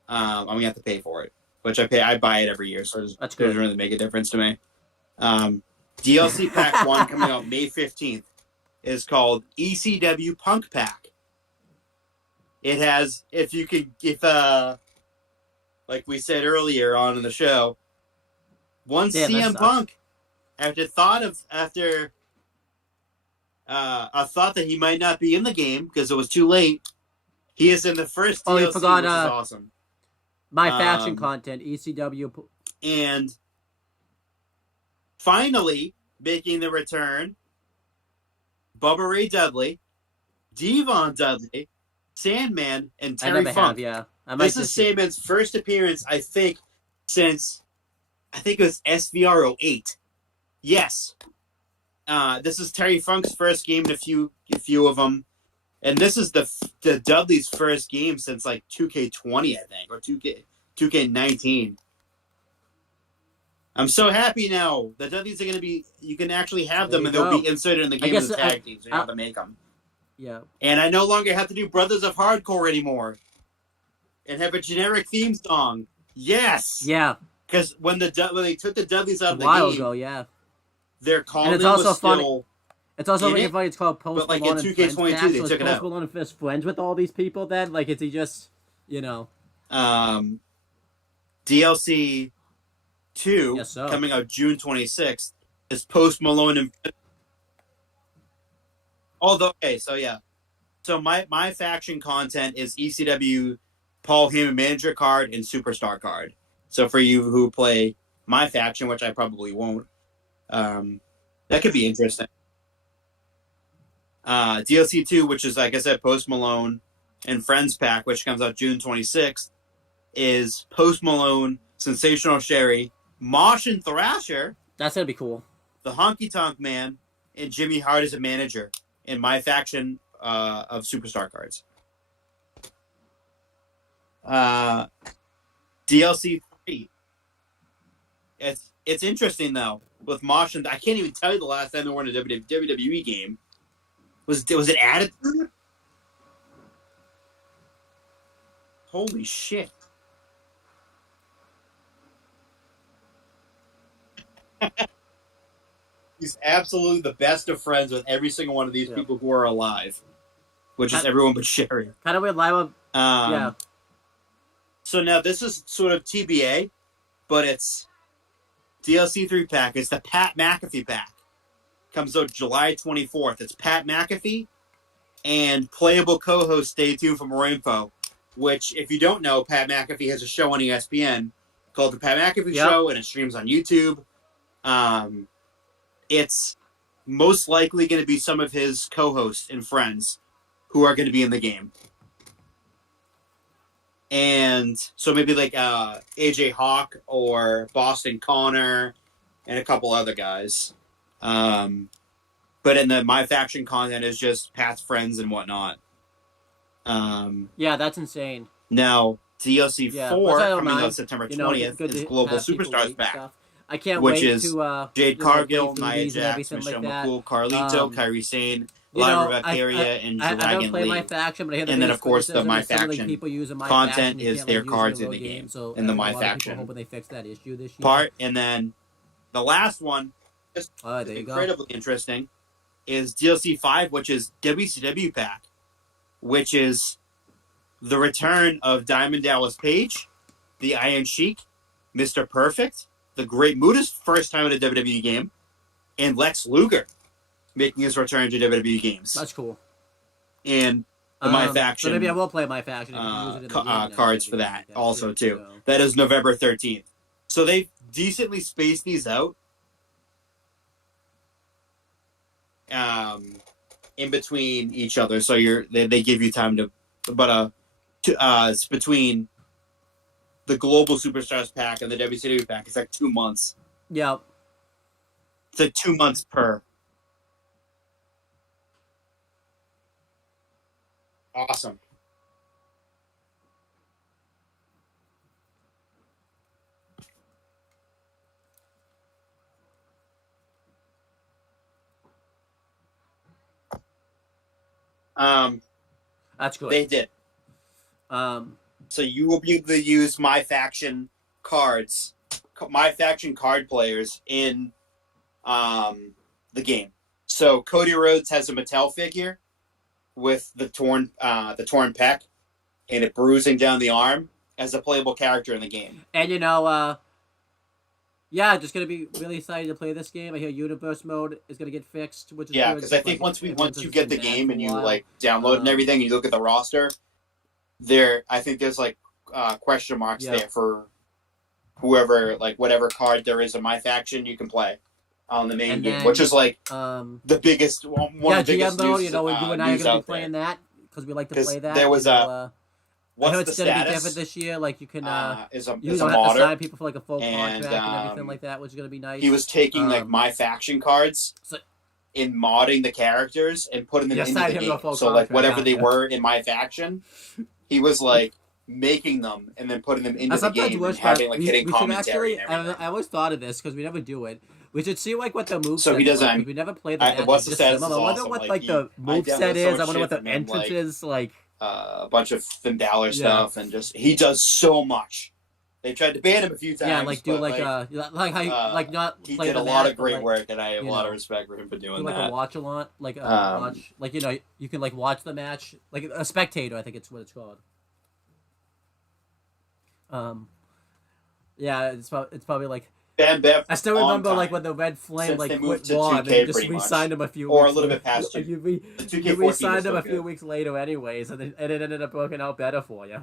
I'm gonna have to pay for it, which I buy it every year, so it doesn't really make a difference to me. DLC Pack 1 coming out May 15th is called ECW Punk Pack. It has, if like we said earlier on in the show, once CM Punk, after a thought that he might not be in the game because it was too late, he is in the first DLC, you forgot, which is awesome. My faction content, ECW. And finally, making the return, Bubba Ray Dudley, Devon Dudley, Sandman, and Terry Funk. This is Sandman's first appearance, I think, since it was SVR 08. Yes. This is Terry Funk's first game in a few of them. And this is the Dudley's first game since like 2K20, I think, or 2K19. I'm so happy now. The Dudleys are going to be, you can actually have them and they'll be inserted in the game as a tag team, so you don't have to make them. Yeah. And I no longer have to do Brothers of Hardcore anymore and have a generic theme song. Yes. Yeah. Because when they took the Dudleys out of the game, a while ago, yeah, their calling was also funny. Still. It's also really funny. It's called Post Malone. But like in 2K22, they took it out. Post Malone is friends with all these people. Then, like, is he just, DLC 2 coming out June 26th is Post Malone and. So my faction content is ECW Paul Heyman manager card and superstar card. So for you who play my faction, which I probably won't, that could be interesting. DLC 2, which is, like I said, Post Malone and Friends Pack, which comes out June 26th, is Post Malone, Sensational Sherry, Mosh and Thrasher. That's going to be cool. The Honky Tonk Man, and Jimmy Hart as a manager in my faction of superstar cards. DLC 3. It's interesting, though, with Mosh and I can't even tell you the last time they were in a WWE game. Was it added? Holy shit. He's absolutely the best of friends with every single one of these people who are alive, which is everyone but Sherry. Kind of weird live. Yeah. So now this is sort of TBA, but it's DLC 3 pack. It's the Pat McAfee pack. Comes out July 24th. It's Pat McAfee and playable co-host Stay Tuned for more info, which, if you don't know, Pat McAfee has a show on ESPN called The Pat McAfee Show, and it streams on YouTube. It's most likely going to be some of his co-hosts and friends who are going to be in the game. And so maybe like AJ Hawk or Boston Connor and a couple other guys. But in my faction content is just Pat's friends and whatnot. Yeah, that's insane. Now, DLC 4 coming out September 20th is Global Superstars Pack. Stuff. I can't which wait is to Jade Cargill, Nia Jax, Michelle McCool, Carlito, Kairi Sane, a lot of Valkyria and I Dragon don't play League. My Faction, but I hear And then, of course, the My some of Faction people using My content Faction, you is can't, their use cards in in the the game, So in the I think My a lot of Faction people hoping they fix that issue this year. part. And then the last one, just there you incredibly interesting, is DLC 5, which is WCW Pack, which is the return of Diamond Dallas Page, the Iron Sheik, Mr. Perfect, the Great Muda's first time in a WWE game, and Lex Luger making his return to WWE games. That's cool. And the My Faction. So maybe I will play My Faction if you use it in the game cards for that also too. So. That is November 13th. So they decently spaced these out. In between each other, so they give you time to, but it's between the Global Superstars pack and the WCW pack. It's like 2 months. Yep. It's like 2 months per. Awesome. That's good. They did. So you will be able to use My Faction cards, My Faction card players in the game. So Cody Rhodes has a Mattel figure with the torn pec and it bruising down the arm as a playable character in the game. And just gonna be really excited to play this game. I hear Universe mode is gonna get fixed, which is good. Because I think once you get the game and you like download and everything, and you look at the roster, I think there's like question marks there for whoever, like whatever card there is in My Faction you can play on the main game, which is like the biggest one of the biggest GM mode. news, You and I are gonna be playing that because we like to play that. There was what's I know the it's going to be status? different this year. Like you can, you don't have to modder, sign people for like a full contract and everything like that, which is going to be nice. He was taking like My Faction cards in modding the characters and putting them into the game. So like whatever they were in My Faction, he was like making them and then putting them into the game and having like hitting commentary and everything. I always thought of this because we never do it. We should see like what the move. So he doesn't. We never played the. What's the status? I wonder what like the move set is. I wonder what the entrance is like. A bunch of Finn Balor stuff, and just he does so much. They tried to ban him a few times. Yeah, like do like how like not. He play did the a lot match, of great like, work, and I have a lot of respect for him for doing like that. A watch along, like watch, like you can like watch the match, like a spectator. I think it's what it's called. Yeah, it's probably like. Bam Bam. I still remember like when the Red Flame like quit Raw and they just re-signed him a few weeks or a little bit past you re-signed him a few weeks later anyways, and it ended up working out better for you.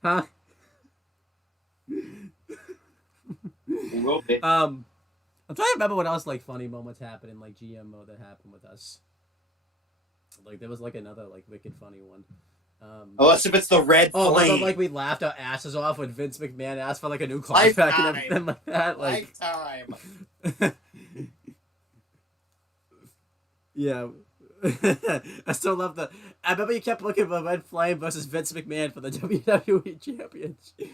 Huh? It will be. I'm trying to remember what else like funny moments happened in like GM mode that happened with us. Like there was like another like wicked funny one. Unless if it's the Red Flame. Like we laughed our asses off when Vince McMahon asked for like a new contract and everything like that. Like Lifetime. Yeah. I still love the. I remember you kept looking for Red Flame versus Vince McMahon for the WWE Championship.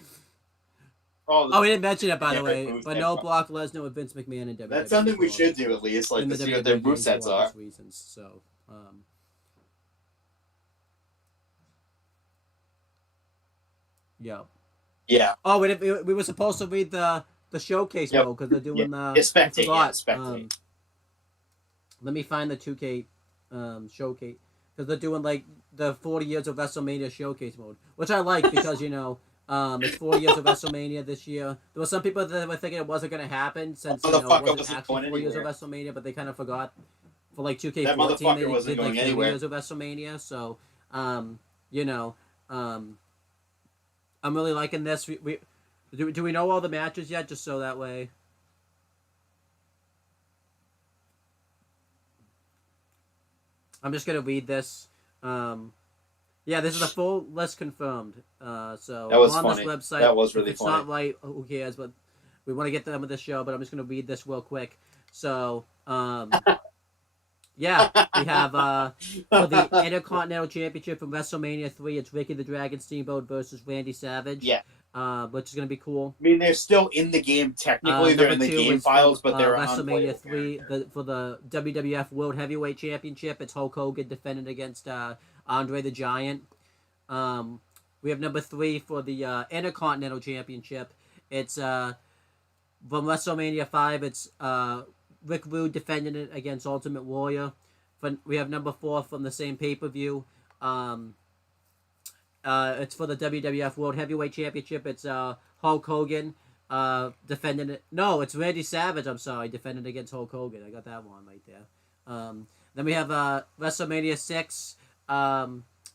Oh, we didn't mention it by the way, but no Brock Lesnar with Vince McMahon in WWE. That's something we should do at least, like to see what their movesets are. Reasons, so. Yeah. Oh, we were supposed to read the showcase mode because they're doing the. Spectate. Let me find the 2K showcase because they're doing like the 40 years of WrestleMania showcase mode, which I like because it's 40 years of WrestleMania this year. There were some people that were thinking it wasn't going to happen since it wasn't actually 4 years of WrestleMania, but they kind of forgot for like 2K14 they did like 3 years of WrestleMania. So, I'm really liking this. Do we know all the matches yet? Just so that way. I'm just gonna read this. This is a full list confirmed. So that was on funny. This website. That was really if it's funny. not right, who cares? But we want to get them with the show. But I'm just gonna read this real quick. So we have for the Intercontinental Championship from WrestleMania 3, it's Ricky the Dragon Steamboat versus Randy Savage. Yeah. which is gonna be cool. I mean, they're still in the game technically. They're in Number the 2 game is files, from but they're WrestleMania unplayable 3 characters. for the WWF World Heavyweight Championship. It's Hulk Hogan defending against Andre the Giant. We have number 3 for the Intercontinental Championship. It's from WrestleMania 5. It's Rick Rude defending it against Ultimate Warrior. We have number 4 from the same pay-per-view. It's for the WWF World Heavyweight Championship. It's Hulk Hogan defending it. No, it's Randy Savage. I'm sorry, defending against Hulk Hogan. I got that one right there. Then we have WrestleMania 6.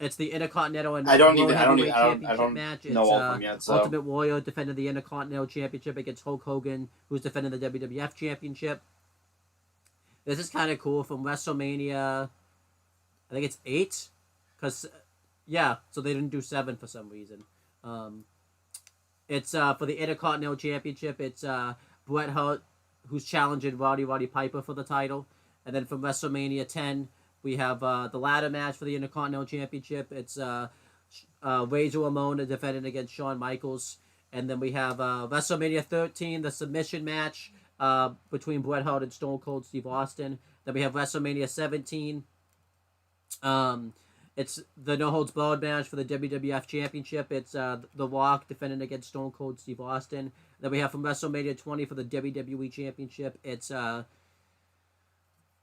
It's the Intercontinental and World Heavyweight Championship match. It's know of them yet, so. Ultimate Warrior defending the Intercontinental Championship against Hulk Hogan, who's defending the WWF Championship. This is kind of cool from WrestleMania. I think it's 8, because yeah, so they didn't do 7 for some reason. It's for the Intercontinental Championship. It's Bret Hart who's challenging Roddy Piper for the title, and then from WrestleMania 10. We have the ladder match for the Intercontinental Championship. It's Razor Ramon defending against Shawn Michaels. And then we have WrestleMania 13, the submission match between Bret Hart and Stone Cold Steve Austin. Then we have WrestleMania 17. It's the No Holds Barred match for the WWF Championship. It's The Rock defending against Stone Cold Steve Austin. Then we have from WrestleMania 20 for the WWE Championship. It's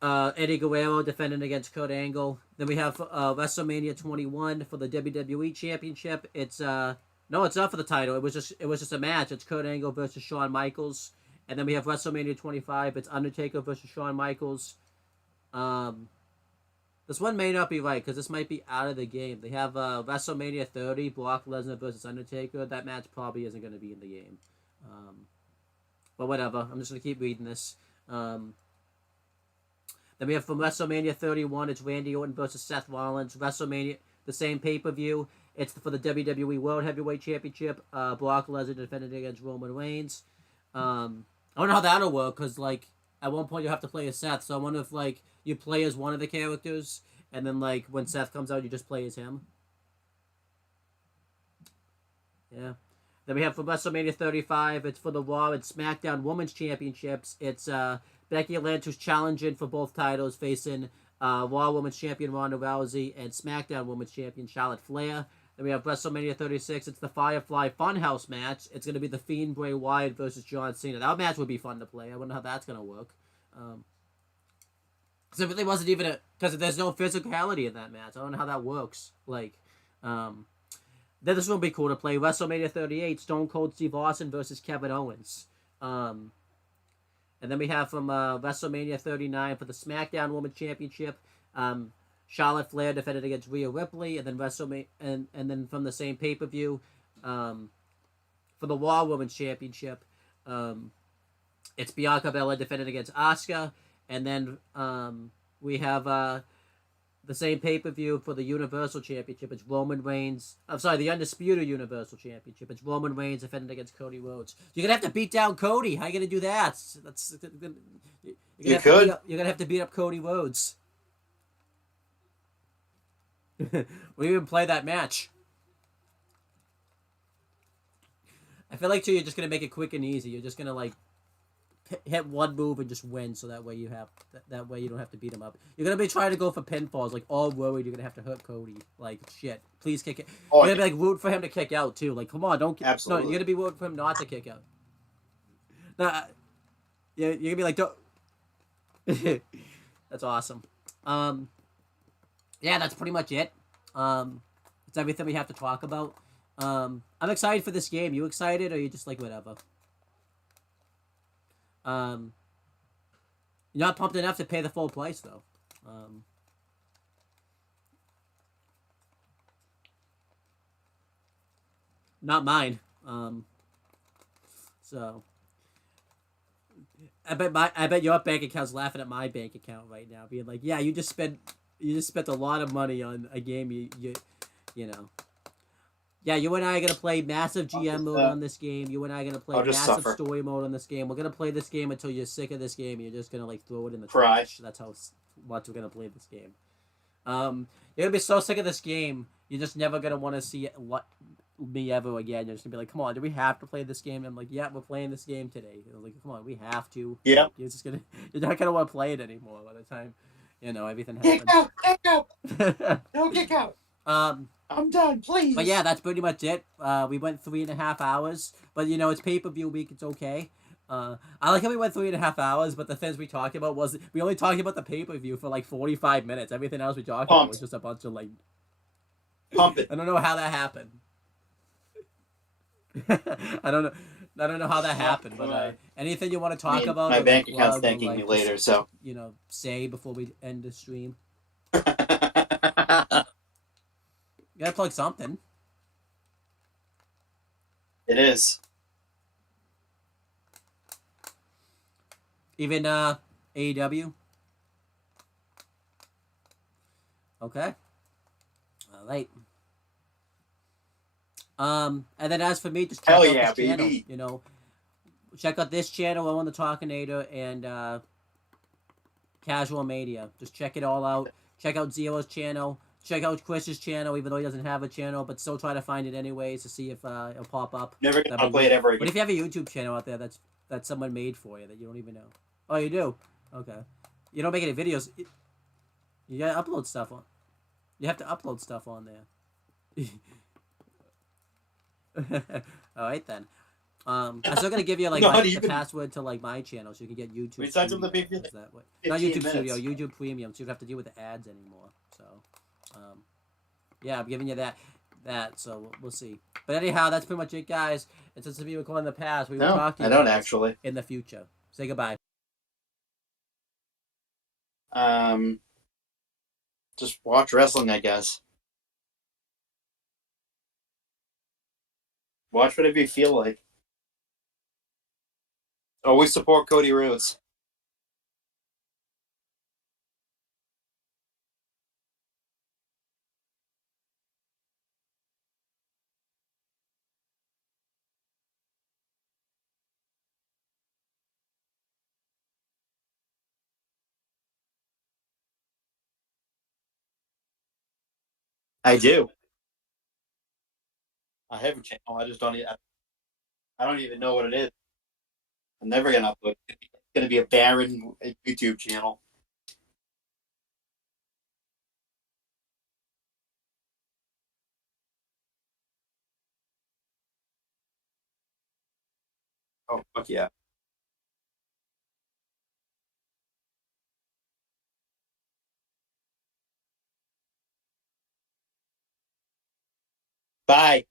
Eddie Guerrero defending against Kurt Angle. Then we have WrestleMania 21 for the WWE Championship. It's no, it's not for the title. It was just a match. It's Kurt Angle versus Shawn Michaels. And then we have WrestleMania 25. It's Undertaker versus Shawn Michaels. This one may not be right because this might be out of the game. They have WrestleMania 30, Brock Lesnar versus Undertaker. That match probably isn't going to be in the game. But whatever. I'm just going to keep reading this. Then we have from WrestleMania 31, it's Randy Orton versus Seth Rollins. WrestleMania, the same pay-per-view. It's for the WWE World Heavyweight Championship. Brock Lesnar defending against Roman Reigns. I don't know how that'll work, because, like, at one point you have to play as Seth. So I wonder if, like, you play as one of the characters, and then, like, when Seth comes out, you just play as him. Yeah. Then we have for WrestleMania 35, it's for the Raw and SmackDown Women's Championships. It's Becky Lynch, who's challenging for both titles, facing Raw Women's Champion Ronda Rousey and SmackDown Women's Champion Charlotte Flair. Then we have WrestleMania 36. It's the Firefly Funhouse match. It's going to be The Fiend Bray Wyatt versus John Cena. That match would be fun to play. I wonder how that's going to work. Because it really wasn't even a... Because there's no physicality in that match. I don't know how that works. Like, then this one would be cool to play. WrestleMania 38. Stone Cold Steve Austin versus Kevin Owens. And then we have from WrestleMania 39 for the SmackDown Women's Championship, Charlotte Flair defended against Rhea Ripley, and then and then from the same pay-per-view, for the Raw Women's Championship, it's Bianca Belair defended against Asuka, and then we have the same pay-per-view for the Universal Championship. It's Roman Reigns. I'm sorry, the Undisputed Universal Championship. It's Roman Reigns defending against Cody Rhodes. You're gonna have to beat down Cody. How are you gonna do that? You're gonna have to beat up Cody Rhodes. We even play that match. I feel like too, you're just gonna make it quick and easy. You're just gonna like hit one move and just win, so that way you don't have to beat him up. You're gonna be trying to go for pinfalls, like all worried you're gonna have to hurt Cody. Like shit, please kick it. You're gonna be like root for him to kick out too. Like come on, don't. Absolutely. No, you're gonna be rooting for him not to kick out. Nah, you're gonna be like, don't. That's awesome. Yeah, that's pretty much it. It's everything we have to talk about. I'm excited for this game. You excited, or you just like whatever? You're not pumped enough to pay the full price, though. Not mine. So I bet your bank account's laughing at my bank account right now, being like, "Yeah, you just spent a lot of money on a game you know." Yeah, you and I are going to play massive GM mode on this game. You and I are going to play massive story mode on this game. We're going to play this game until you're sick of this game. You're just going to, like, throw it in the trash. That's how much we're going to play this game. You're going to be so sick of this game, you're just never going to want to see me ever again. You're just gonna be like, come on, do we have to play this game? And I'm like, yeah, we're playing this game today. I was like, come on, we have to. Yep. Like, you're not gonna want to play it anymore by the time, everything Kick happens. out! No kick out! I'm done, please. But yeah, that's pretty much it. We went 3.5 hours, but it's pay-per-view week. It's okay. I like how we went 3.5 hours, but the things we talked about was we only talked about the pay-per-view for like 45 minutes. Everything else we talked about was just a bunch of like. Pump it. I don't know how that happened. I don't know how that happened, but anything you want to talk about? My or, bank like, account's plug, thanking or, me like, later, so. Say before we end the stream. You gotta plug something. It is. Even AEW. Okay. All right. And then as for me, just check out this baby. channel. Check out this channel on the Talkinator and Casual Mania. Just check it all out. Check out Zero's channel. Check out Chris's channel, even though he doesn't have a channel, but still try to find it anyways to see if it'll pop up. Never gonna play it ever again. But if you have a YouTube channel out there that's someone made for you that you don't even know. Oh, you do? Okay. You don't make any videos. You gotta upload stuff on. You have to upload stuff on there. All right then. I'm still gonna give you like the password to like my channel so you can get YouTube. Besides Studio, the that way. Not YouTube Studio, YouTube Premium, so you don't have to deal with the ads anymore. So, yeah, I'm giving you that. So we'll see. But anyhow, that's pretty much it, guys. And since we recorded in the past, we will talk to you. I don't actually. In the future. Say goodbye. Just watch wrestling, I guess. Watch whatever you feel like. Always support Cody Rhodes. I do. I have a channel. I just don't. I don't even know what it is. I'm never gonna upload. It's gonna be a barren YouTube channel. Oh fuck yeah! Bye.